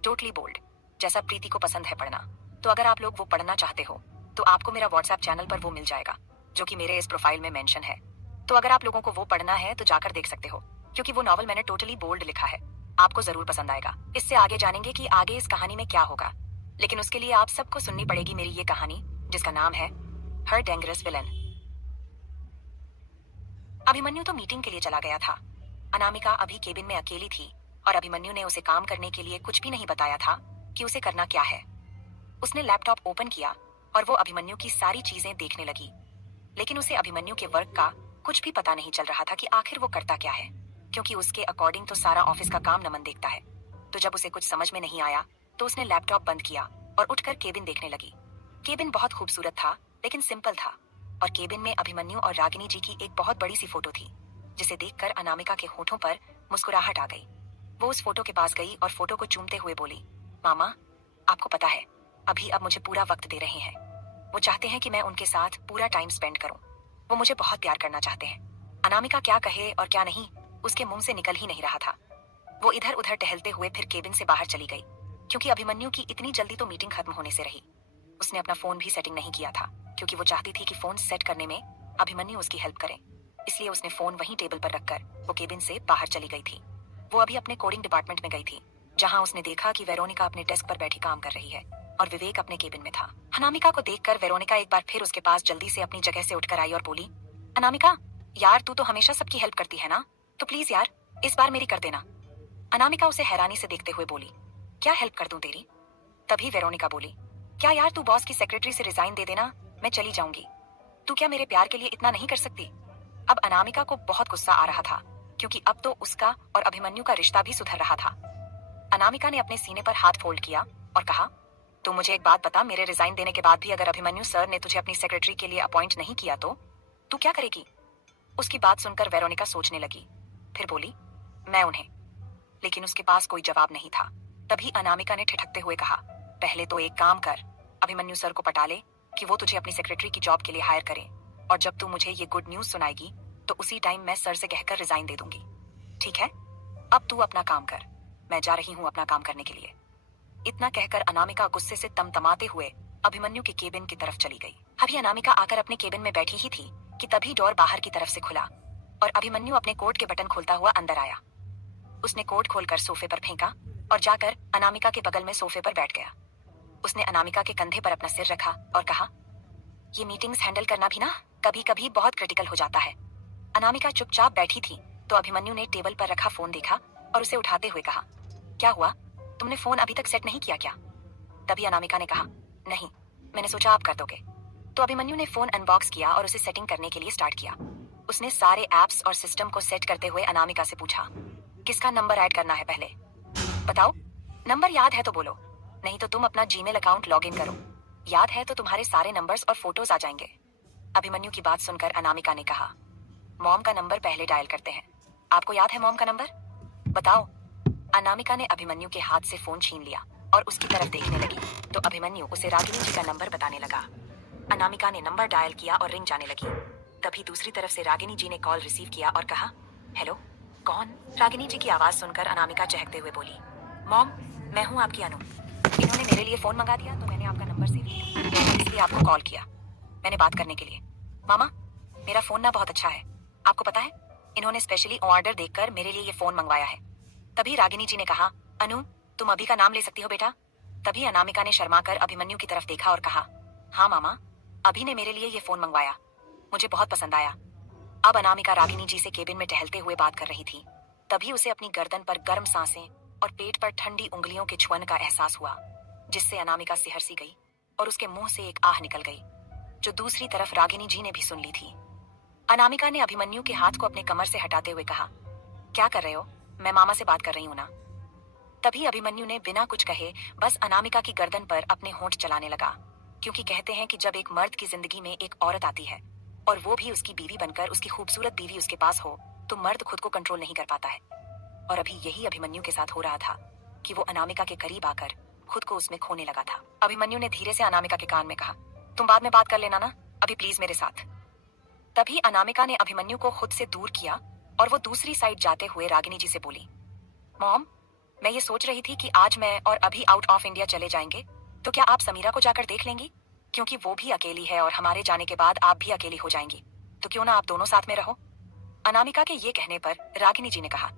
टोटली बोल्ड। जैसा प्रीति को पसंद है पढ़ना। तो अगर आप लोग वो पढ़ना चाहते हो तो आपको मेरा व्हाट्सएप चैनल पर वो मिल जाएगा, जो कि मेरे इस प्रोफाइल में मेंशन है। तो अगर आप लोगों को वो पढ़ना है तो जाकर देख सकते हो, क्योंकि वो नॉवल मैंने टोटली बोल्ड लिखा है। आपको जरूर पसंद आएगा। इससे आगे जानेंगे कि आगे इस कहानी में क्या होगा, लेकिन उसके लिए आप सबको सुननी पड़ेगी मेरी ये कहानी, जिसका नाम है हर डेंजरस विलन। अभिमन्यु तो मीटिंग के लिए चला गया था। अनामिका अभी केबिन में अकेली थी और अभिमन्यु ने उसे काम करने के लिए कुछ भी नहीं बताया था कि उसे करना क्या है। उसने लैपटॉप ओपन किया और वो अभिमन्यु की सारी चीजें देखने लगी, लेकिन उसे अभिमन्यु के वर्क का कुछ भी पता नहीं चल रहा था कि आखिर वो करता क्या है, क्योंकि उसके अकॉर्डिंग तो सारा ऑफिस का काम नमन देखता है। तो जब उसे कुछ समझ में नहीं आया तो उसने लैपटॉप बंद किया और उठकर केबिन देखने लगी। केबिन बहुत खूबसूरत था, लेकिन सिंपल था, और केबिन में अभिमन्यु और रागिनी जी की एक बहुत बड़ी सी फोटो थी, जिसे देखकर अनामिका के होठों पर मुस्कुराहट आ गई। वो उस फोटो के पास गई और फोटो को चूमते हुए बोली, मामा, आपको पता है अभी अब मुझे पूरा वक्त दे रहे हैं। वो चाहते हैं कि मैं उनके साथ पूरा टाइम स्पेंड करूं। वो मुझे बहुत प्यार करना चाहते हैं। अनामिका क्या कहे और क्या नहीं उसके मुंह से निकल ही नहीं रहा था। वो इधर उधर टहलते हुए फिर केबिन से बाहर चली गई, क्योंकि अभिमन्यु की इतनी जल्दी तो मीटिंग खत्म होने से रही। उसने अपना फोन भी सेटिंग नहीं किया था, क्योंकि वो चाहती थी कि फोन सेट करने में अभिमन्यु उसकी हेल्प करे। इसलिए उसने फोन वहीं टेबल पर रखकर वो केबिन से बाहर चली गई थी। वो अभी अपने कोडिंग डिपार्टमेंट में गई थी, जहां उसने देखा कि वेरोनिका अपने डेस्क पर बैठी काम कर रही है और विवेक अपने केबिन में था। अनामिका को देखकर वेरोनिका एक बार फिर उसके पास जल्दी से अपनी जगह से उठकर आई और बोली, अनामिका, यार तू तो हमेशा सबकी हेल्प करती है ना, तो प्लीज यार इस बार मेरी कर देना। अनामिका उसे हैरानी से देखते हुए बोली, क्या हेल्प कर दूं तेरी? तभी वेरोनिका बोली, क्या यार तू बॉस की सेक्रेटरी से रिजाइन दे देना, मैं चली जाऊंगी। तू क्या मेरे प्यार के लिए इतना नहीं कर सकती? अब अनामिका को बहुत गुस्सा आ रहा था, क्योंकि अब तो उसका और अभिमन्यु का रिश्ता भी सुधर रहा था। अनामिका ने अपने सीने पर हाथ फोल्ड किया और कहा, तू मुझे एक बात बता, मेरे रिजाइन देने के बाद भी अगर अभिमन्यु सर ने तुझे अपनी सेक्रेटरी के लिए अपॉइंट नहीं किया तो तू क्या करेगी? उसकी बात सुनकर वेरोनिका सोचने लगी, फिर बोली, मैं उन्हें। लेकिन उसके पास कोई जवाब नहीं था। तभी अनामिका ने ठिठकते हुए कहा, पहले तो एक काम कर, अभिमन्यु सर को पटा ले कि वो तुझे अपनी सेक्रेटरी की जॉब के लिए हायर करें, और जब तू मुझे ये गुड न्यूज सुनाएगी तो उसी टाइम मैं सर से कहकर रिजाइन दे दूंगी। ठीक है, अब तू अपना काम कर, मैं जा रही हूँ अपना काम करने के लिए। इतना कहकर अनामिका गुस्से से तमतमाते हुए अभिमन्यु के केबिन की तरफ चली गई। अभी अनामिका आकर अपने केबिन में बैठी ही थी कि तभी डोर बाहर की तरफ से खुला और अभिमन्यु अपने कोट के बटन खोलता हुआ अंदर आया। उसने कोट खोलकर सोफे पर फेंका और जाकर अनामिका के बगल में सोफे पर बैठ गया। उसने अनामिका के कंधे पर अपना सिर रखा और कहा, ये मीटिंग्स हैंडल करना भी ना कभी कभी बहुत क्रिटिकल हो जाता है। अनामिका चुपचाप बैठी थी तो अभिमन्यु ने टेबल पर रखा फोन देखा और उसे उठाते हुए कहा, क्या हुआ, तुमने फोन अभी तक सेट नहीं किया क्या? तभी अनामिका ने कहा, नहीं, मैंने सोचा आप कर दोगे। तो अभिमन्यु ने फोन अनबॉक्स किया और उसे सेटिंग करने के लिए स्टार्ट किया। उसने सारे एप्स और सिस्टम को सेट करते हुए अनामिका से पूछा, किसका नंबर ऐड करना है पहले बताओ? नंबर याद है तो बोलो, नहीं तो तुम अपना जीमेल अकाउंट लॉग इन करो। याद है तो तुम्हारे सारे नंबर्स और फोटोज आ जाएंगे। अभिमन्यु की बात सुनकर अनामिका ने कहा, मॉम का नंबर पहले डायल करते हैं। आपको याद है मॉम का नंबर? बताओ। अनामिका ने अभिमन्यु के हाथ से फोन छीन लिया और उसकी तरफ देखने लगी तो अभिमन्यु उसे रागिनी जी का नंबर बताने लगा। अनामिका ने नंबर डायल किया और रिंग जाने लगी। तभी दूसरी तरफ से रागिनी जी ने कॉल रिसीव किया और कहा, हेलो, कौन? रागिनी जी की आवाज सुनकर अनामिका चहकते हुए बोली, मॉम, मैं हूँ आपकी अनु। इन्होंने मेरे लिए फोन मंगा दिया तो मैंने आपका नंबर सेव किया और इसलिए आपको कॉल किया, मैंने बात करने के लिए। मामा, मेरा फोन ना बहुत अच्छा है, आपको पता है, इन्होंने स्पेशली ऑर्डर देकर मेरे लिए ये फोन मंगवाया है। तभी रागिनी जी ने कहा, अनु, तुम अभी का नाम ले सकती हो बेटा। तभी अनामिका ने शर्माकर अभिमन्यु की तरफ देखा और कहा, हाँ मामा, अभी ने मेरे लिए ये फोन मंगवाया, मुझे बहुत पसंद आया। अब अनामिका रागिनी जी से केबिन में टहलते हुए बात कर रही थी। तभी उसे अपनी गर्दन पर गर्म सांसें और पेट पर ठंडी उंगलियों के छुअन का एहसास हुआ, जिससे अनामिका सिहर सी गई और उसके मुंह से एक आह निकल गई, जो दूसरी तरफ रागिनी जी ने भी सुन ली थी। अनामिका ने अभिमन्यु के हाथ को अपने कमर से हटाते हुए कहा, क्या कर रहे हो? मैं मामा से बात कर रही हूँ ना। तभी अभिमन्यु ने बिना कुछ कहे बस अनामिका की गर्दन पर अपने होंठ चलाने लगा, क्योंकि कहते हैं कि जब एक मर्द की जिंदगी में एक औरत आती है और वो भी उसकी बीवी बनकर, उसकी खूबसूरत बीवी उसके पास हो, तो मर्द खुद को कंट्रोल नहीं कर पाता है। और अभी यही अभिमन्यु के साथ हो रहा था कि वो अनामिका के करीब आकर खुद को उसमें खोने लगा था। अभिमन्यु ने धीरे से अनामिका के कान में कहा, तुम बाद में बात कर लेना ना, अभी प्लीज मेरे साथ। तभी अनामिका ने अभिमन्यु को खुद से दूर किया और वो दूसरी साइड जाते हुए रागिनी जी से बोली, मॉम, मैं ये सोच रही थी कि आज मैं और अभी आउट ऑफ इंडिया चले जाएंगे, तो क्या आप समीरा को जाकर देख लेंगी? क्योंकि वो भी अकेली है और हमारे जाने के बाद आप भी अकेली हो जाएंगी, तो क्यों ना आप दोनों साथ में रहो। अनामिका के ये कहने पर रागिनी जी ने कहा,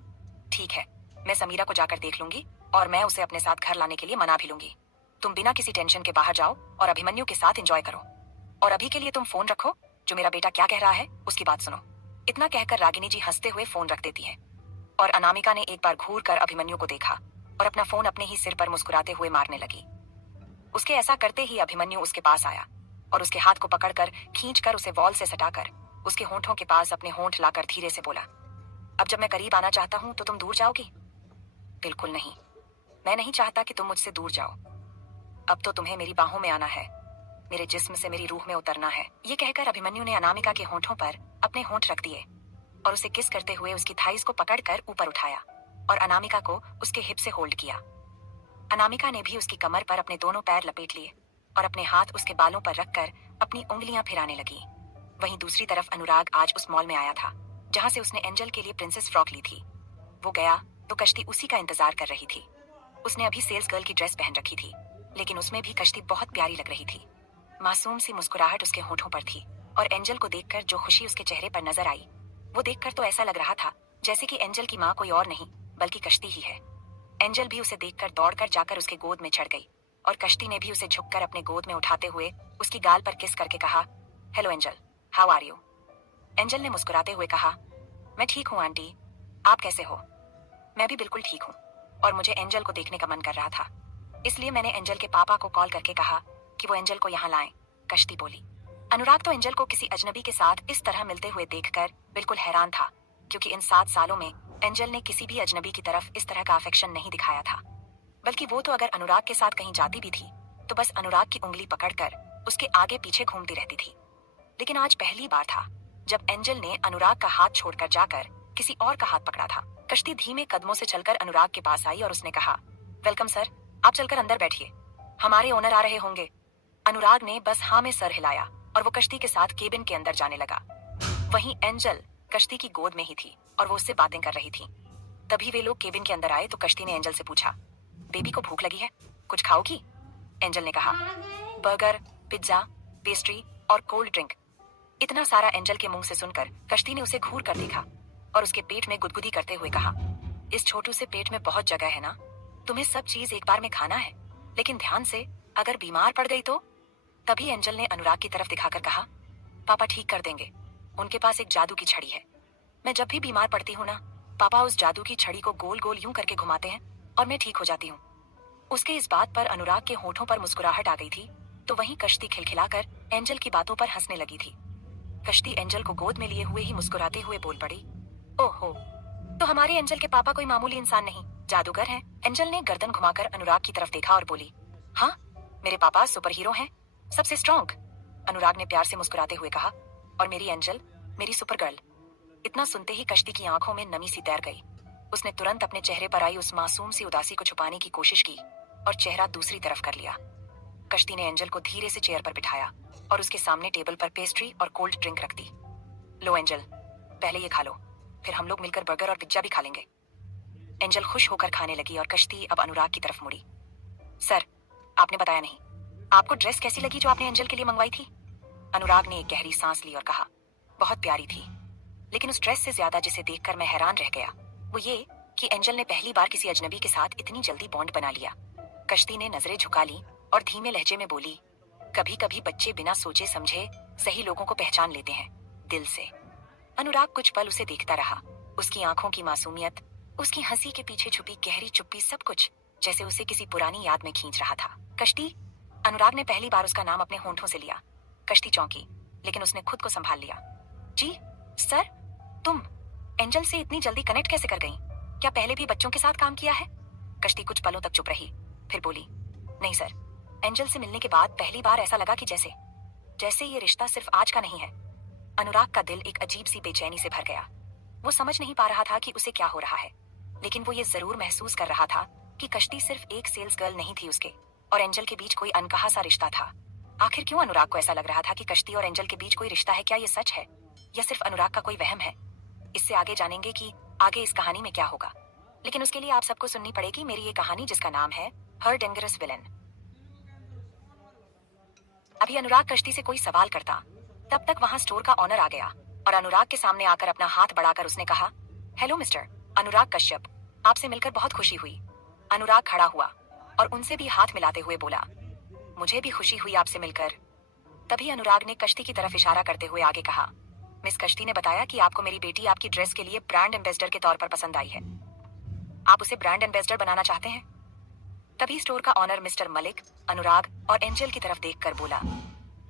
ठीक है, मैं समीरा को जाकर देख लूंगी और मैं उसे अपने साथ घर लाने के लिए मना भी लूंगी। तुम बिना किसी टेंशन के बाहर जाओ और अभिमन्यु के साथ एंजॉय करो। और अभी के लिए तुम फोन रखो, जो मेरा बेटा क्या कह रहा है उसकी बात सुनो। इतना कहकर रागिनी जी हंसते हुए फोन रख देती हैं। और अनामिका ने एक बार घूर कर अभिमन्यु को देखा और अपना फोन अपने ही सिर पर मुस्कुराते हुए मारने लगी। उसके ऐसा करते ही अभिमन्यु उसके पास आया और उसके हाथ को पकड़कर खींचकर उसे वॉल से सटाकर उसके होंठों के पास अपने होंठ लाकर धीरे से बोला, अब जब मैं करीब आना चाहता हूं तो तुम दूर जाओगी? बिल्कुल नहीं, मैं नहीं चाहता कि तुम मुझसे दूर जाओ। अब तो तुम्हें मेरी बाहों में आना है, मेरे जिस्म से मेरी रूह में उतरना है। ये कहकर अभिमन्यु ने अनामिका के होंठों पर अपने होंठ रख दिए और उसे किस करते हुए उसकी थाइस को पकड़कर ऊपर उठाया और अनामिका को उसके हिप से होल्ड किया। अनामिका ने भी उसकी कमर पर अपने दोनों पैर लपेट लिए और अपने हाथ उसके बालों पर रखकर अपनी उंगलियां फिराने लगी। वहीं दूसरी तरफ अनुराग आज उस मॉल में आया था जहां से उसने एंजल के लिए प्रिंसेस फ्रॉक ली थी। वो गया तो कश्ती उसी का इंतजार कर रही थी। उसने अभी सेल्स गर्ल की ड्रेस पहन रखी थी, लेकिन उसमें भी कश्ती बहुत प्यारी लग रही थी। मासूम सी मुस्कुराहट उसके होठों पर थी और एंजल को देखकर जो खुशी उसके चेहरे पर नजर आई, वो देखकर तो ऐसा लग रहा था जैसे कि एंजल की माँ कोई और नहीं बल्कि कश्ती ही है। एंजल भी उसे देखकर दौड़कर जाकर उसके गोद में चढ़ गई और कश्ती ने भी उसे झुककर अपने गोद में उठाते हुए उसकी गाल पर किस करके कहा, hello angel, how are you? Angel ने मुस्कुराते हुए कहा, मैं ठीक हूँ आंटी, आप कैसे हो? मैं भी बिल्कुल ठीक हूँ और मुझे एंजल को देखने का मन कर रहा था, इसलिए मैंने एंजल के पापा को कॉल करके कहा कि वो एंजल को यहाँ लाएं, कश्ती बोली। अनुराग तो एंजल को किसी अजनबी के साथ इस तरह मिलते हुए देखकर बिल्कुल हैरान था, क्योंकि इन 7 सालों में एंजल ने किसी भी अजनबी की तरफ इस तरह का अफेक्शन नहीं दिखाया था। बल्कि वो तो अगर अनुराग के साथ कहीं जाती भी थी तो बस अनुराग की उंगली पकड़कर उसके आगे पीछे घूमती रहती थी। लेकिन आज पहली बार था जब एंजल ने अनुराग का हाथ छोड़कर जाकर किसी और का हाथ पकड़ा था। कश्ती धीमे कदमों से चलकर अनुराग के पास आई और उसने कहा, वेलकम सर, आप चलकर अंदर बैठिए, हमारे ओनर आ रहे होंगे। अनुराग ने बस हाँ में सर हिलाया और वो कश्ती के साथ केबिन के अंदर जाने लगा। वहीं एंजल कश्ती की गोद में ही थी और वो उससे बातें कर रही थी। तभी वे लोग केबिन के अंदर आए तो कश्ती ने एंजल से पूछा, बेबी को भूख लगी है, कुछ खाओगी? एंजल ने कहा, बर्गर, पिज्जा, पेस्ट्री और कोल्ड ड्रिंक। इतना सारा एंजल के मुंह से सुनकर कश्ती ने उसे घूर कर देखा और उसके पेट में गुदगुदी करते हुए कहा, इस छोटू से पेट में बहुत जगह है ना, तुम्हें सब चीज एक बार में खाना है, लेकिन ध्यान से, अगर बीमार पड़ गई तो? तभी एंजल ने अनुराग की तरफ दिखाकर कहा, पापा ठीक कर देंगे, उनके पास एक जादू की छड़ी है। मैं जब भी बीमार पड़ती हूँ ना, पापा उस जादू की छड़ी को गोल गोल यूं करके घुमाते हैं और मैं ठीक हो जाती हूँ। उसके इस बात पर अनुराग के होठों पर मुस्कुराहट आ गई थी, तो वहीं कश्ती खिलखिलाकर एंजल की बातों पर हंसने लगी थी। कश्ती एंजल को गोद में लिए हुए ही मुस्कुराते हुए बोल पड़ी, ओहो, तो हमारे एंजल के पापा कोई मामूली इंसान नहीं, जादूगर हैं। एंजल ने गर्दन घुमाकर अनुराग की तरफ देखा और बोली, हाँ, मेरे पापा सुपर हीरो हैं, सबसे स्ट्रॉन्ग। अनुराग ने प्यार से मुस्कुराते हुए कहा, और मेरी एंजल, मेरी सुपर गर्ल। इतना सुनते ही कश्ती की आंखों में नमी सी तैर गई। उसने तुरंत अपने चेहरे पर आई उस मासूम सी उदासी को छुपाने की कोशिश की और चेहरा दूसरी तरफ कर लिया। कश्ती ने एंजल को धीरे से चेयर पर बिठाया और उसके सामने टेबल पर पेस्ट्री और कोल्ड ड्रिंक रख दी। लो एंजल, पहले ये खा लो, फिर हम लोग मिलकर बर्गर और पिज्जा भी खा लेंगे। एंजल खुश होकर खाने लगी और कश्ती अब अनुराग की तरफ मुड़ी। सर, आपने बताया नहीं, आपको ड्रेस कैसी लगी जो आपने एंजल के लिए मंगवाई थी? अनुराग ने एक गहरी सांस ली और कहा, बहुत प्यारी थी, लेकिन उस ड्रेस से ज्यादा जिसे देखकर मैं हैरान रह गया वो ये कि एंजल ने पहली बार किसी अजनबी के साथ इतनी जल्दी बॉन्ड बना लिया। कश्ती ने नजरें झुका ली और धीमे लहजे में बोली, कभी कभी बच्चे बिना सोचे समझे सही लोगों को पहचान लेते हैं, दिल से। अनुराग कुछ पल उसे देखता रहा, उसकी आंखों की मासूमियत, उसकी हंसी के पीछे छुपी गहरी चुप्पी, सब कुछ जैसे उसे किसी पुरानी याद में खींच रहा था। कश्ती, अनुराग ने पहली बार उसका नाम अपने होंठों से लिया। कश्ती चौंकी, लेकिन उसने खुद को संभाल लिया। जी सर, तुम एंजल से इतनी जल्दी कनेक्ट कैसे कर गई? क्या पहले भी बच्चों के साथ काम किया है? कश्ती कुछ पलों तक चुप रही, फिर बोली, नहीं सर, एंजल से मिलने के बाद पहली बार ऐसा लगा कि जैसे जैसे ये रिश्ता सिर्फ आज का नहीं है। अनुराग का दिल एक अजीब सी बेचैनी से भर गया। वो समझ नहीं पा रहा था कि उसे क्या हो रहा है, लेकिन वो ये जरूर महसूस कर रहा था कि कश्ती सिर्फ एक सेल्स गर्ल नहीं थी, उसके और एंजल के बीच कोई अनकहा सा रिश्ता था। आखिर क्यों अनुराग को ऐसा लग रहा था कि कश्ती और एंजल के बीच कोई रिश्ता है? क्या ये सच है या सिर्फ अनुराग का कोई वहम है? इससे आगे जानेंगे कि आगे इस कहानी में क्या होगा। लेकिन उसके लिए आप सबको सुननी पड़ेगी मेरी ये कहानी जिसका नाम है हर डेंजरस विलन। अभी अनुराग कश्ती से कोई सवाल करता, तब तक वहां स्टोर का ऑनर आ गया और अनुराग के सामने आकर अपना हाथ बढ़ाकर उसने कहा, हेलो मिस्टर अनुराग कश्यप, आपसे मिलकर बहुत खुशी हुई। अनुराग खड़ा हुआ और उनसे भी हाथ मिलाते हुए बोला, मुझे भी खुशी हुई आपसे मिलकर। तभी अनुराग ने कश्ती की तरफ इशारा करते हुए आगे कहा, मिस कश्ती ने बताया कि आपको मेरी बेटी आपकी ड्रेस के लिए ब्रांड एम्बेसडर के तौर पर पसंद आई है। आप उसे ब्रांड एम्बेसडर बनाना चाहते हैं? तभी स्टोर का ऑनर मिस्टर मलिक अनुराग और एंजल की तरफ देखकर बोला,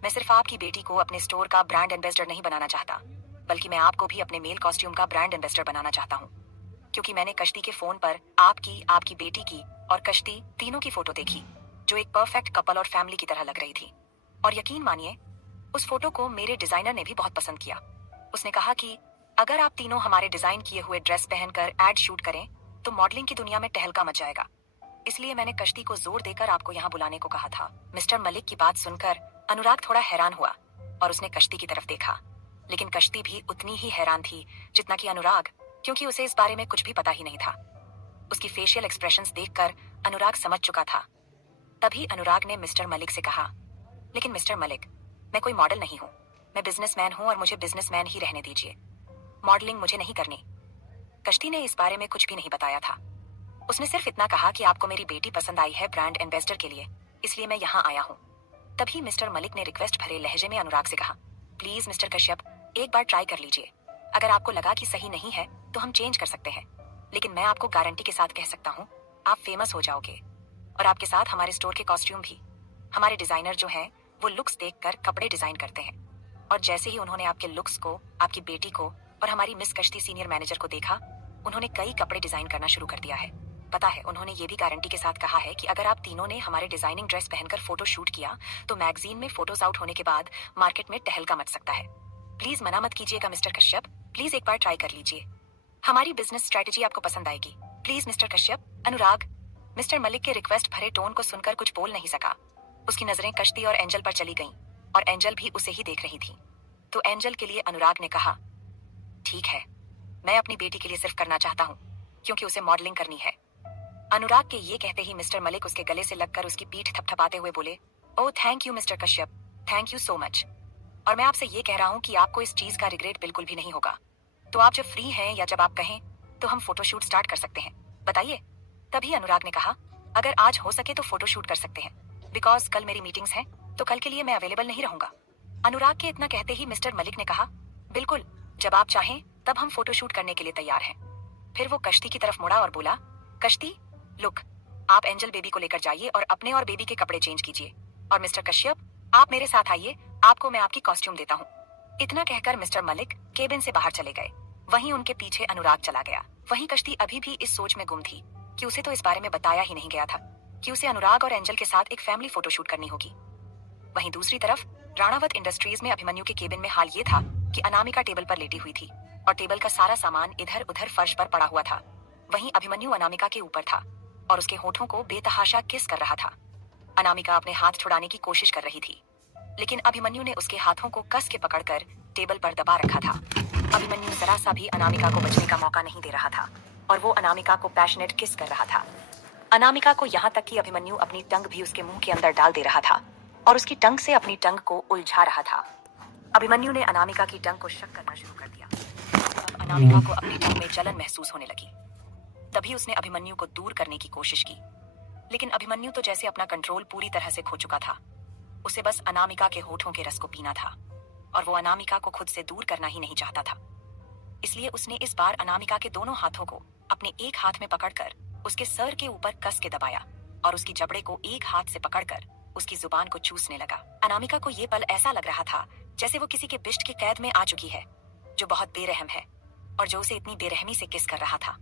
मैं सिर्फ आपकी बेटी को अपने स्टोर का ब्रांड एम्बेसडर नहीं बनाना चाहता, बल्कि मैं आपको भी अपने मेल कॉस्ट्यूम का ब्रांड एम्बेसडर बनाना चाहता हूँ। क्योंकि मैंने कश्ती के फोन पर आपकी, आपकी बेटी की और कश्ती तीनों की फोटो देखी, जो एक परफेक्ट कपल और फैमिली की तरह लग रही थी। और यकीन मानिए, उस फोटो को मेरे डिजाइनर ने भी बहुत पसंद किया। उसने कहा कि अगर आप तीनों हमारे डिजाइन किए हुए ड्रेस पहनकर एड शूट करें तो मॉडलिंग की दुनिया में टहलका मच जाएगा। इसलिए मैंने कश्ती को जोर देकर आपको यहाँ बुलाने को कहा था। मिस्टर मलिक की बात सुनकर अनुराग थोड़ा हैरान हुआ और उसने कश्ती की तरफ देखा, लेकिन कश्ती भी उतनी ही हैरान थी जितना कि अनुराग, क्योंकि उसे इस बारे में कुछ भी पता ही नहीं था। उसकी फेशियल एक्सप्रेशंस देखकर अनुराग समझ चुका था। तभी अनुराग ने मिस्टर मलिक से कहा, लेकिन मिस्टर मलिक, मैं कोई मॉडल नहीं हूँ, मैं बिजनेसमैन हूँ और मुझे बिजनेसमैन ही रहने दीजिए। मॉडलिंग मुझे नहीं करनी। कश्ती ने इस बारे में कुछ भी नहीं बताया था। उसने सिर्फ इतना कहा कि आपको मेरी बेटी पसंद आई है ब्रांड एम्बेसडर के लिए, इसलिए मैं यहाँ आया हूँ। तभी मिस्टर मलिक ने रिक्वेस्ट भरे लहजे में अनुराग से कहा, प्लीज मिस्टर कश्यप, एक बार ट्राई कर लीजिए। अगर आपको लगा कि सही नहीं है तो हम चेंज कर सकते हैं, लेकिन मैं आपको गारंटी के साथ कह सकता हूँ, आप फेमस हो जाओगे। और आपके साथ हमारे स्टोर के कॉस्ट्यूम भी। हमारे डिजाइनर जो हैं वो लुक्स देखकर कपड़े डिजाइन करते हैं, और जैसे ही उन्होंने आपके लुक्स को, आपकी बेटी को और हमारी मिस कश्ती सीनियर मैनेजर को देखा, उन्होंने कई कपड़े डिजाइन करना शुरू कर दिया है। पता है, उन्होंने ये भी गारंटी के साथ कहा है कि अगर आप तीनों ने हमारे डिजाइनिंग ड्रेस पहनकर फोटो शूट किया तो मैगजीन में फोटोज आउट होने के बाद मार्केट में टहलका मच सकता है। प्लीज मना मत कीजिएगा मिस्टर कश्यप, प्लीज एक बार ट्राई कर लीजिए। हमारी बिजनेस स्ट्रेटेजी आपको पसंद आएगी। Please mister Kashyap. Anurag mister Malik के रिक्वेस्ट भरे टोन को सुनकर कुछ बोल नहीं सका। उसकी नजरें कश्ती और एंजल पर चली गईं, और एंजल भी उसे ही देख रही थी। तो एंजल के लिए अनुराग ने कहा, ठीक है, मैं अपनी बेटी के लिए सिर्फ करना चाहता हूँ, क्योंकि उसे मॉडलिंग करनी है। अनुराग के ये कहते ही मिस्टर मलिक उसके गले से लगकर उसकी पीठ थपथपाते हुए बोले, oh thank you mister Kashyap, thank you so much. और मैं आपसे ये कह रहा हूँ कि आपको इस चीज का रिग्रेट बिल्कुल भी नहीं होगा। तो आप जब फ्री हैं या जब आप कहें तो हम फोटोशूट स्टार्ट कर सकते हैं, बताइए। तभी अनुराग ने कहा, अगर आज हो सके तो फोटोशूट कर सकते हैं, बिकॉज कल मेरी मीटिंग्स हैं, तो कल के लिए मैं अवेलेबल नहीं रहूंगा। अनुराग के इतना कहते ही मिस्टर मलिक ने कहा, बिल्कुल, जब आप चाहें तब हम फोटोशूट करने के लिए तैयार हैं। फिर वो कश्ती की तरफ मुड़ा और बोला, कश्ती, लुक, आप एंजल बेबी को लेकर जाइए और अपने और बेबी के कपड़े चेंज कीजिए। और मिस्टर कश्यप, आप मेरे साथ आइए, आपको मैं आपकी कॉस्ट्यूम देता हूँ। इतना कहकर मिस्टर मलिक केबिन से बाहर चले गए। वहीं उनके पीछे अनुराग चला गया। वहीं कश्ती अभी भी इस सोच में गुम थी कि उसे तो इस बारे में बताया ही नहीं गया था कि उसे अनुराग और एंजल के साथ एक फैमिली फोटोशूट करनी होगी। वहीं दूसरी तरफ राणावत इंडस्ट्रीज में अभिमन्यु के केबिन में हाल ये था कि अनामिका टेबल पर लेटी हुई थी और टेबल का सारा सामान इधर उधर फर्श पर पड़ा हुआ था। वहीं अभिमन्यु अनामिका के ऊपर था और उसके होठों को बेतहाशा किस कर रहा था। अनामिका अपने हाथ छुड़ाने की कोशिश कर रही थी, लेकिन अभिमन्यु ने उसके हाथों को कस के पकड़कर टेबल पर दबा रखा था। अभिमन्यु जरा सा भी अनामिका को बचने का मौका नहीं दे रहा था और वो अनामिका को पैशनेट किस कर रहा था। अनामिका को यहाँ तक कि अभिमन्यु अपनी टंग भी उसके मुंह के अंदर डाल दे रहा था और उसकी टंग से अपनी टंग को उलझा रहा था। अभिमन्यु ने अनामिका की टंग को शक करना शुरू कर दिया। अब अनामिका को अपनी टंग में जलन महसूस होने लगी। तभी उसने अभिमन्यु को दूर करने की कोशिश की, लेकिन अभिमन्यु तो जैसे अपना कंट्रोल पूरी तरह से खो चुका था। उसे बस अनामिका के होठों के रस को पीना था और वो अनामिका को खुद से दूर करना ही नहीं चाहता था। इसलिए उसने इस बार अनामिका के दोनों हाथों को अपने एक हाथ में पकड़कर उसके सर के ऊपर कस के दबाया और उसकी जबड़े को एक हाथ से पकड़कर उसकी जुबान को चूसने लगा। अनामिका को ये पल ऐसा लग रहा था जैसे वो किसी के पिष्ट की कैद में आ चुकी है, जो बहुत बेरहम है और जो उसे इतनी बेरहमी से किस कर रहा था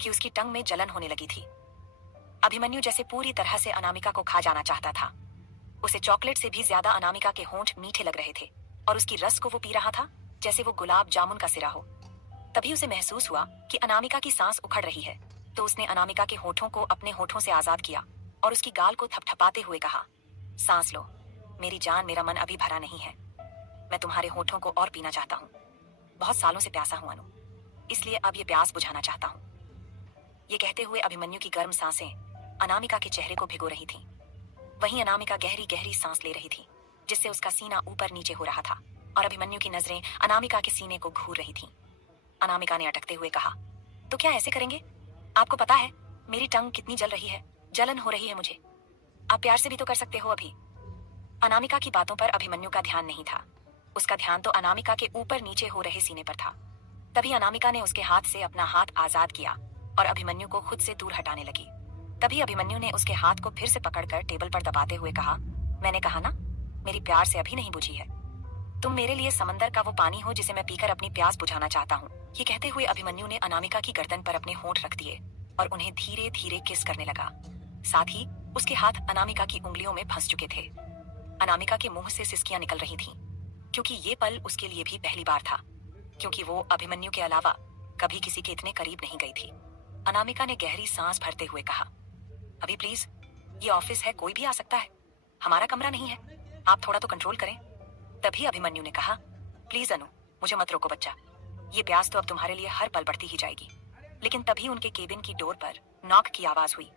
कि उसकी टंग में जलन होने लगी थी। अभिमन्यु जैसे पूरी तरह से अनामिका को खा जाना चाहता था। उसे चॉकलेट से भी ज्यादा अनामिका के होंठ मीठे लग रहे थे और उसकी रस को वो पी रहा था जैसे वो गुलाब जामुन का सिरा हो। तभी उसे महसूस हुआ कि अनामिका की सांस उखड़ रही है, तो उसने अनामिका के होठों को अपने होठों से आजाद किया और उसकी गाल को थपथपाते हुए कहा, सांस लो मेरी जान, मेरा मन अभी भरा नहीं है, मैं तुम्हारे होठों को और पीना चाहता हूँ। बहुत सालों से प्यासा हूँ अनु, इसलिए अब ये प्यास बुझाना चाहता हूँ। ये कहते हुए अभिमन्यु की गर्म सांसें अनामिका के चेहरे को भिगो रही थीं। वहीं अनामिका गहरी गहरी सांस ले रही थी, जिससे उसका सीना ऊपर नीचे हो रहा था और अभिमन्यु की नजरें अनामिका के सीने को घूर रही थीं। अनामिका ने अटकते हुए कहा, तो क्या ऐसे करेंगे? आपको पता है मेरी टंग कितनी जल रही है, जलन हो रही है मुझे। आप प्यार से भी तो कर सकते हो अभी। अनामिका की बातों पर अभिमन्यु का ध्यान नहीं था। उसका ध्यान तो अनामिका के ऊपर नीचे हो रहे सीने पर था। तभी अनामिका ने उसके हाथ से अपना हाथ आजाद किया और अभिमन्यु को खुद से दूर हटाने लगी। तभी अभिमन्यु ने उसके हाथ को फिर से पकड़कर टेबल पर दबाते हुए कहा, मैंने कहा ना, मेरी प्यार से अभी नहीं बुझी है। तुम मेरे लिए समंदर का वो पानी हो जिसे मैं पीकर अपनी प्यास बुझाना चाहता हूँ। ये कहते हुए अभिमन्यु ने अनामिका की गर्दन पर अपने होंठ रख दिए और उन्हें धीरे धीरे किस करने लगा। साथ ही उसके हाथ अनामिका की उंगलियों में फंस चुके थे। अनामिका के मुंह से सिसकियां निकल रही थीं, क्योंकि ये पल उसके लिए भी पहली बार था, क्योंकि वो अभिमन्यु के अलावा कभी किसी के इतने करीब नहीं गई थी। अनामिका ने गहरी सांस भरते हुए कहा, अभी प्लीज, ये ऑफिस है, कोई भी आ सकता है, हमारा कमरा नहीं है, आप थोड़ा तो कंट्रोल करें। तभी अभिमन्यु ने कहा, प्लीज अनु, मुझे मत रोको बच्चा, ये प्यास तो अब तुम्हारे लिए हर पल बढ़ती ही जाएगी। लेकिन तभी उनके केबिन की डोर पर नॉक की आवाज हुई।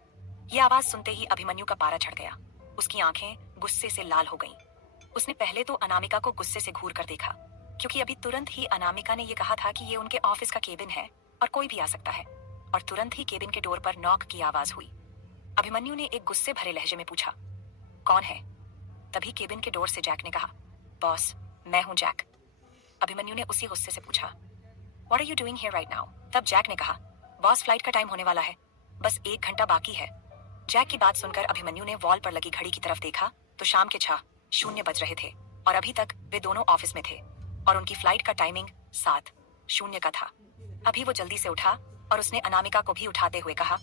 ये आवाज सुनते ही अभिमन्यु का पारा चढ़ गया। उसकी आंखें गुस्से से लाल हो गईं। उसने पहले तो अनामिका को गुस्से से घूर कर देखा, क्योंकि अभी तुरंत ही अनामिका ने ये कहा था कि ये उनके ऑफिस का केबिन है और कोई भी आ सकता है, और तुरंत ही केबिन के डोर पर नॉक की आवाज हुई। अभिमन्यु ने एक गुस्से भरे लहजे में पूछा, कौन है? तभी केबिन के डोर से जैक ने कहा, बॉस, मैं हूं जैक। अभिमन्यु ने उसी गुस्से से पूछा, what are you doing here right now? तब जैक ने कहा, बॉस, फ्लाइट का टाइम होने वाला है, बस 1 घंटा बाकी है। जैक की बात सुनकर अभिमन्यु ने वॉल पर लगी घड़ी की तरफ देखा तो शाम के 6:00 बज रहे थे और अभी तक वे दोनों ऑफिस में थे और उनकी फ्लाइट का टाइमिंग 7:00 का था। अभी वो जल्दी से उठा और उसने अनामिका को भी उठाते हुए कहा,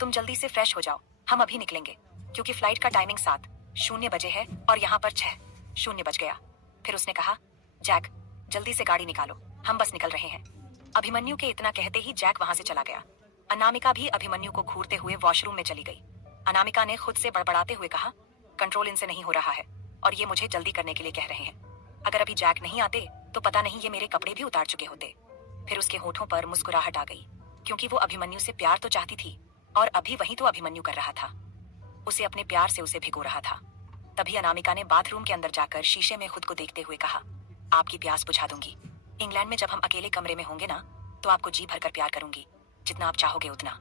तुम जल्दी से फ्रेश हो जाओ, हम अभी निकलेंगे, क्योंकि फ्लाइट का टाइमिंग 7:00 बजे है और यहाँ पर 6:00 बज गया। फिर उसने कहा, जैक, जल्दी से गाड़ी निकालो, हम बस निकल रहे हैं। अभिमन्यु के इतना कहते ही जैक वहां से चला गया। अनामिका भी अभिमन्यु को घूरते हुए वॉशरूम में चली गई। अनामिका ने खुद से बड़बड़ाते हुए कहा, कंट्रोल इनसे नहीं हो रहा है और ये मुझे जल्दी करने के लिए कह रहे हैं। अगर अभी जैक नहीं आते तो पता नहीं ये मेरे कपड़े भी उतार चुके होते। फिर उसके होठों पर मुस्कुराहट आ गई, क्योंकि वो अभिमन्यु से प्यार तो चाहती थी और अभी वही तो अभिमन्यु कर रहा था, उसे अपने प्यार से उसे भिगो रहा था। तभी अनामिका ने बाथरूम के अंदर जाकर शीशे में खुद को देखते हुए कहा, आपकी प्यास बुझा दूंगी। इंग्लैंड में जब हम अकेले कमरे में होंगे ना, तो आपको जी भरकर प्यार करूंगी, जितना आप चाहोगे उतना।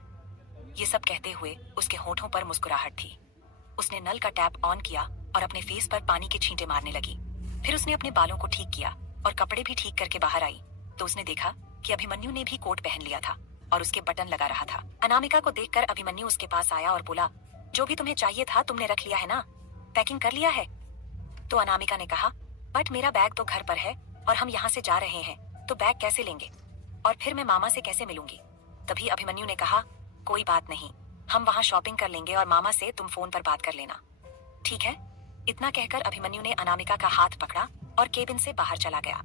ये सब कहते हुए उसके होठों पर मुस्कुराहट थी। उसने नल का टैप ऑन किया और अपने फेस पर पानी के छींटे मारने लगी। फिर उसने अपने बालों को ठीक किया और कपड़े भी ठीक करके बाहर आई तो उसने देखा कि अभिमन्यु ने भी कोट पहन लिया था और उसके बटन लगा रहा था। अनामिका को देखकर अभिमन्यु उसके पास आया और बोला, जो भी तुम्हें चाहिए था तुमने रख लिया है ना, पैकिंग कर लिया है? तो अनामिका ने कहा, बट मेरा बैग तो घर पर है और हम यहाँ से जा रहे हैं, तो बैग कैसे लेंगे, और फिर मैं मामा से कैसे मिलूंगी? तभी अभिमन्यु ने कहा, कोई बात नहीं, हम वहाँ शॉपिंग कर लेंगे और मामा से तुम फोन पर बात कर लेना, ठीक है? इतना कहकर अभिमन्यु ने अनामिका का हाथ पकड़ा और केबिन से बाहर चला गया।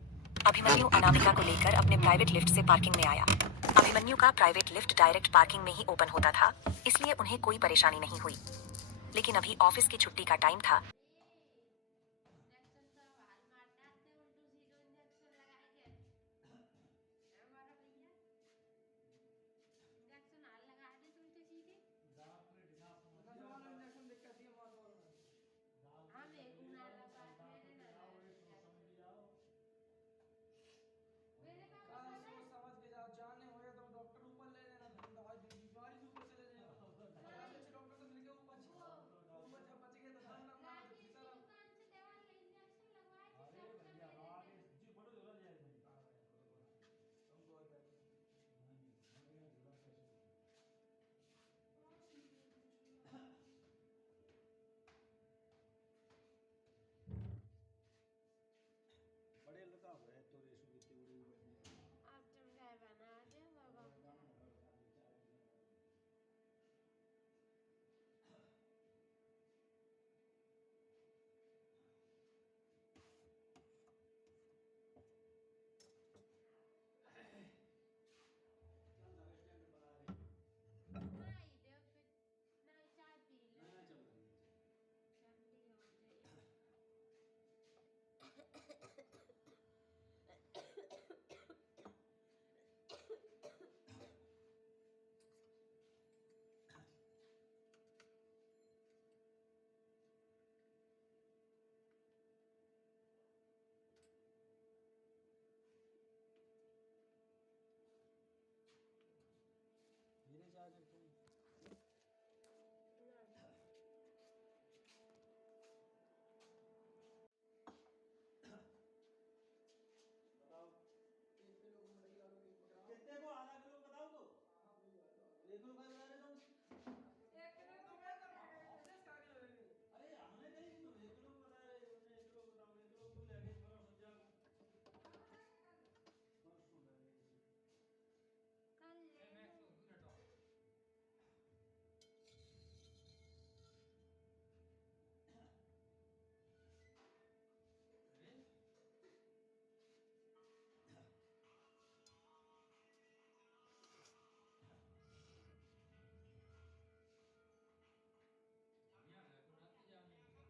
अभिमन्यु अनामिका को लेकर अपने प्राइवेट लिफ्ट से पार्किंग में आया। अभिमन्यु का प्राइवेट लिफ्ट डायरेक्ट पार्किंग में ही ओपन होता था, इसलिए उन्हें कोई परेशानी नहीं हुई। लेकिन अभी ऑफिस की छुट्टी का टाइम था। समझ के जाओ, जाने हो या तो डॉक्टर ऊपर ले लेना, दवाई बीमारी से ऊपर चले जाएगा। अच्छे डॉक्टर से मिलके ऊपर ऊपर जब बच गए तो दम लगना, किलो का बता रहे तुम? 1 किलो तो मैं तो ऑफिस का किलो ले ली। अरे हमने कहीं तुम 1 किलो बता रहे हो, 1 किलो बताओ, 1 किलो तुम ले गए पर समझा परसों ले गए कल ले मैं लो। तो हटो। अरे यार तो रात की जाम नहीं करवा।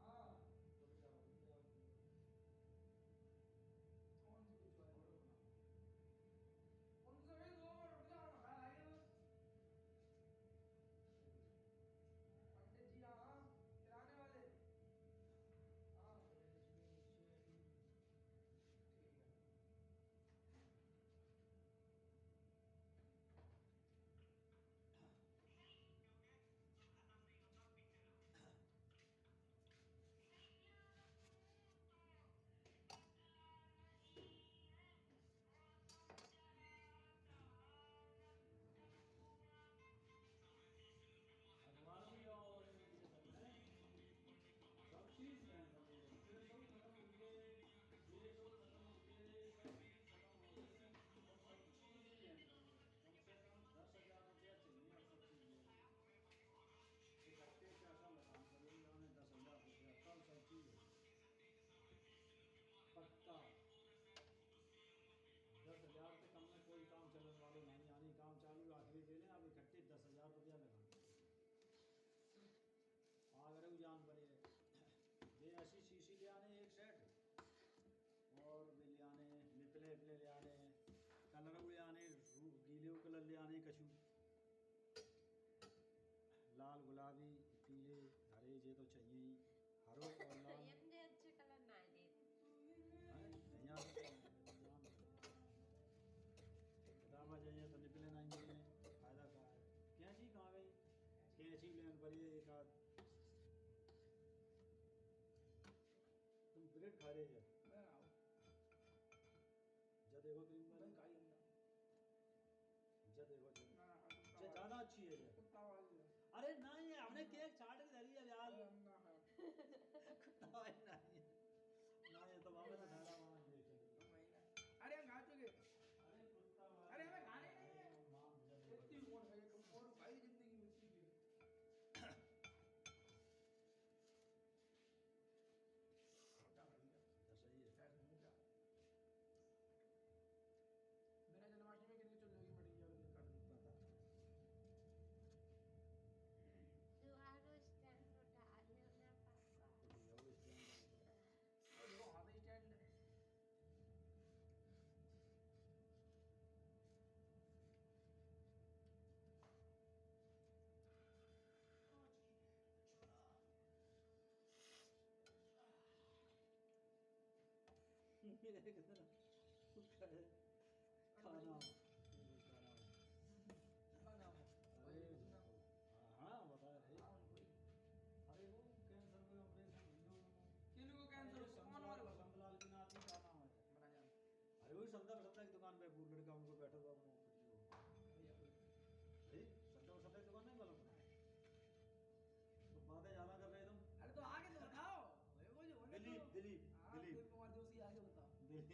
हाँ रुक जाओ रुक जाओ कौन सी कुछ है? फोटो बनाओ उनसे भी 2 मिनट रुक जाओ ना, खाना आइए बस। पंडित जी हाँ किराने वाले। हाँ ठीक है। अखबार भी और ये सब है, सब चीज है, फिर सब खत्म हो गए, ये सब खत्म हो गए, सब चीज खत्म हो गई और सब चीज ही है, कम से कम 10,000 रुपया चाहिए और सब चीज है इकट्ठे पैसा लगाना पड़ेगा हमें 10,000 रुपया, तब सब चीज है पक्का। 10,000 से कम में कोई काम चलने वाले नहीं, यानी काम चालू आखिरी दे लें, अब इकट्ठे 10,000 रुपया लगाना आगरे जान पड़े। ये ऐसी शीशी ले आने एक सेट, और भी ले आने निपले निपले ले आने, कलर ले आने, गीले कलर ले आने कछु, लाल गुलाबी पीले हरे ये तो चाहिए ही, हरो और लाल ये मुझे अच्छे कलर ना देते। हैं यहाँ किताबा चाहिए तो निकले नहीं मिले, फायदा क्या है। कैंची कहाँ गई, कैंची लेन पर ये एक आध, तुम ब्रेड खा रहे हो मैं आओ जा देखो क्रीम मैं वाली, खाई ना जा देखो जो ना ये ज्यादा अच्छी है ये। कुत्ता वाली है। अरे नहीं है, हमने केक चाट के धरी है यार, ना है नहीं है ना, ये तो वहाँ पे ठहरा वहाँ देख ले। महीना। अरे हम खा चुके। अरे कुत्ता वाला, अरे हमें खाने नहीं है। मां जा देखो। इतनी कौन है ये कौन भाई जिंदगी में इतनी भी क्या भैया तो सही है। ऐसा नहीं क्या बिना जन्माष्टमी में कितनी चलेगी बड़ी जल्दी कर दी पता दुआरो स्टैंड उठा लेना पापा। तो भैया वो स्टैंड और देखो वहाँ पे स्टैंड है। खाना खाना हो अरे सुना हाँ बता रहे, हाँ उनको ही। अरे वो कैंसर में ऑपरेशन हुई किन को कैंसर कौन और संतलाल की नाती का नाम है। मना जान अरे वही संता की दुकान पे पूरा लड़का उनको बैठा हुआ वो भैया अरे संता की दुकान नहीं मालूम तो बातें ज्यादा कर रहे तुम। अरे तो आगे तो बताओ भाई वो जो दिलीप दिलीप हाँ दिलीप दिलीप कुमार जोशी आगे बताओ दिलीप